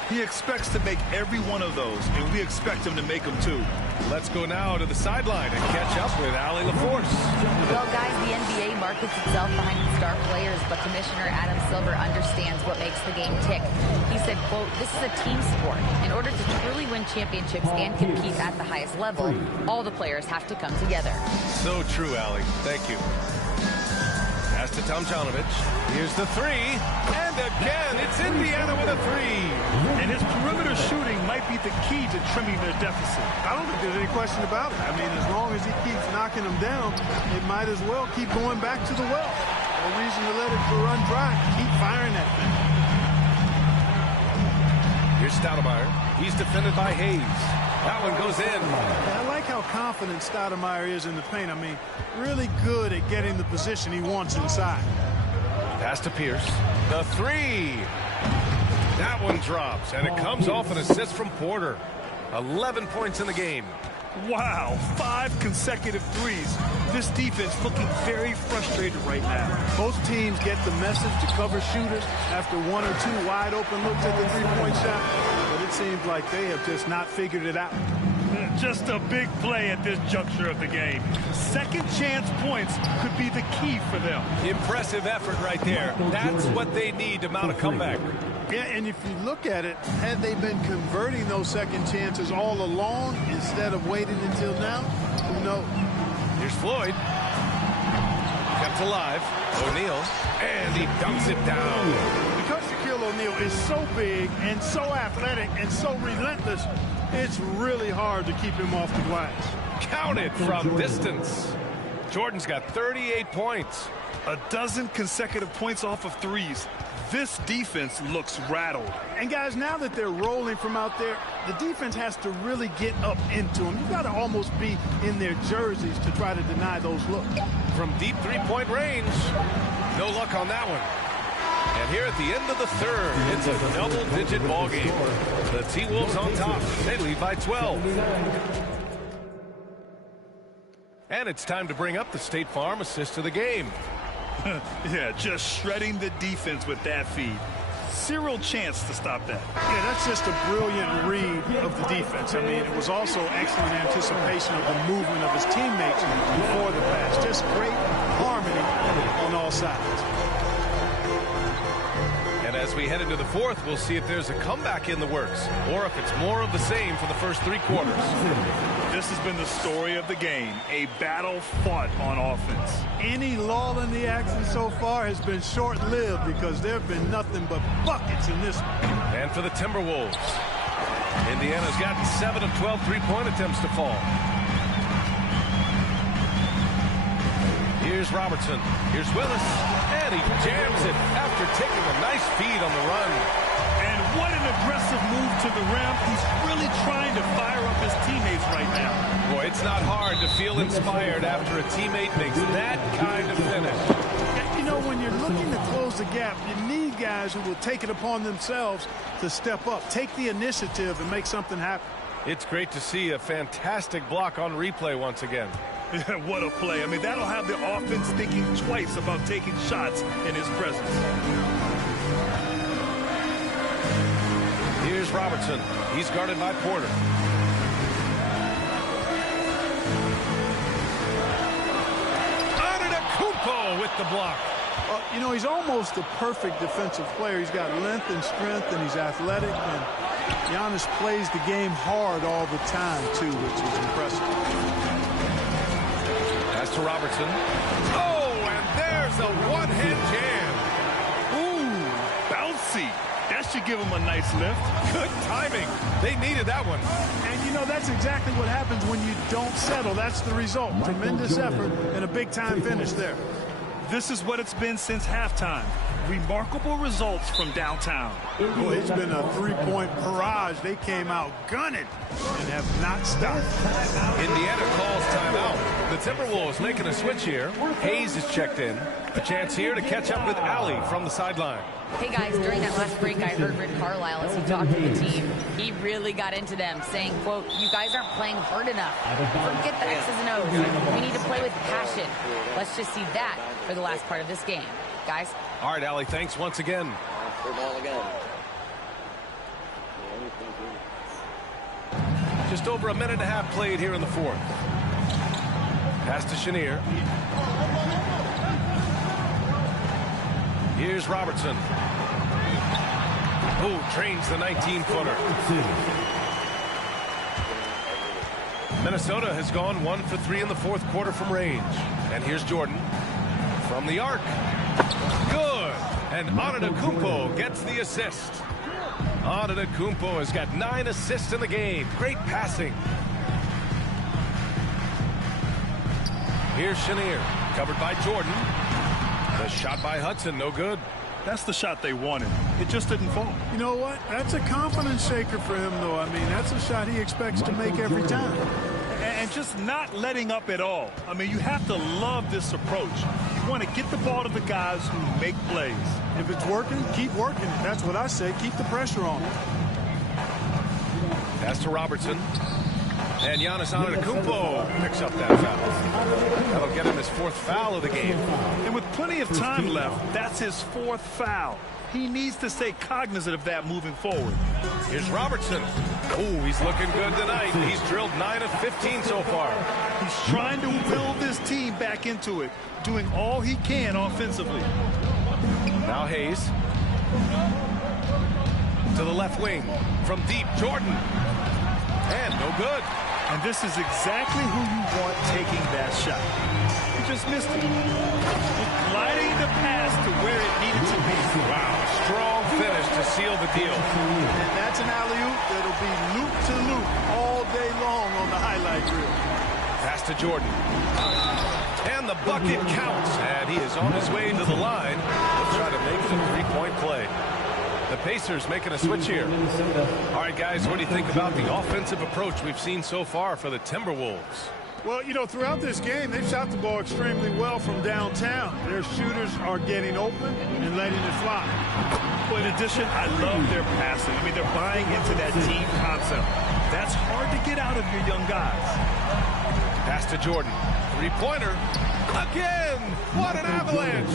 He expects to make every one of those, and we expect him to make them too. Let's go now to the sideline and catch up with Allie LaForce. Well, guys, the NBA markets itself behind its star players, but Commissioner Adam Silver understands what makes the game tick. He said, quote, "This is a team sport. In order to truly win championships and compete at the highest level, all the players have to come together." So true, Allie. Thank you. Pass to Tomjanovich. Here's the three. And again, it's Indiana with a three. And his perimeter shooting might be the key to trimming their deficit. I don't think there's any question about it. I mean, as long as he keeps knocking them down, it might as well keep going back to the well. No reason to let it run dry. Keep firing that thing. Here's Stoudemire. He's defended by Hayes. That one goes in. I like how confident Stoudemire is in the paint. I mean, really good at getting the position he wants inside. Pass to Pierce. The three. That one drops, and it comes off an assist from Porter. 11 points in the game. Wow, 5 consecutive threes. This defense looking very frustrated right now. Most teams get the message to cover shooters after 1 or 2 wide open looks at the three-point shot, but it seems like they have just not figured it out. Just a big play at this juncture of the game. Second chance points could be the key for them. Impressive effort right there. That's what they need to mount a comeback. Yeah, and if you look at it, had they been converting those second chances all along instead of waiting until now, who knows? Here's Floyd. Kept alive. O'Neal. And he dunks it down. Because Shaquille O'Neal is so big and so athletic and so relentless, it's really hard to keep him off the glass. Count it from distance. Jordan's got 38 points. A dozen consecutive points off of threes. This defense looks rattled. And guys, now that they're rolling from out there, the defense has to really get up into them. You've got to almost be in their jerseys to try to deny those looks. From deep three-point range. No luck on that one. And here at the end of the third, it's a double-digit ball game. The T-Wolves on top. They lead by 12. And it's time to bring up the State Farm assist of the game. Yeah, just shredding the defense with that feed. Zero chance to stop that. Yeah, that's just a brilliant read of the defense. I mean, it was also excellent anticipation of the movement of his teammates before the pass. Just great harmony on all sides. And as we head into the fourth, we'll see if there's a comeback in the works or if it's more of the same for the first 3 quarters. This has been the story of the game, a battle fought on offense. Any lull in the action so far has been short-lived because there have been nothing but buckets in this one. And for the Timberwolves, Indiana's gotten 7 of 12 three-point attempts to fall. Here's Robertson. Here's Willis. And he jams it after taking a nice feed on the run. And what an aggressive move to the rim. He's really trying to fire up his teammates right now. Boy, it's not hard to feel inspired after a teammate makes that kind of finish. You know, when you're looking to close the gap, you need guys who will take it upon themselves to step up, take the initiative, and make something happen. It's great to see a fantastic block on replay once again. Yeah, what a play. I mean, that'll have the offense thinking twice about taking shots in his presence. Here's Robertson. He's guarded by Porter. Antetokounmpo with the block. You know, he's almost a perfect defensive player. He's got length and strength, and he's athletic. And Giannis plays the game hard all the time, too, which is impressive. Pass to Robertson. Oh, and there's a one-hand jam. Ooh, bouncy. That should give him a nice lift. Good timing. They needed that one. And, you know, that's exactly what happens when you don't settle. That's the result. Tremendous effort and a big-time finish there. This is what it's been since halftime. Remarkable results from downtown. Boy, it's been a three-point barrage. They came out gunning and have not stopped. Indiana calls timeout. The Timberwolves making a switch here. Hayes is checked in. A chance here to catch up with Allie from the sideline. Hey guys, during that last break, I heard Rick Carlisle as he talked to the team. He really got into them, saying, quote, "You guys aren't playing hard enough. Forget the X's and O's. We need to play with passion." Let's just see that for the last part of this game. Guys? All right, Allie, thanks once again. Just over a minute and a half played here in the fourth. Pass to Chenier. Here's Robertson. Who trains the 19-footer. Minnesota has gone 1 for 3 in the fourth quarter from range. And here's Jordan from the arc. Good. And Antetokounmpo gets the assist. Antetokounmpo has got 9 assists in the game. Great passing. Here's Chenier, covered by Jordan. The shot by Hudson, no good. That's the shot they wanted. It just didn't fall. You know what? That's a confidence shaker for him, though. I mean, that's a shot he expects to make every time. And just not letting up at all. I mean, you have to love this approach. You want to get the ball to the guys who make plays. If it's working, keep working it. That's what I say. Keep the pressure on. Pass to Robertson. And Giannis Antetokounmpo picks up that foul. That'll get him his 4th foul of the game. And with plenty of time left, that's his 4th foul. He needs to stay cognizant of that moving forward. Here's Robertson. Oh, he's looking good tonight. He's drilled 9 of 15 so far. He's trying to will this team back into it, doing all he can offensively. Now Hayes. To the left wing. From deep, Jordan. And no good. And this is exactly who you want taking that shot. He just missed it. Gliding the pass to where it needed to be. Wow, strong finish to seal the deal. And that's an alley-oop that'll be loop to loop all day long on the highlight reel. Pass to Jordan. And the bucket counts. And he is on his way to the line. He'll try to make it a three-point play. The Pacers making a switch here. All right, guys, what do you think about the offensive approach we've seen so far for the Timberwolves? Well, you know, throughout this game, they've shot the ball extremely well from downtown. Their shooters are getting open and letting it fly. Well, in addition, I love their passing. I mean, they're buying into that team concept. That's hard to get out of your young guys. Pass to Jordan. Three-pointer. Again! What an avalanche!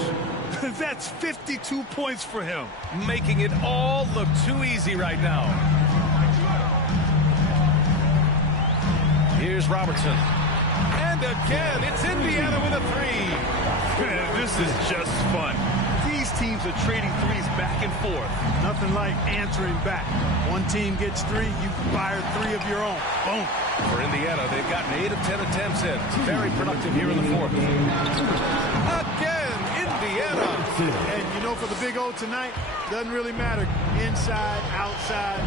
That's 52 points for him. Making it all look too easy right now. Here's Robertson. And again, it's Indiana with a 3. This is just fun. These teams are trading threes back and forth. Nothing like answering back. One team gets 3, you fire 3 of your own. Boom. For Indiana, they've gotten 8 of 10 attempts in. Very productive here in the fourth. Again, Indiana. And, you know, for the Big O tonight, doesn't really matter. Inside, outside,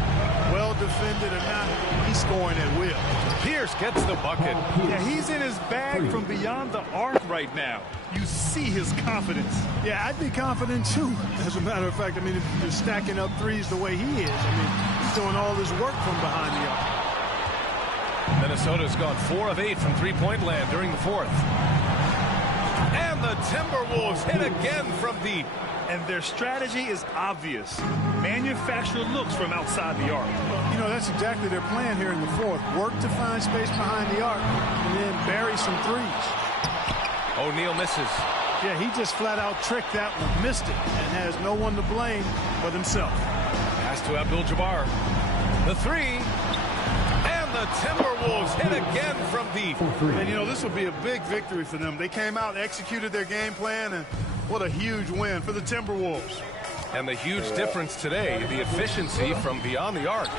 well defended or not, he's scoring at will. Pierce gets the bucket. Yeah, he's in his bag from beyond the arc right now. You see his confidence. Yeah, I'd be confident, too. As a matter of fact, I mean, if you're stacking up threes the way he is, I mean, he's doing all this work from behind the arc. Minnesota's gone 4 of 8 from three-point land during the fourth. And the Timberwolves hit again from deep. And their strategy is obvious. Manufacture looks from outside the arc. You know, that's exactly their plan here in the fourth. Work to find space behind the arc and then bury some threes. O'Neal misses. Yeah, he just flat out tricked that one, missed it, and has no one to blame but himself. Pass to Abdul-Jabbar. The three. And the Timberwolves hit again from deep. And, you know, this will be a big victory for them. They came out and executed their game plan, and what a huge win for the Timberwolves. And the huge difference today, the efficiency from beyond the arc.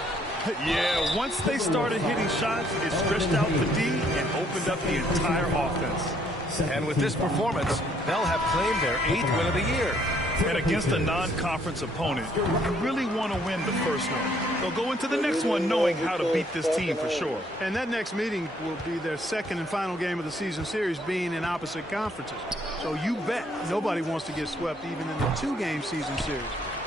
Yeah, once they started hitting shots, it stretched out the D and opened up the entire offense. And with this performance, they'll have claimed their 8th win of the year. And against a non-conference opponent, you really want to win the first one. They'll go into the next one knowing how to beat this team for sure. And that next meeting will be their second and final game of the season series, being in opposite conferences. So you bet nobody wants to get swept even in the 2-game season series.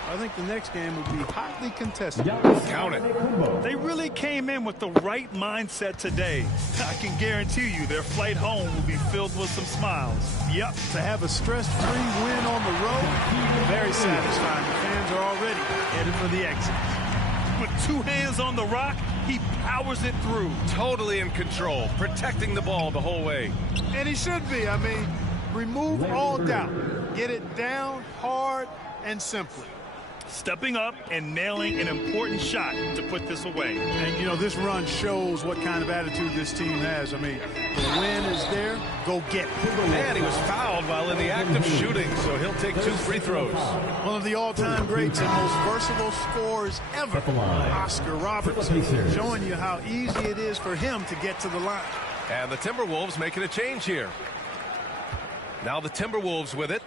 I think the next game will be hotly contested. Count it. They really came in with the right mindset today. I can guarantee you their flight home will be filled with some smiles. Yep, to have a stress-free win on the road, very satisfying. The fans are already headed for the exit. With 2 hands on the rock, he powers it through. Totally in control, protecting the ball the whole way. And he should be. I mean, remove all doubt. Get it down hard and simply. Stepping up and nailing an important shot to put this away. And, you know, this run shows what kind of attitude this team has. I mean, the win is there. Go get it. And he was fouled while in the act of shooting, so he'll take 2 free throws. One of the all-time greats and most versatile scorers ever, Oscar Robertson, showing you how easy it is for him to get to the line. And the Timberwolves making a change here. Now the Timberwolves with it.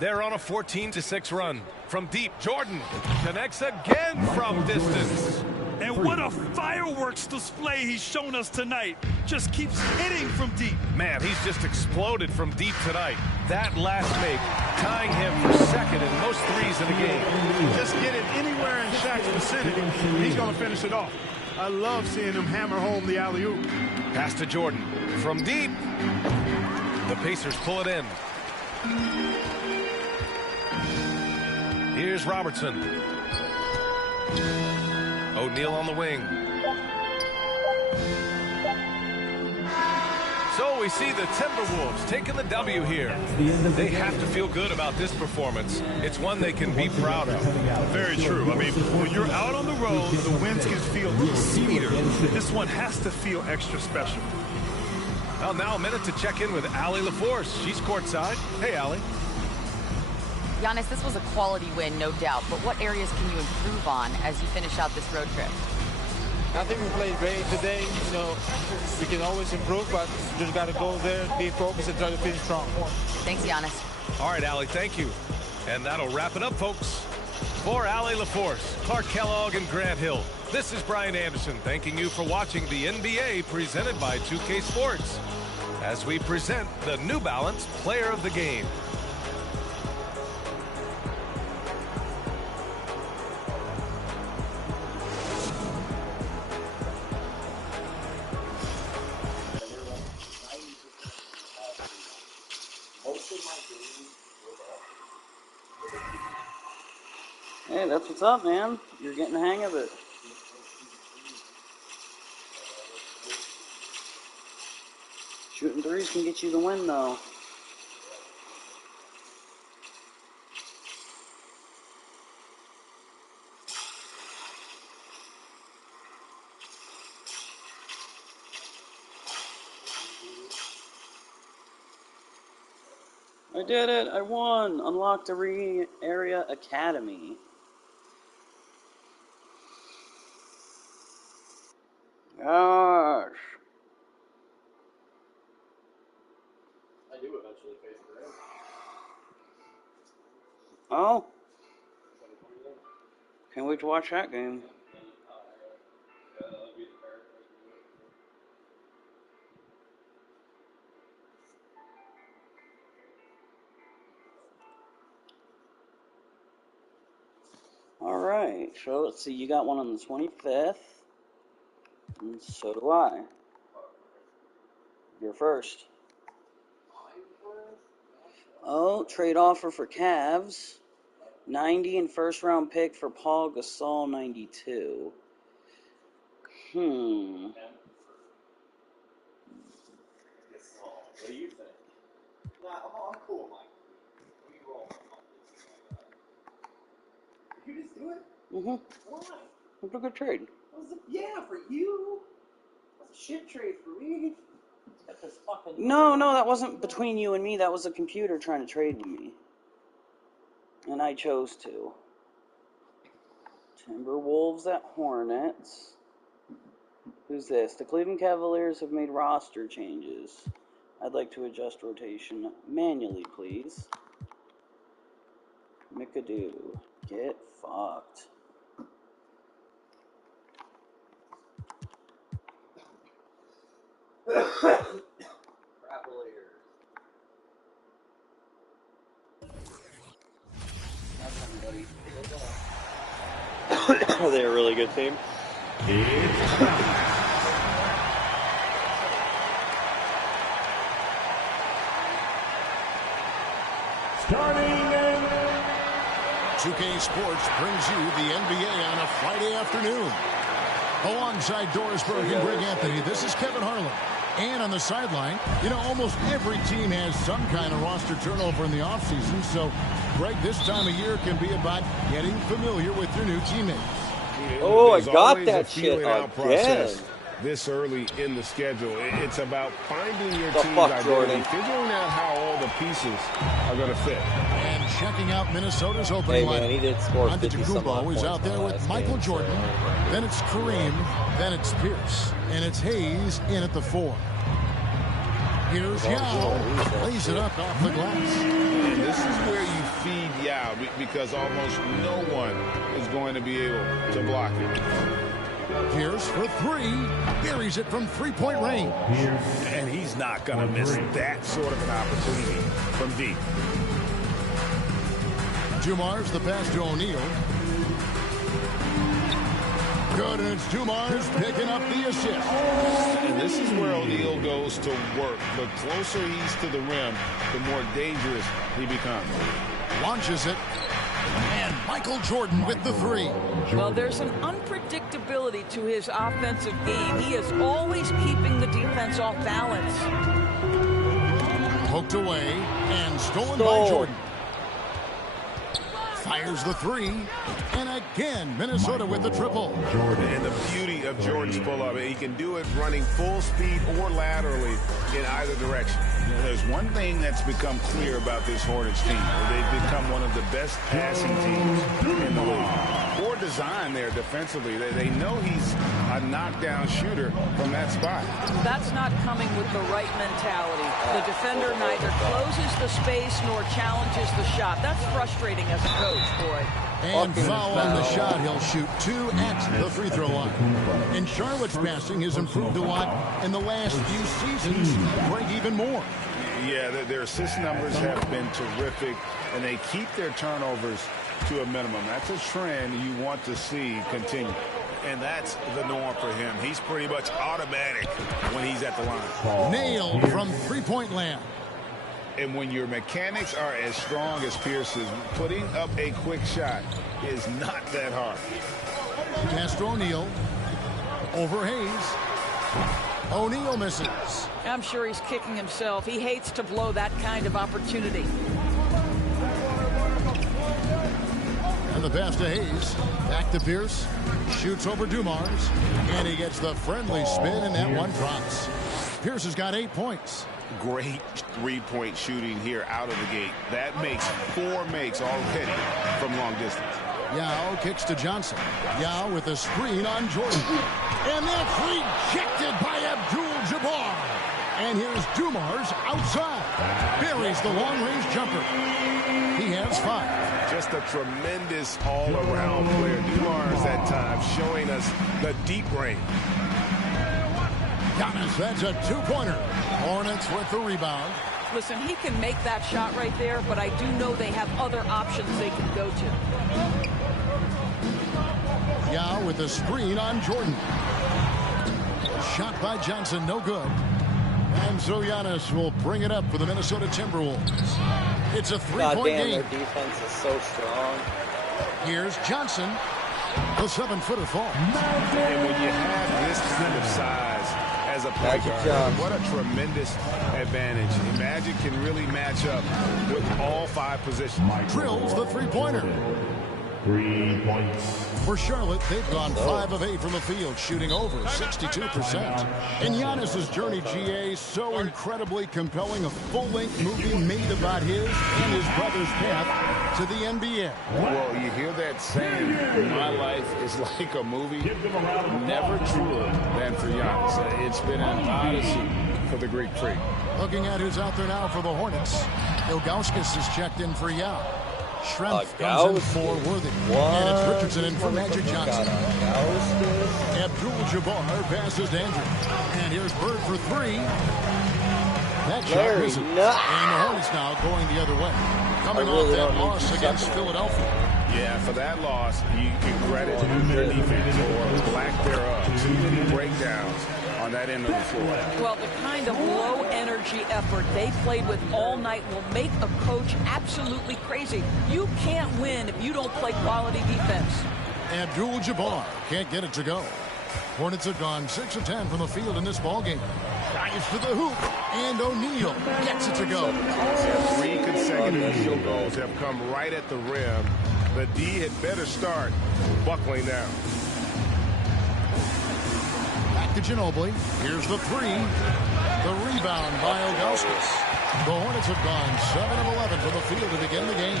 They're on a 14-6 run. From deep, Jordan connects again from distance. And what a fireworks display he's shown us tonight. Just keeps hitting from deep. Man, he's just exploded from deep tonight. That last make, tying him for second in most threes in the game. Just get it anywhere in Shaq's vicinity, he's going to finish it off. I love seeing him hammer home the alley-oop. Pass to Jordan. From deep, the Pacers pull it in. Here's Robertson. O'Neal on the wing. So we see the Timberwolves taking the W here. They have to feel good about this performance. It's one they can be proud of. Very true. I mean, when you're out on the road, the wins can feel a little sweeter. This one has to feel extra special. Well, now a minute to check in with Allie LaForce. She's courtside. Hey, Allie. Giannis, this was a quality win, no doubt, but what areas can you improve on as you finish out this road trip? I think we played great today. You know, we can always improve, but just got to go there, be focused, and try to finish strong. Thanks, Giannis. All right, Allie, thank you. And that'll wrap it up, folks. For Allie LaForce, Clark Kellogg, and Grant Hill, this is Brian Anderson thanking you for watching the NBA presented by 2K Sports as we present the New Balance Player of the Game. Hey, that's what's up, man. You're getting the hang of it. Shooting threes can get you the win, though. I did it! I won! Unlocked a area academy. Gosh. I do eventually face the rim. Oh. Can't wait to watch that game. Alright, so let's see, you got one on the 25th. And so do I. You're first. I'm first? Oh, trade offer for Cavs. 90 and first round pick for Paul Gasol, 92. What do you think? Nah, I'm cool, Mike. We roll. You just do it? Mm-hmm. Why? It's a good trade. Yeah, for you. That's a shit trade for me. Got this fucking. No, that wasn't between you and me. That was the computer trying to trade with me. And I chose to. Timberwolves at Hornets. Who's this? The Cleveland Cavaliers have made roster changes. I'd like to adjust rotation manually, please. McAdoo. Get fucked. Are they a really good team? Starting 2K Sports brings you the NBA on a Friday afternoon. Alongside Doris Burke and Greg Anthony, this is Kevin Harlan. And on the sideline, almost every team has some kind of roster turnover in the offseason. So, Greg, this time of year can be about getting familiar with your new teammates. Oh, I There's got always that a shit feeling out process again. this early in the schedule. It's about finding your The team's fuck, identity, Jordan? figuring out how all the pieces are going to fit. And checking out Minnesota's opening Hey, man, he did score 50-some odd Antetokounmpo is points out there with last Michael game, Jordan. Then it's Kareem. Then it's Pierce. And it's Hayes in at the 4. Here's Yao. Lays it up off the glass. And this is where you feed Yao because almost no one is going to be able to block it. Pierce for 3. Buries it from three-point range. And he's not going to miss that sort of an opportunity from deep. Dumars the pass to O'Neal. Good, and it's Dumars picking up the assist. And this is where O'Neal goes to work. The closer he's to the rim, the more dangerous he becomes. Launches it. And Michael Jordan with the 3. Well, there's an unpredictability to his offensive game. He is always keeping the defense off balance. Poked away and stolen by Jordan. Fires the 3. And again, Minnesota with the triple. And the beauty of Jordan's pull-up, he can do it running full speed or laterally in either direction. There's one thing that's become clear about this Hornets team. They've become one of the best passing teams in the league. Poor design there defensively. They know he's a knockdown shooter from that spot. That's not coming with the right mentality. The defender neither closes the space nor challenges the shot. That's frustrating as a coach, boy. And foul on the shot. He'll shoot 2 at the free throw line. And Charlotte's passing has improved a lot in the last few seasons. Break even more. Yeah, their assist numbers have been terrific, and they keep their turnovers to a minimum. That's a trend you want to see continue. And that's the norm for him. He's pretty much automatic when he's at the line. Nailed from three-point land. And when your mechanics are as strong as Pierce's, putting up a quick shot is not that hard. Castro O'Neal over Hayes. O'Neal misses. I'm sure he's kicking himself. He hates to blow that kind of opportunity. And the pass to Hayes. Back to Pierce. Shoots over Dumars. And he gets the friendly spin, and that one drops. Pierce has got 8 points. Great three-point shooting here out of the gate. That makes 4 makes already from long distance. Yao kicks to Johnson. Yao with a screen on Jordan. And that's rejected by Abdul-Jabbar. And here's Dumars outside. Buries the long-range jumper. He has 5. Just a tremendous all-around player. Dumars at times showing us the deep range. Giannis, that's a 2-pointer. Hornets with the rebound. Listen, he can make that shot right there, but I do know they have other options they can go to. Yao with a screen on Jordan. Shot by Johnson, no good. And so Giannis will bring it up for the Minnesota Timberwolves. It's a three-point game. Their defense is so strong. Here's Johnson. The 7-footer fall. And when you have this kind of size as a point guard, what a tremendous advantage. Magic can really match up with all 5 positions. Drills the three-pointer. 3 points. For Charlotte, they've gone 5 of 8 from the field, shooting over 62%. And Giannis's journey, GA, so incredibly compelling. A full-length movie made about his and his brother's path to the NBA. Well, you hear that saying, my life is like a movie. Never truer than for Giannis. It's been an odyssey for the Greek freak. Looking at who's out there now for the Hornets. Ilgauskas is checked in for Yao. Schrempf comes in for Worthy. And it's Richardson in for Magic Johnson. Abdul-Jabbar passes to Andrew. And here's Bird for 3. That shot misses. And the Hornets now going the other way. Coming off that loss against Philadelphia. Yeah, for that loss, you can credit their defense or lack thereof. Too many breakdowns on that end of the floor. Well, the kind of low-energy effort they played with all night will make a coach absolutely crazy. You can't win if you don't play quality defense. Abdul-Jabbar can't get it to go. Hornets have gone 6 of 10 from the field in this ballgame. Drives to the hoop, and O'Neal gets it to go. 3 consecutive field goals have come right at the rim. The D had better start buckling down. Back to Ginobili. Here's the 3. The rebound by Ilgauskas. The Hornets have gone 7 of 11 from the field to begin the game.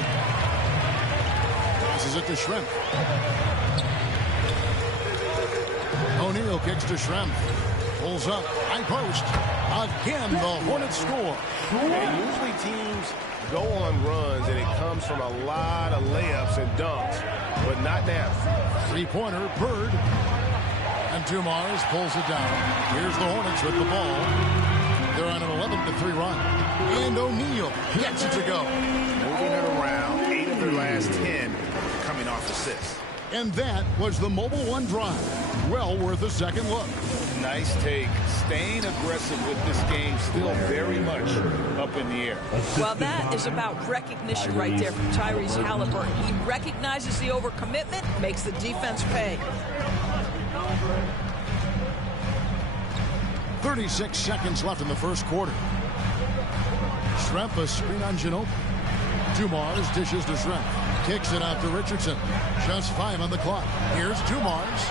Passes it to Schrempf. O'Neal kicks to Schrempf. Pulls up. High post. Again, the Hornets score. And usually teams go on runs, and it comes from a lot of layups and dunks, but not now. Three-pointer, Bird. And Dumars pulls it down. Here's the Hornets with the ball. They're on an 11-3 run. And O'Neal gets it to go. Moving it around. 8 of their last 10 coming off assists. And that was the Mobile One drive. Well worth a second look. Nice take. Staying aggressive with this game, still very much up in the air. Well, that is about recognition right there from Tyrese Halliburton. He recognizes the overcommitment, makes the defense pay. 36 seconds left in the first quarter. Schrempf a screen on Ginobili. Dumars dishes to Schrempf. Kicks it out to Richardson. Just 5 on the clock. Here's Dumars.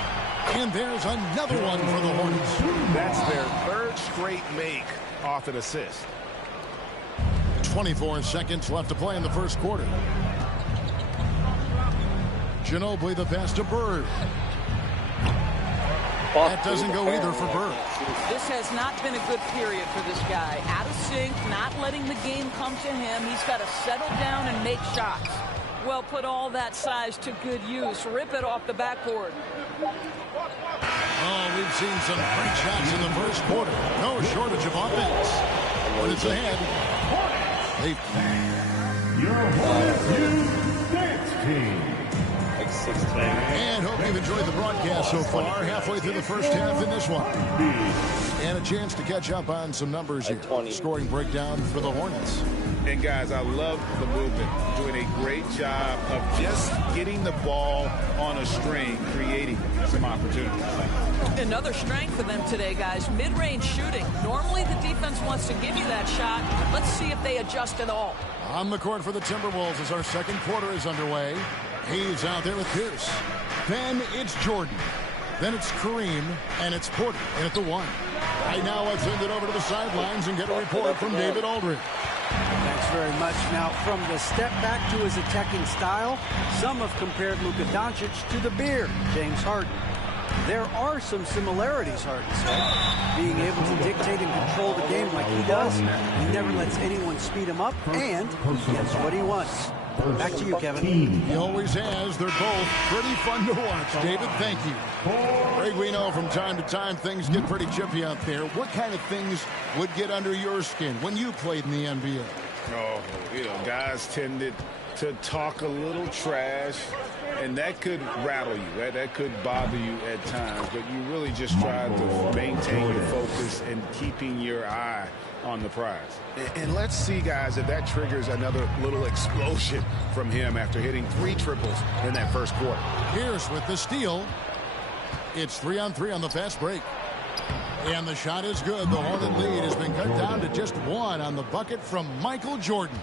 And there's another one for the Hornets. That's their 3rd straight make off an assist. 24 seconds left to play in the first quarter. Ginobili the pass to Bird. That doesn't go either for Bird. This has not been a good period for this guy. Out of sync, not letting the game come to him. He's got to settle down and make shots. Well, put all that size to good use. Rip it off the backboard. Oh, we've seen some great shots in the first quarter. No shortage of offense. Hornets ahead. Your Hornets dance team. Like 16. And hope you've enjoyed the broadcast so far. Halfway through the first half in this one. And a chance to catch up on some numbers here. Scoring breakdown for the Hornets. And guys, I love the movement. Doing a great job of just getting the ball on a string, creating some opportunities. Another strength for them today, guys. Mid-range shooting. Normally the defense wants to give you that shot. Let's see if they adjust at all. On the court for the Timberwolves as our second quarter is underway. He's out there with Pierce. Then it's Jordan. Then it's Kareem. And it's Porter in at the 1. Right now, let's send it over to the sidelines and get a report from David Aldridge. Thanks very much. Now, from the step back to his attacking style, some have compared Luka Doncic to the Beard, James Harden. There are some similarities, Harden said. Being able to dictate and control the game like he does. He never lets anyone speed him up, and he gets what he wants. Back to you, Kevin. He always has. They're both pretty fun to watch. David, thank you. Greg, we know from time to time things get pretty chippy out there. What kind of things would get under your skin when you played in the NBA? Oh, guys tended to talk a little trash, and that could rattle you. That could bother you at times, but you really just try to maintain your focus and keeping your eye on the prize. And let's see, guys, if that triggers another little explosion from him after hitting 3 triples in that first quarter. Pierce with the steal. It's 3-on-3 on the fast break. And the shot is good. The Hornet lead has been cut down to just 1 on the bucket from Michael Jordan.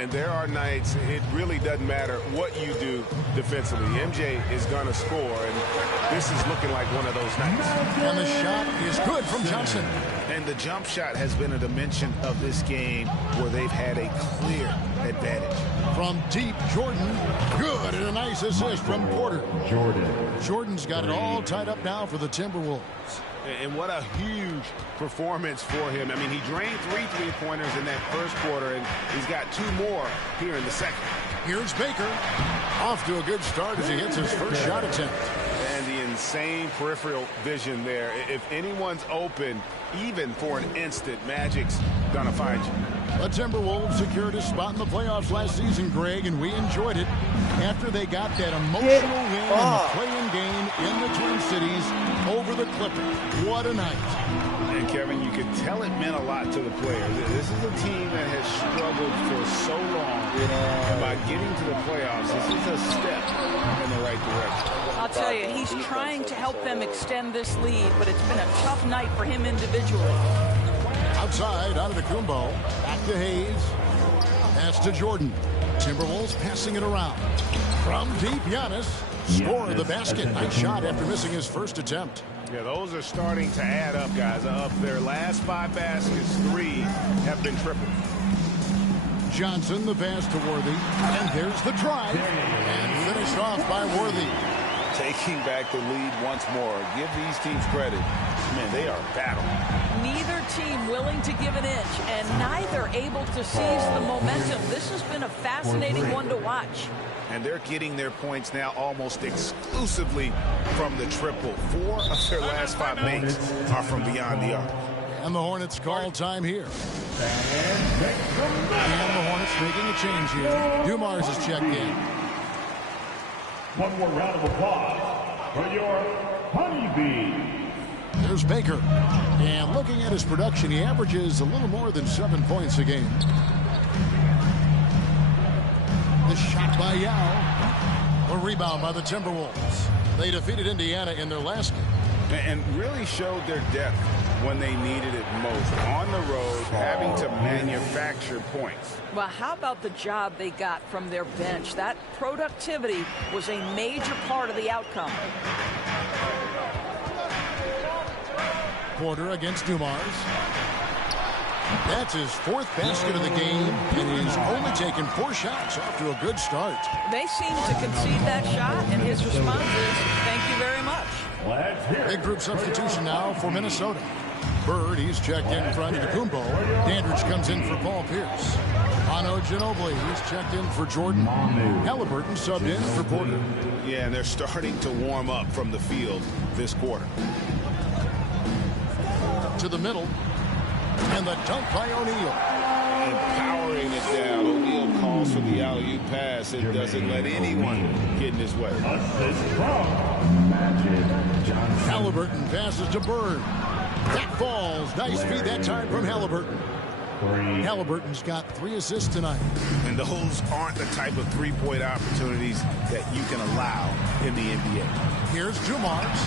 And there are nights it really doesn't matter what you do defensively. MJ is going to score, and this is looking like one of those nights. And the shot is good from Johnson. And the jump shot has been a dimension of this game where they've had a clear advantage. From deep, Jordan, good, and a nice assist from Porter. Jordan's got it all tied up now for the Timberwolves. And what a huge performance for him. I mean, he drained 3 3-pointers in that first quarter, and he's got 2 more here in the second. Here's Baker. Off to a good start as he hits his first shot attempt. And the insane peripheral vision there. If anyone's open, even for an instant, Magic's gonna find you. The Timberwolves secured a spot in the playoffs last season, Greg, and we enjoyed it after they got that emotional win in the play-in game in the Twin Cities over the Clippers. What a night. And Kevin, you could tell it meant a lot to the players. This is a team that has struggled for so long. And by getting to the playoffs, this is a step in the right direction. I'll tell you, he's trying to help them extend this lead, but it's been a tough night for him individually. Outside, Antetokounmpo. Back to Hayes. Pass to Jordan. Timberwolves passing it around. From deep, Giannis. Score of the basket. Nice shot after missing his first attempt. Yeah, those are starting to add up, guys. Up their last 5 baskets, 3 have been triple. Johnson, the pass to Worthy. And there's the drive. And finished off by Worthy. Taking back the lead once more. Give these teams credit. Man, they are battling. Neither team willing to give an inch, and neither able to seize the momentum. This has been a fascinating one to watch. And they're getting their points now almost exclusively from the triple. 4 of their last 5 makes are from beyond the arc. And the Hornets call time here. And the Hornets making a change here. Dumars is checked in. One more round of applause for your Honeybee. There's Baker. And looking at his production, he averages a little more than 7 points a game. The shot by Yao. A rebound by the Timberwolves. They defeated Indiana in their last game. And really showed their depth when they needed it most. On the road, having to manufacture points. Well, how about the job they got from their bench? That productivity was a major part of the outcome. Porter against Dumars. That's his 4th basket of the game, and he's only taken 4 shots. Off to a good start. They seem to concede that shot, and his response is, thank you very much. Big group substitution now for Minnesota. Bird, he's checked in for Antetokounmpo. Dandridge comes in for Paul Pierce. Ano Ginobili, he's checked in for Jordan. Halliburton subbed in for Porter. Yeah, and they're starting to warm up from the field this quarter. To the middle. And the dunk by O'Neal. And powering it down. O'Neal calls for the alley-oop pass. It doesn't let anyone get in his way. Halliburton passes to Bird. That falls. Nice feed that time from Halliburton. Halliburton's got 3 assists tonight. And those aren't the type of 3-point opportunities that you can allow in the NBA. Here's Dumars.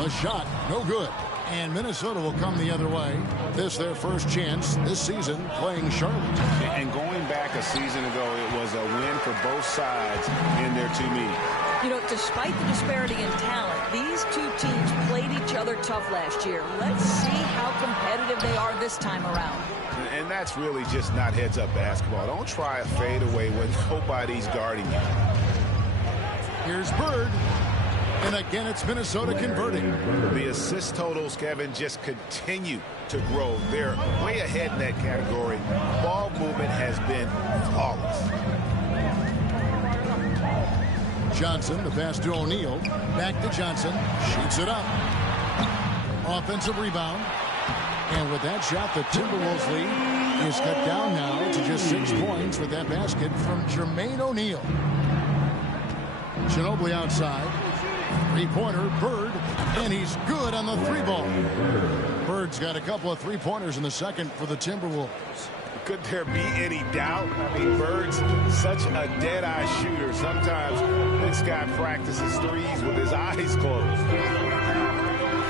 A shot, no good. And Minnesota will come the other way. This their first chance this season playing Charlotte. And going back a season ago, it was a win for both sides in their 2 meetings. You know, despite the disparity in talent, these 2 teams played each other tough last year. Let's see how competitive they are this time around. And that's really just not heads-up basketball. Don't try a fadeaway when nobody's guarding you. Here's Bird. And again, it's Minnesota converting. The assist totals, Kevin, just continue to grow. They're way ahead in that category. Ball movement has been flawless. Johnson, the pass to O'Neal. Back to Johnson. Shoots it up. Offensive rebound. And with that shot, the Timberwolves lead is cut down now to just 6 points with that basket from Jermaine O'Neal. Ginobili outside. Three-pointer, Bird, and he's good on the 3-ball. Bird's got a couple of 3-pointers in the second for the Timberwolves. Could there be any doubt? I mean, Bird's such a dead-eye shooter. Sometimes this guy practices threes with his eyes closed.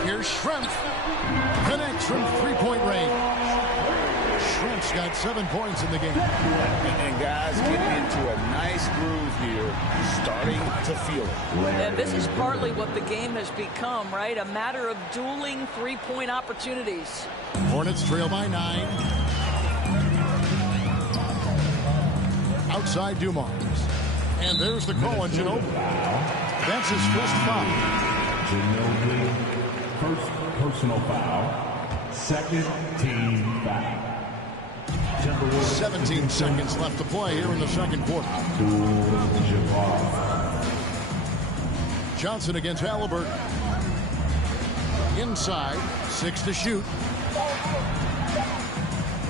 Here's Schrempf. Connects from 3-point range. Schrempf's got 7 points in the game. And guys getting into a nice groove here, starting to feel it. And this is partly what the game has become, right? A matter of dueling 3-point opportunities. Hornets trail by 9. Outside Dumars. And there's the call on Ginobili. That's his first foul. Ginobili, first personal foul, second team foul. 17 seconds left to play here in the second quarter. Johnson against Halliburton. Inside, 6 to shoot.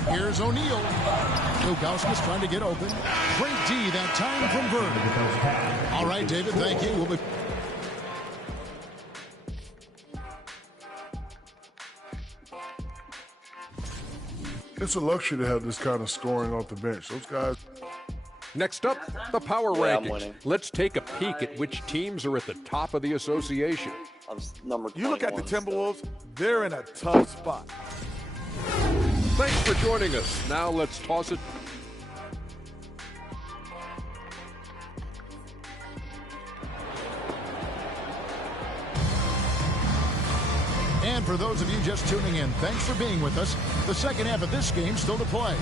Here's O'Neal. Ilgauskas trying to get open. Great D that time from Bird. All right, David, thank you. We'll be... It's a luxury to have this kind of scoring off the bench. Those guys. Next up, the power Yeah, I'm rankings. winning. Let's take a peek at which teams are at the top of the association. I'm number 21. You look at the Timberwolves, they're in a tough spot. Thanks for joining us. Now let's toss it. And for those of you just tuning in, thanks for being with us. The second half of this game still to play.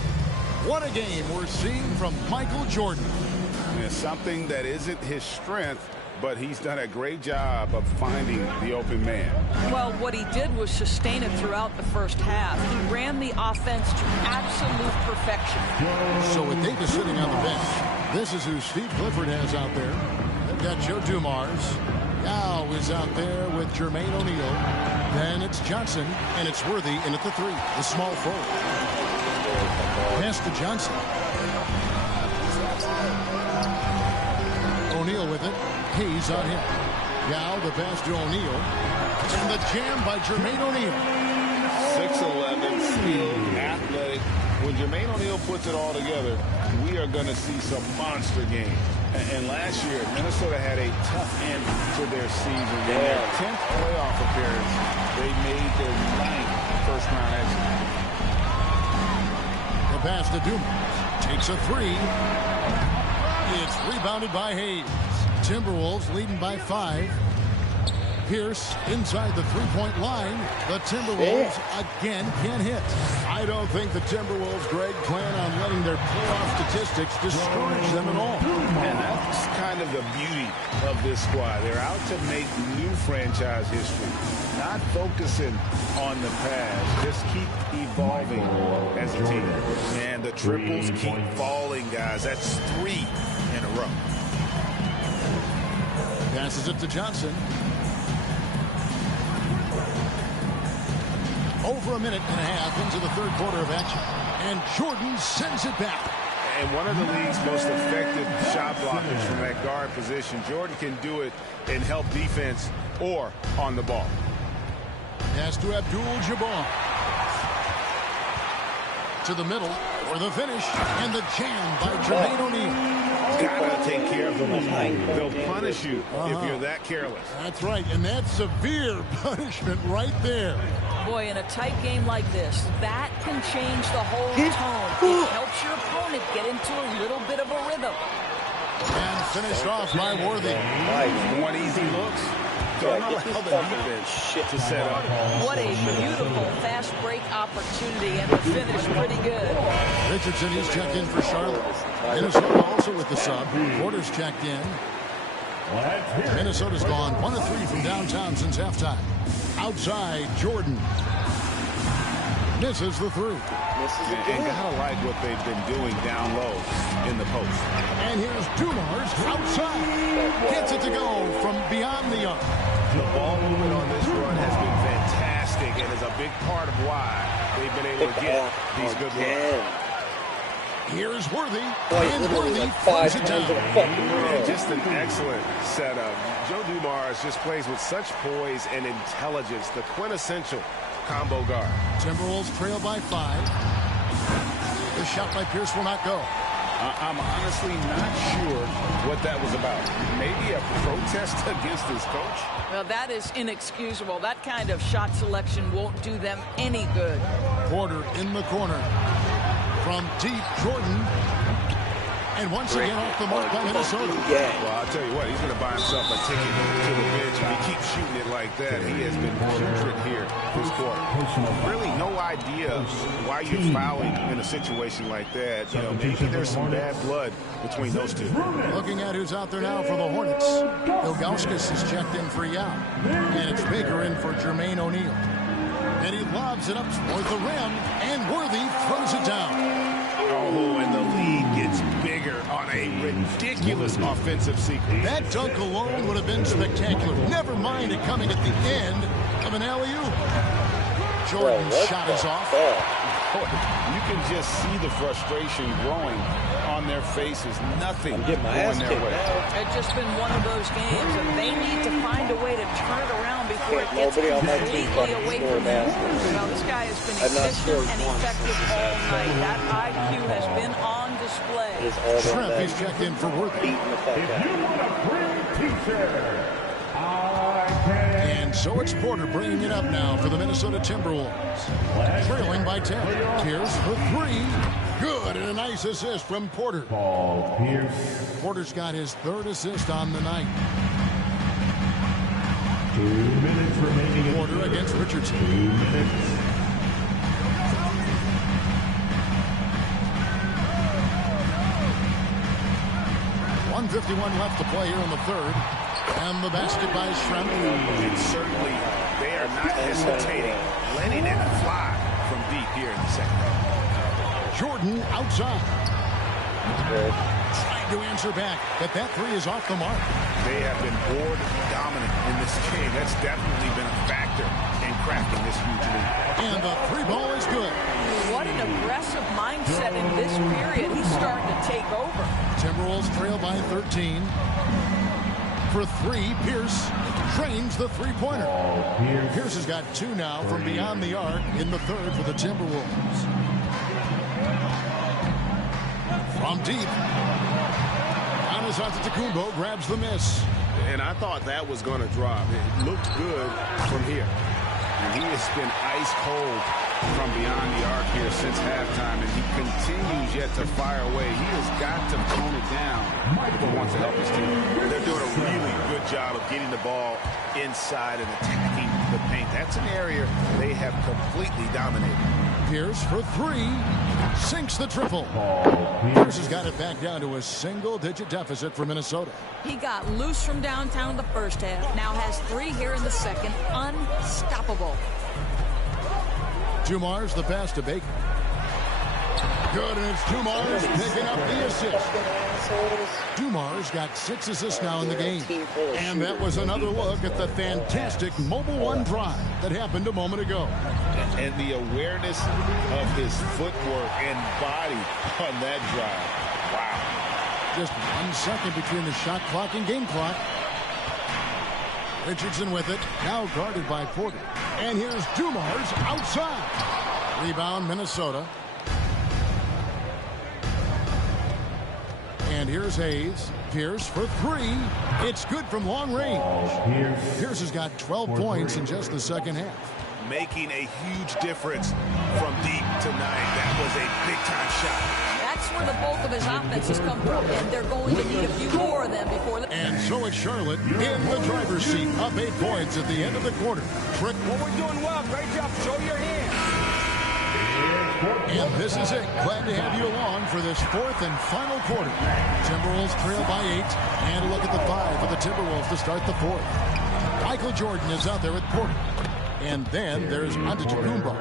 What a game we're seeing from Michael Jordan. And something that isn't his strength, but he's done a great job of finding the open man. Well, what he did was sustain it throughout the first half. He ran the offense to absolute perfection. So with Davis sitting on the bench, this is who Steve Clifford has out there. They've got Joe Dumars. Yao is out there with Jermaine O'Neal. Then it's Johnson, and it's Worthy in at the 3, the small forward. Pass to Johnson. O'Neal with it. Hayes on him. Yao, the pass to O'Neal. And the jam by Jermaine O'Neal. 6'11", skilled, athletic. When Jermaine O'Neal puts it all together, we are going to see some monster games. And last year, Minnesota had a tough end to their season. In their 10th playoff appearance, they made their 9th first-round exit. The pass to Dumars. Takes a 3. It's rebounded by Hayes. Timberwolves leading by 5. Pierce inside the 3-point line. The Timberwolves again can't hit. I don't think the Timberwolves, Greg, plan on letting their playoff statistics discourage them at all. And that's kind of the beauty of this squad. They're out to make new franchise history, not focusing on the past. Just keep evolving as a team. And the triples keep falling, guys. That's 3 in a row. Passes it to Johnson. Over a minute and a half into the third quarter of action. And Jordan sends it back. And one of the league's most effective shot blockers from that guard position. Jordan can do it in help defense or on the ball. Pass to Abdul-Jabbar. To the middle for the finish. And the jam by Jermaine O'Neal. Gotta take care of them behind. They'll punish you if you're that careless. That's right, and that's severe punishment right there. Boy, in a tight game like this, that can change the whole tone. It helps your opponent get into a little bit of a rhythm. And finished off by Worthy. One easy looks. Don't allow the defense to set up. What a beautiful fast break opportunity, and the finish pretty good. Richardson, he's checked in for Charlotte. Minnesota also with the sub. Porter's checked in. Minnesota's gone 1 of 3 from downtown since halftime. Outside, Jordan misses the 3. And gotta like what they've been doing down low in the post. And here's Dumars outside. Gets it to go from beyond the arc. The ball movement on this run has been fantastic and is a big part of why they've been able to get these good looks. Here's Worthy. And Worthy like 5 times a fucking And just an excellent setup. Joe Dumars just plays with such poise and intelligence, the quintessential combo guard. Timberwolves trail by 5. The shot by Pierce will not go. I'm honestly not sure what that was about. Maybe a protest against his coach? Well, that is inexcusable. That kind of shot selection won't do them any good. Porter in the corner. From deep, Jordan. And once again off the mark by Minnesota. Well, I'll tell you what, he's going to buy himself a ticket to the bench. If he keeps shooting it like that, he has been putrid here this quarter. Really no idea why you're fouling in a situation like that. You know, maybe there's some bad blood between those two. Looking at who's out there now for the Hornets. Ilgauskas is checked in for Yao. And it's Baker in for Jermaine O'Neal. And he lobs it up towards the rim, and Worthy throws it down. Oh, and the lead gets bigger on a ridiculous offensive sequence. That dunk alone would have been spectacular. Never mind it coming at the end of an alley-oop. Jordan's shot is off. You can just see the frustration growing on their faces. Nothing Get my ass going their way. It's just been one of those games, and they need to find a way to turn it around before it gets Nobody on my team completely fucking away scored from them. baskets. Well, this guy has been I've not efficient scored and once. effective all night. That IQ has been on display. Shrimp is checked in for Worthy. And so it's Porter bringing it up now for the Minnesota Timberwolves. Trailing by 10. Pierce for 3. Good, and a nice assist from Porter. Porter's got his 3rd assist on the night. 2 minutes remaining. Porter against Richardson. 2 minutes. .151 left to play here in the 3rd. And the basket by Shrimp. And certainly they are not hesitating, letting it fly from deep here in the second half. Jordan outside. Trying to answer back, but that 3 is off the mark. They have been board dominant in this game. That's definitely been a factor in cracking this huge lead. And the 3 ball is good. What an aggressive mindset in this period. He's starting to take over. Timberwolves trail by 13. For 3, Pierce trains the three-pointer. Pierce has got 2 now from beyond the arc in the 3rd for the Timberwolves. From deep, Giannis Antetokounmpo grabs the miss. And I thought that was going to drop. It looked good from here. And he has been ice cold from beyond the arc here since halftime, and he continues yet to fire away. He has got to tone it down if he wants to help his team. They're doing a really good job of getting the ball inside and attacking the paint. That's an area they have completely dominated. Pierce for 3. Sinks the triple. Pierce has got it back down to a single-digit deficit for Minnesota. He got loose from downtown the first half. Now has 3 here in the second. Unstoppable. Dumars the pass to Baker. Good, and it's Dumars picking up the assist. Dumars got 6 assists now in the game. And that was another look at the fantastic Mobile One drive that happened a moment ago. And the awareness of his footwork and body on that drive. Wow. Just 1 second between the shot clock and game clock. Richardson with it, now guarded by Porter. And here's Dumars outside. Rebound, Minnesota. And here's Hayes. Pierce for 3. It's good from long range. Pierce has got 12 points in just the second half. Making a huge difference from deep tonight. That was a big-time shot. That's where the bulk of his offenses come from, and they're going to need a few more of them before the... And so it's Charlotte in the driver's seat, up 8 points at the end of the quarter. Trick. Well, we're doing well. Great job. Show your hand. And this is it. Glad to have you along for this 4th and final quarter. Timberwolves trail by 8. And a look at the 5 for the Timberwolves to start the 4th. Michael Jordan is out there with Porter. And then there's Antetokounmpo.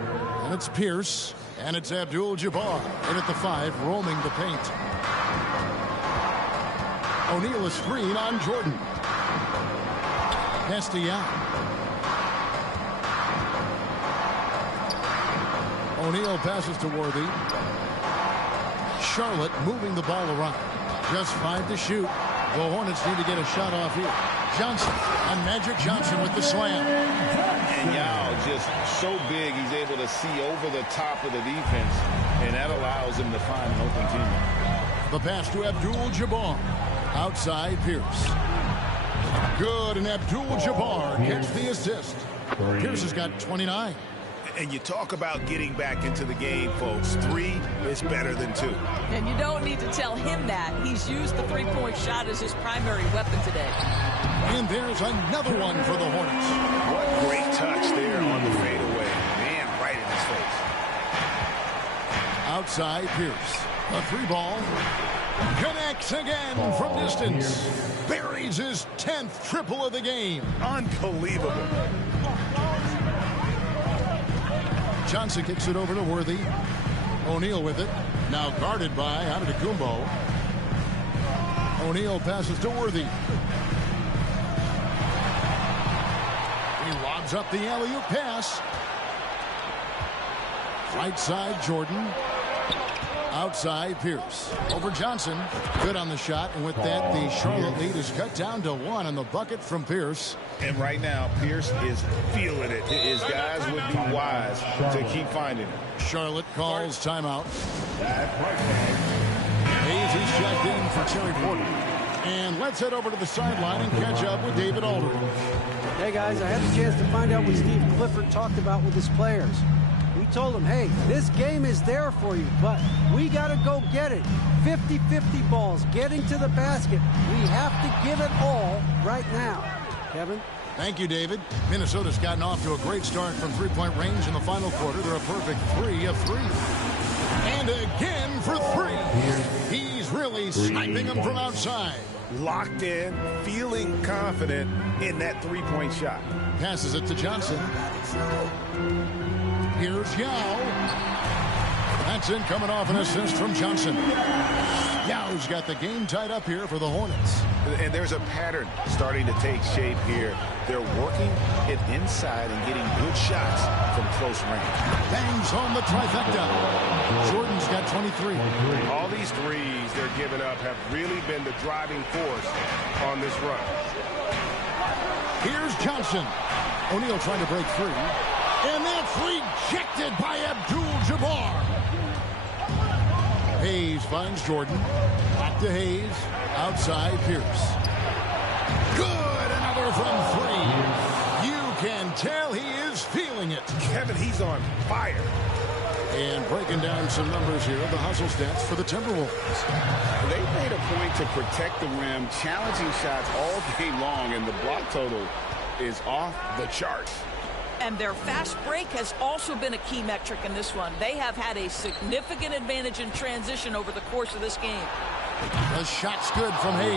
And it's Pierce. And it's Abdul-Jabbar in at the 5, roaming the paint. O'Neal a screen on Jordan. Pass to Yao. O'Neal passes to Worthy. Charlotte moving the ball around. Just 5 to shoot. The Hornets need to get a shot off here. Johnson, and Magic Johnson with the slam. And Yao just so big, he's able to see over the top of the defense, and that allows him to find an open teammate. The pass to Abdul-Jabbar. Outside Pierce. Good, and Abdul-Jabbar gets the assist. Pierce has got 29. And you talk about getting back into the game, folks. 3 is better than 2. And you don't need to tell him that. He's used the three-point shot as his primary weapon today. And there's another one for the Hornets. What great touch there on the fadeaway. Man, right in his face. Outside Pierce. A 3-ball. Connects again from distance. Buries his 10th triple of the game. Unbelievable. Johnson kicks it over to Worthy. O'Neal with it. Now guarded by Antetokounmpo. O'Neal passes to Worthy. He lobs up the alley-oop pass. Right side Jordan. Outside Pierce. Over Johnson. Good on the shot. And with that, the Charlotte lead is cut down to 1 on the bucket from Pierce. And right now, Pierce is feeling it. His guys would be wise to keep finding it. Charlotte calls timeout. Hayes is checked in for Terry Porter. And let's head over to the sideline and catch up with David Aldridge. Hey, guys, I had the chance to find out what Steve Clifford talked about with his players. We told them, hey, this game is there for you, but we got to go get it. 50-50 balls, getting to the basket. We have to give it all right now. Kevin? Thank you, David. Minnesota's gotten off to a great start from three-point range in the final quarter. They're a perfect 3 of 3. And again for 3. He's really sniping them from outside. Locked in, feeling confident in that three-point shot. Passes it to Johnson. Here's Yao. That's in, coming off an assist from Johnson. Yao's got the game tied up here for the Hornets. And there's a pattern starting to take shape here. They're working it inside and getting good shots from close range. Bangs home the trifecta. Jordan's got 23. All these threes they're giving up have really been the driving force on this run. Here's Johnson. O'Neal trying to break free. And that's rejected by Abdul-Jabbar. Hayes finds Jordan. Back to Hayes. Outside Pierce. Good. Another from 3. You can tell he is feeling it. Kevin, he's on fire. And breaking down some numbers here, the hustle stats for the Timberwolves. They made a point to protect the rim, challenging shots all game long, and the block total is off the charts. And their fast break has also been a key metric in this one. They have had a significant advantage in transition over the course of this game. The shot's good from Hayes.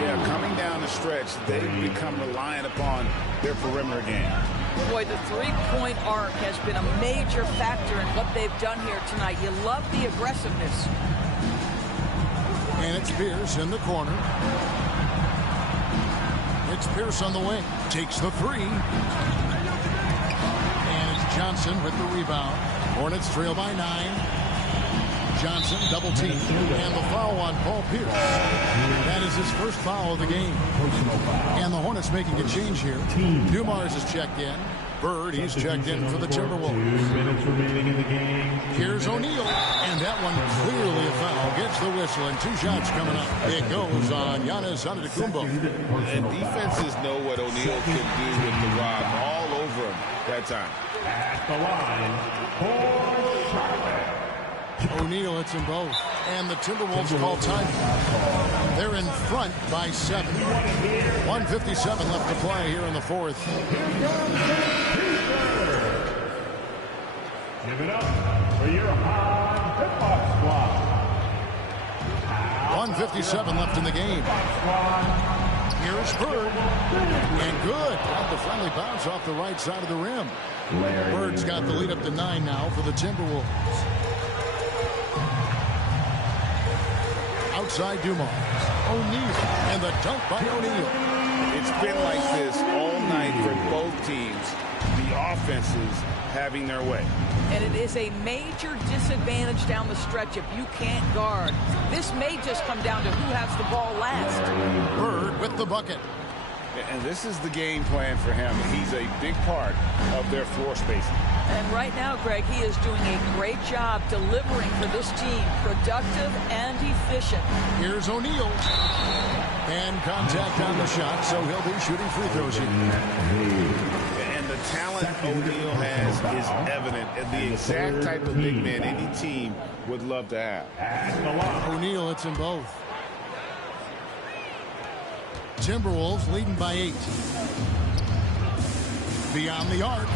Yeah, coming down the stretch, they've become reliant upon their perimeter game. Boy, the three-point arc has been a major factor in what they've done here tonight. You love the aggressiveness. And it's Pierce in the corner. It's Pierce on the wing. Takes the 3. Johnson with the rebound. Hornets trail by 9. Johnson double team. And the foul on Paul Pierce. That is his first foul of the game. And the Hornets making a change here. Dumars is checked in. Bird, he's checked in for the Timberwolves. 2 minutes remaining in the game. Here's O'Neal. And that one clearly a foul. Gets the whistle and 2 shots coming up. It goes on Giannis Antetokounmpo. And defenses know what O'Neal can do with the rock all over him that time. At the line for Charlotte. O'Neal hits them both. And the Timberwolves call time. They're in front by 7. 1:57 left to play here in the 4th. Give it up for your hot hip-hop squad. 1:57 left in the game. Here's Bird. And good. Got the friendly bounce off the right side of the rim. Bird's got the lead up to 9 now for the Timberwolves. Outside Dumars. O'Neal. And the dunk by O'Neal. It's been like this all night for both teams. The offenses having their way. And it is a major disadvantage down the stretch if you can't guard. This may just come down to who has the ball last. Bird with the bucket. And this is the game plan for him. He's a big part of their floor spacing. And right now, Greg, he is doing a great job delivering for this team. Productive and efficient. Here's O'Neal. And contact on the shot, so he'll be shooting free throws here. And the talent O'Neal has is evident, and the exact type of big man any team would love to have. O'Neal hits them both. Timberwolves leading by 8. Beyond the arc.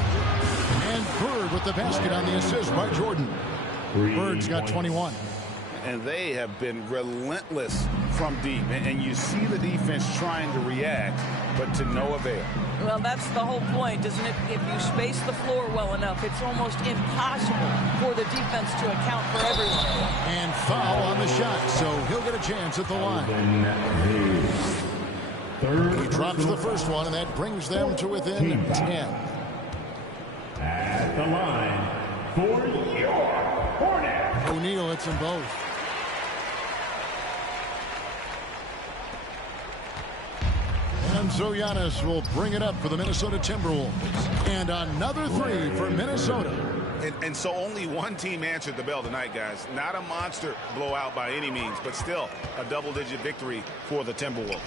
And Bird with the basket on the assist by Jordan. Bird's got 21. And they have been relentless from deep. And you see the defense trying to react, but to no avail. Well, that's the whole point, isn't it? If you space the floor well enough, it's almost impossible for the defense to account for everyone. And foul on the shot, so he'll get a chance at the line. He drops the first one, and that brings them to within 10. At the line for your Hornets. O'Neal hits them both. And so Giannis will bring it up for the Minnesota Timberwolves. And another 3 for Minnesota. And so only one team answered the bell tonight, guys. Not a monster blowout by any means, but still a double-digit victory for the Timberwolves.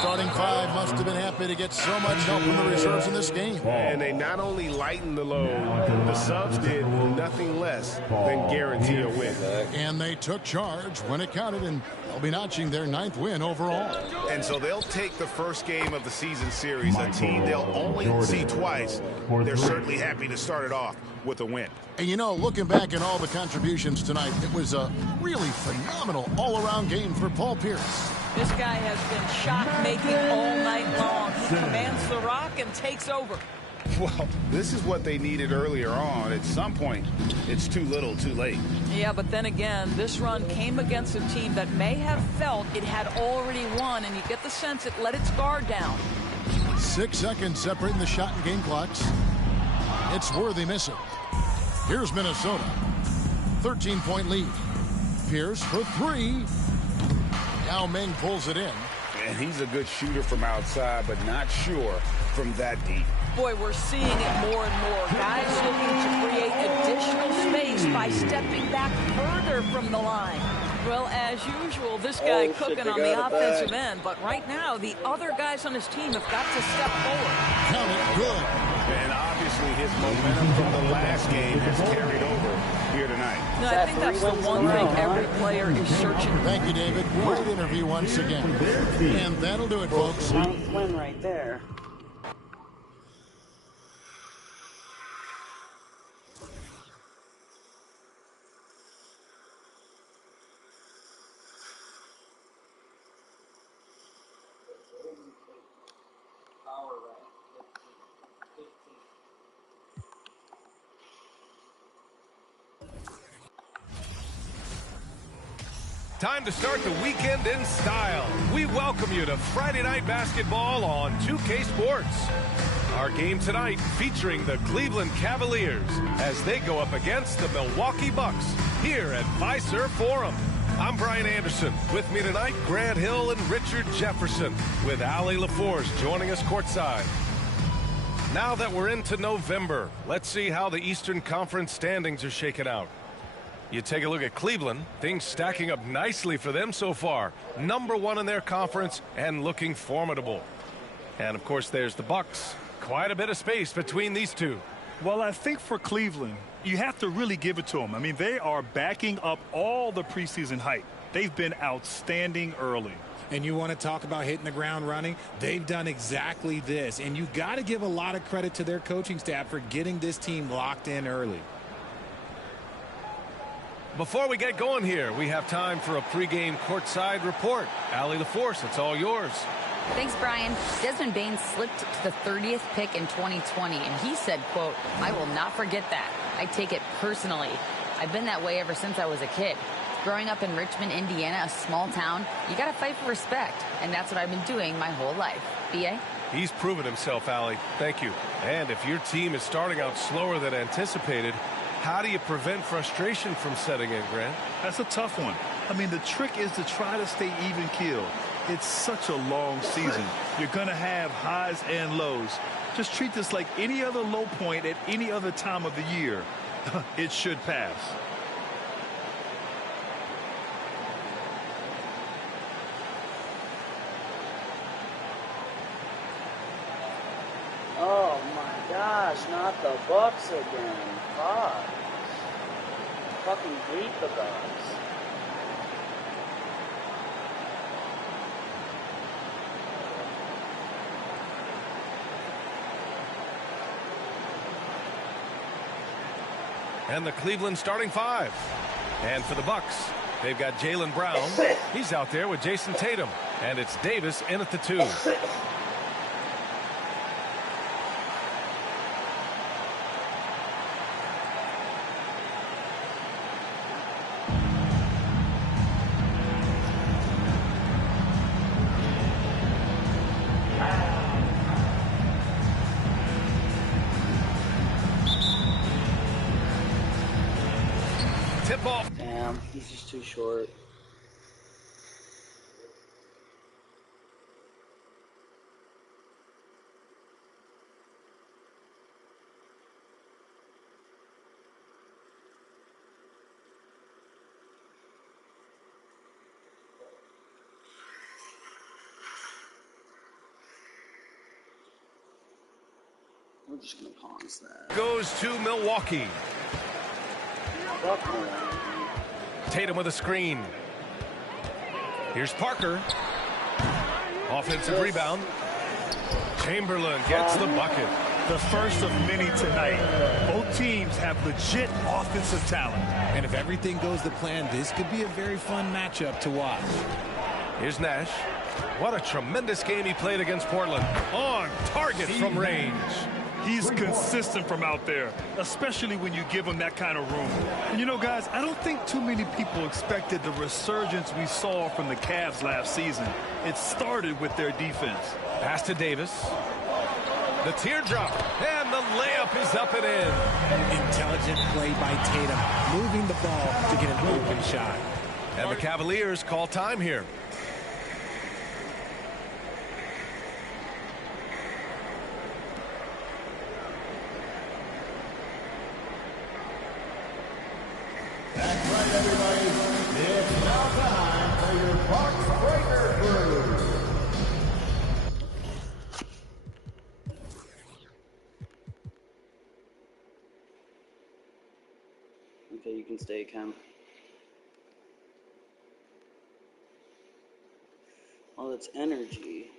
Starting 5 must have been happy to get so much help from the reserves in this game. And they not only lightened the load, the subs did nothing less than guarantee a win. And they took charge when it counted, and they'll be notching their 9th win overall. And so they'll take the first game of the season series, a team they'll only see twice. They're certainly happy to start it off with a win. And you know, looking back at all the contributions tonight, it was a really phenomenal all-around game for Paul Pierce. This guy has been shot-making all night long. He commands the rock and takes over. Well, this is what they needed earlier on. At some point, it's too little, too late. Yeah, but then again, this run came against a team that may have felt it had already won, and you get the sense it let its guard down. 6 seconds separating the shot and game clocks. It's Worthy missing. Here's Minnesota. 13-point lead. Pierce for 3. Yao Ming pulls it in. And he's a good shooter from outside, but not sure from that deep. Boy, we're seeing it more and more. Guys looking to create additional space by stepping back further from the line. Well, as usual, this guy cooking on the offensive end. But right now, the other guys on his team have got to step forward. Count it good. And obviously his momentum from the last game has carried over here tonight. No, I think that's the one thing every player is searching for. Thank you, David. Great interview once again. And that'll do it, folks. Win right there. Time to start the weekend in style. We welcome you to Friday Night Basketball on 2K Sports. Our game tonight featuring the Cleveland Cavaliers as they go up against the Milwaukee Bucks here at Fiserv Forum. I'm Brian Anderson. With me tonight, Grant Hill and Richard Jefferson, with Allie LaForce joining us courtside. Now that we're into November, let's see how the Eastern Conference standings are shaking out. You take a look at Cleveland, things stacking up nicely for them so far. #1 in their conference and looking formidable. And of course there's the Bucks. Quite a bit of space between these two. Well, I think for Cleveland, you have to really give it to them. I mean, they are backing up all the preseason hype. They've been outstanding early. And you want to talk about hitting the ground running? They've done exactly this. And you got to give a lot of credit to their coaching staff for getting this team locked in early. Before we get going here, we have time for a pregame courtside report. Allie LaForce, it's all yours. Thanks, Brian. Desmond Bane slipped to the 30th pick in 2020, and he said, quote, "I will not forget that. I take it personally. I've been that way ever since I was a kid. Growing up in Richmond, Indiana, a small town, you got to fight for respect, and that's what I've been doing my whole life." BA? He's proven himself, Allie. Thank you. And if your team is starting out slower than anticipated, how do you prevent frustration from setting in, Grant? That's a tough one. I mean, the trick is to try to stay even-keeled. It's such a long season. You're going to have highs and lows. Just treat this like any other low point at any other time of the year. It should pass. Oh my gosh, not the Bucks again. Fuck. Fucking hate the Bucks. And the Cleveland starting five. And for the Bucks, they've got Jaylen Brown. He's out there with Jason Tatum. And it's Davis in at the 2. Damn, he's just too short. We're just gonna pause that. Goes to Milwaukee. Tatum with a screen. Here's Parker. Offensive rebound. Chamberlain gets the bucket. The first of many tonight. Both teams have legit offensive talent. And if everything goes to plan, this could be a very fun matchup to watch. Here's Nash. What a tremendous game he played against Portland. On target from range. He's consistent from out there, especially when you give him that kind of room. And you know, guys, I don't think too many people expected the resurgence we saw from the Cavs last season. It started with their defense. Pass to Davis. The teardrop, and the layup is up and in. Intelligent play by Tatum, moving the ball to get an open shot. And the Cavaliers call time here. That's right, everybody. It's now time for your Bucks Breaker Crew. Okay, you can stay, Cam. Oh, that's energy.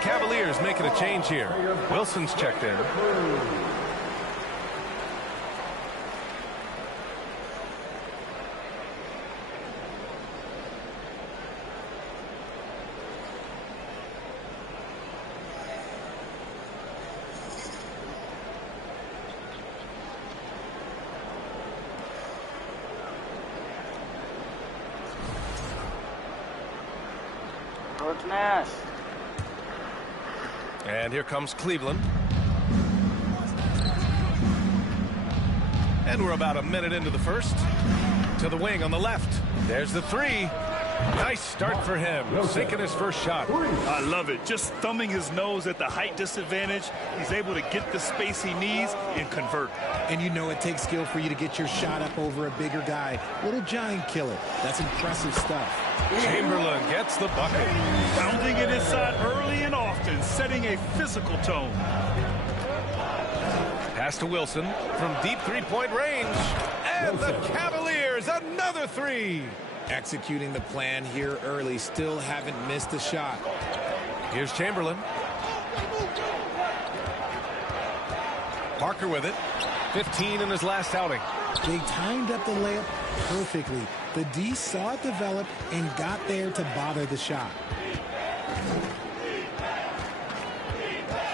Cavaliers making a change here. Wilson's checked in. Coach Nash. And here comes Cleveland. And we're about a minute into the first. To the wing on the left. There's the three. Nice start for him. Sinking his first shot. I love it. Just thumbing his nose at the height disadvantage. He's able to get the space he needs and convert. And you know it takes skill for you to get your shot up over a bigger guy. Little giant killer. That's impressive stuff. Chamberlain gets the bucket. Pounding it inside early and often, setting a physical tone. Pass to Wilson from deep three-point range. And the Cavaliers, another three. Executing the plan here early. Still haven't missed a shot. Here's Chamberlain. Parker with it. 15 in his last outing. They timed up the layup perfectly. The D saw it develop and got there to bother the shot.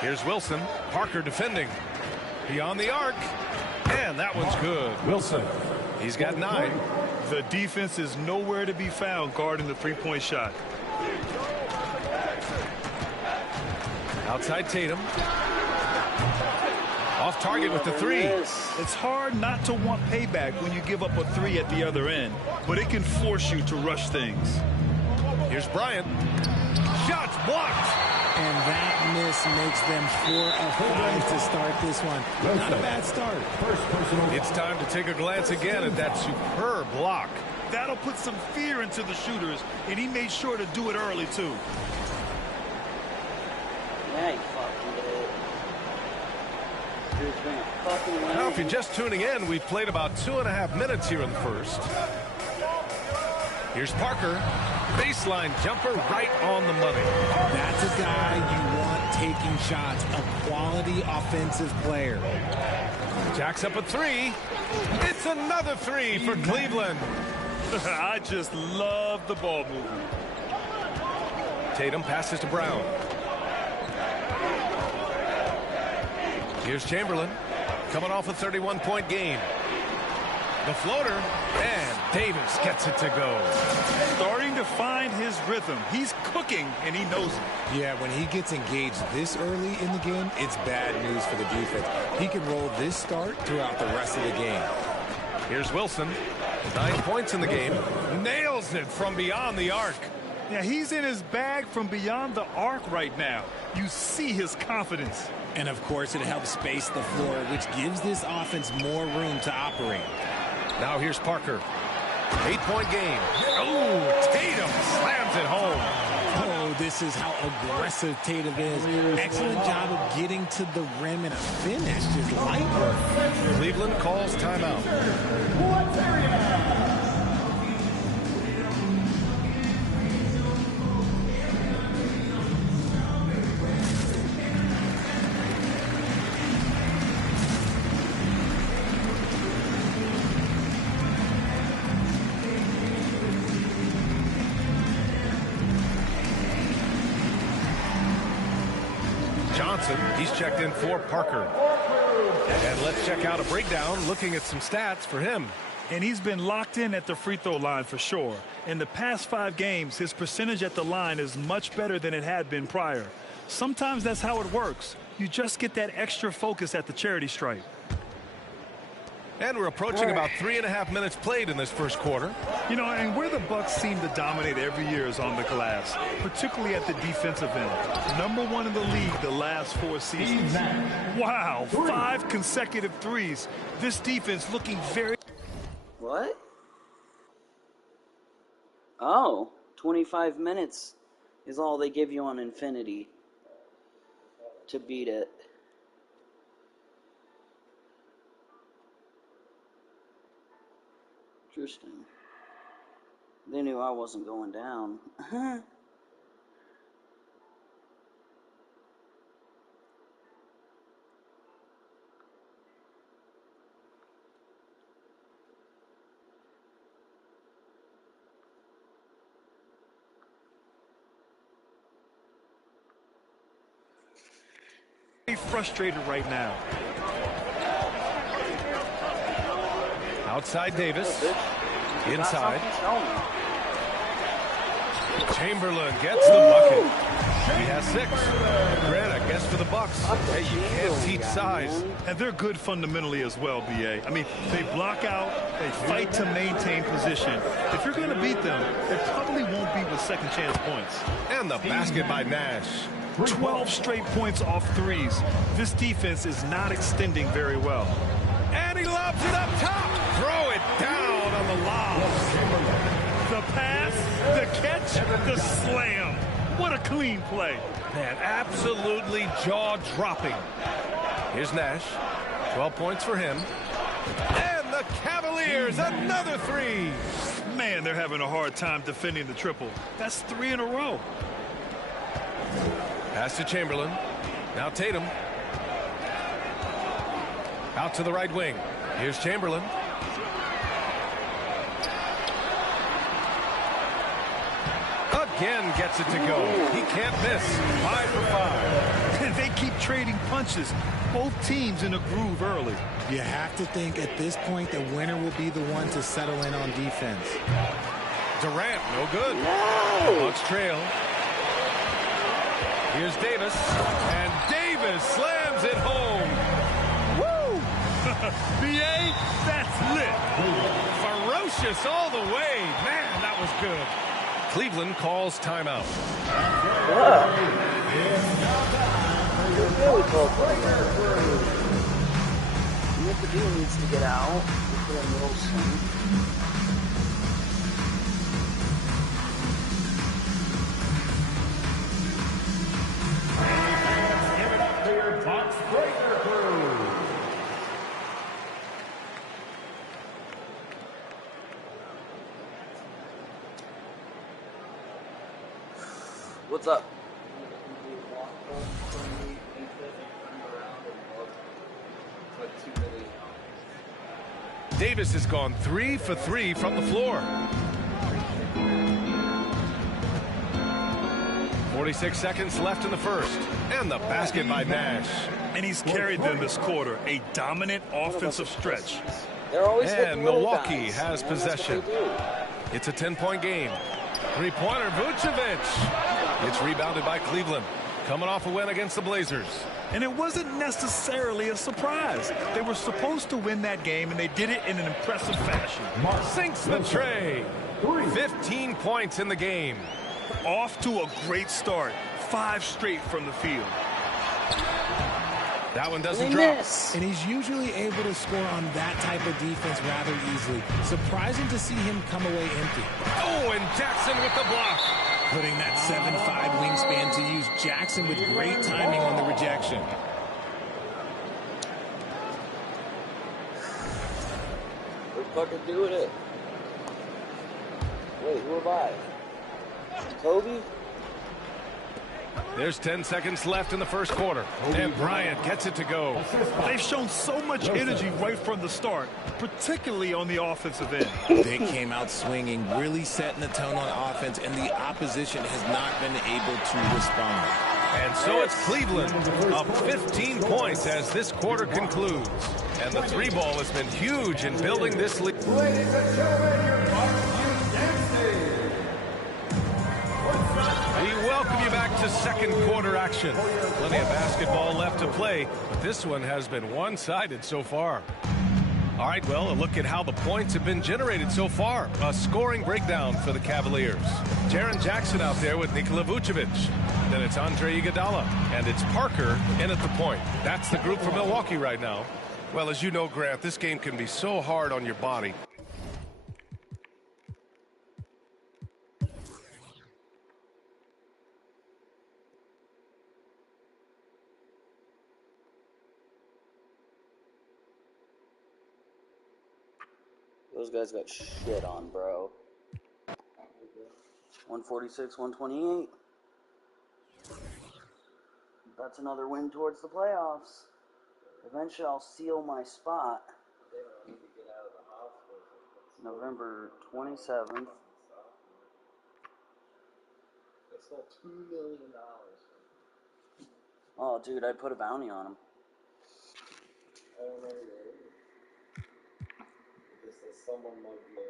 Here's Wilson. Parker defending. Beyond the arc. And that one's good. Wilson. He's got 9. The defense is nowhere to be found guarding the three-point shot. Outside Tatum. Off target with the three. It's hard not to want payback when you give up a three at the other end, but it can force you to rush things. Here's Bryant. Shots blocked. And that miss makes them 4 of 5 to start this one. Not a bad start. It's time to take a glance again at that superb block. That'll put some fear into the shooters, and he made sure to do it early, too. Yeah, he fucking did. Dude's been a fucking winner. Now, if you're just tuning in, we've played about 2.5 minutes here in the first. Here's Parker. Baseline jumper right on the money. That's a guy you want taking shots. A quality offensive player. Jacks up a three. It's another three for Cleveland. I just love the ball movement. Tatum passes to Brown. Here's Chamberlain. Coming off a 31-point game. The floater, and Davis gets it to go. Starting to find his rhythm. He's cooking, and he knows it. Yeah, when he gets engaged this early in the game, it's bad news for the defense. He can roll this start throughout the rest of the game. Here's Wilson. 9 points in the game. Nails it from beyond the arc. Yeah, he's in his bag from beyond the arc right now. You see his confidence. And, of course, it helps space the floor, which gives this offense more room to operate. Now here's Parker. 8-point game. Oh, Tatum slams it home. Oh, this is how aggressive Tatum is. Excellent job of getting to the rim and a finish. Just light work. Cleveland calls timeout. Johnson, he's checked in for Parker. And let's check out a breakdown looking at some stats for him. And he's been locked in at the free throw line for sure. In the past 5 games, his percentage at the line is much better than it had been prior. Sometimes that's how it works. You just get that extra focus at the charity stripe. And we're approaching about 3.5 minutes played in this first quarter. You know, and where the Bucks seem to dominate every year is on the glass, particularly at the defensive end. #1 in the league the last 4 seasons. Wow, 5 consecutive threes. This defense looking very... What? Oh, 25 minutes is all they give you on Infinity to beat it. Interesting. They knew I wasn't going down. frustrated right now. Outside Davis. Inside. Chamberlain gets the bucket. He has 6. Grant, I guess for the Bucks. Hey, you can't teach size. And they're good fundamentally as well, B.A. I mean, they block out, they fight to maintain position. If you're going to beat them, it probably won't be with second chance points. And the basket by Nash. 12 straight points off threes. This defense is not extending very well. And he lobs it up top. Throw it down on the lob. The pass, the catch, the slam. What a clean play. Man, absolutely jaw-dropping. Here's Nash. 12 points for him. And the Cavaliers, another 3. Man, they're having a hard time defending the triple. That's 3 in a row. Pass to Chamberlain. Now Tatum. Out to the right wing. Here's Chamberlain. Again gets it to go. He can't miss. 5 for 5. They keep trading punches. Both teams in a groove early. You have to think at this point the winner will be the one to settle in on defense. Durant, no good. The Bucks trail. Here's Davis. And Davis slams it home. Woo! B.A., that's lit. Ferocious all the way. Man, that was good. Cleveland calls timeout. Nicodemus needs to get out. Put in Wilson. Give it up to your Bucks Breaker crew. What's up? Davis has gone 3 for 3 from the floor. 46 seconds left in the first. And the basket by Nash. And he's carried them this quarter. A dominant offensive stretch. And Milwaukee has possession. It's a 10-point game. Three-pointer, Vucevic. It's rebounded by Cleveland. Coming off a win against the Blazers. And it wasn't necessarily a surprise. They were supposed to win that game, and they did it in an impressive fashion. Sinks the tray. 15 points in the game. Off to a great start. 5 straight from the field. That one doesn't drop. And he's usually able to score on that type of defense rather easily. Surprising to see him come away empty. Oh, and Jackson with the block. Putting that 7'5" wingspan to use. Jackson with great timing on the rejection. We're fucking doing it. Wait, who am I? Kobe? There's 10 seconds left in the first quarter. And Bryant gets it to go. They've shown so much energy right from the start, particularly on the offensive end. They came out swinging, really setting the tone on offense, and the opposition has not been able to respond. And so it's Cleveland up 15 points as this quarter concludes. And the 3-ball has been huge in building this lead. Ladies and gentlemen, your Bucks We welcome you back to second quarter action. Plenty of basketball left to play, but this one has been one-sided so far. All right, well, a look at how the points have been generated so far. A scoring breakdown for the Cavaliers. Jaren Jackson out there with Nikola Vucevic. Then it's Andre Iguodala, and it's Parker in at the point. That's the group for Milwaukee right now. Well, as you know, Grant, this game can be so hard on your body. Those guys got shit on, bro. 146, 128. That's another win towards the playoffs. Eventually, I'll seal my spot. November 27th. They stole $2 million. Oh, dude, I put a bounty on him. I don't remember that. This is someone might be.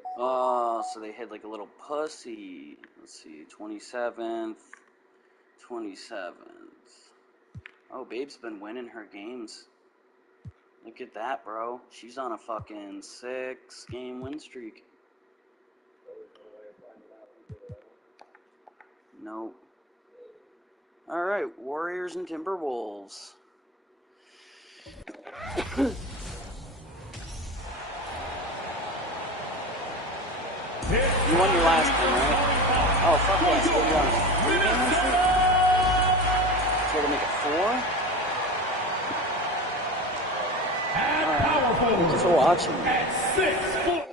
So they hit like a little pussy. Let's see, 27th. Oh, Babe's been winning her games. Look at that, bro. She's on a fucking 6-game win streak. Nope. Alright, Warriors and Timberwolves. You won your last game, right? Oh, fuck yeah. So you won 3-game win streak? So to make it 4? And powerful. Thanks for watching. At 6-4.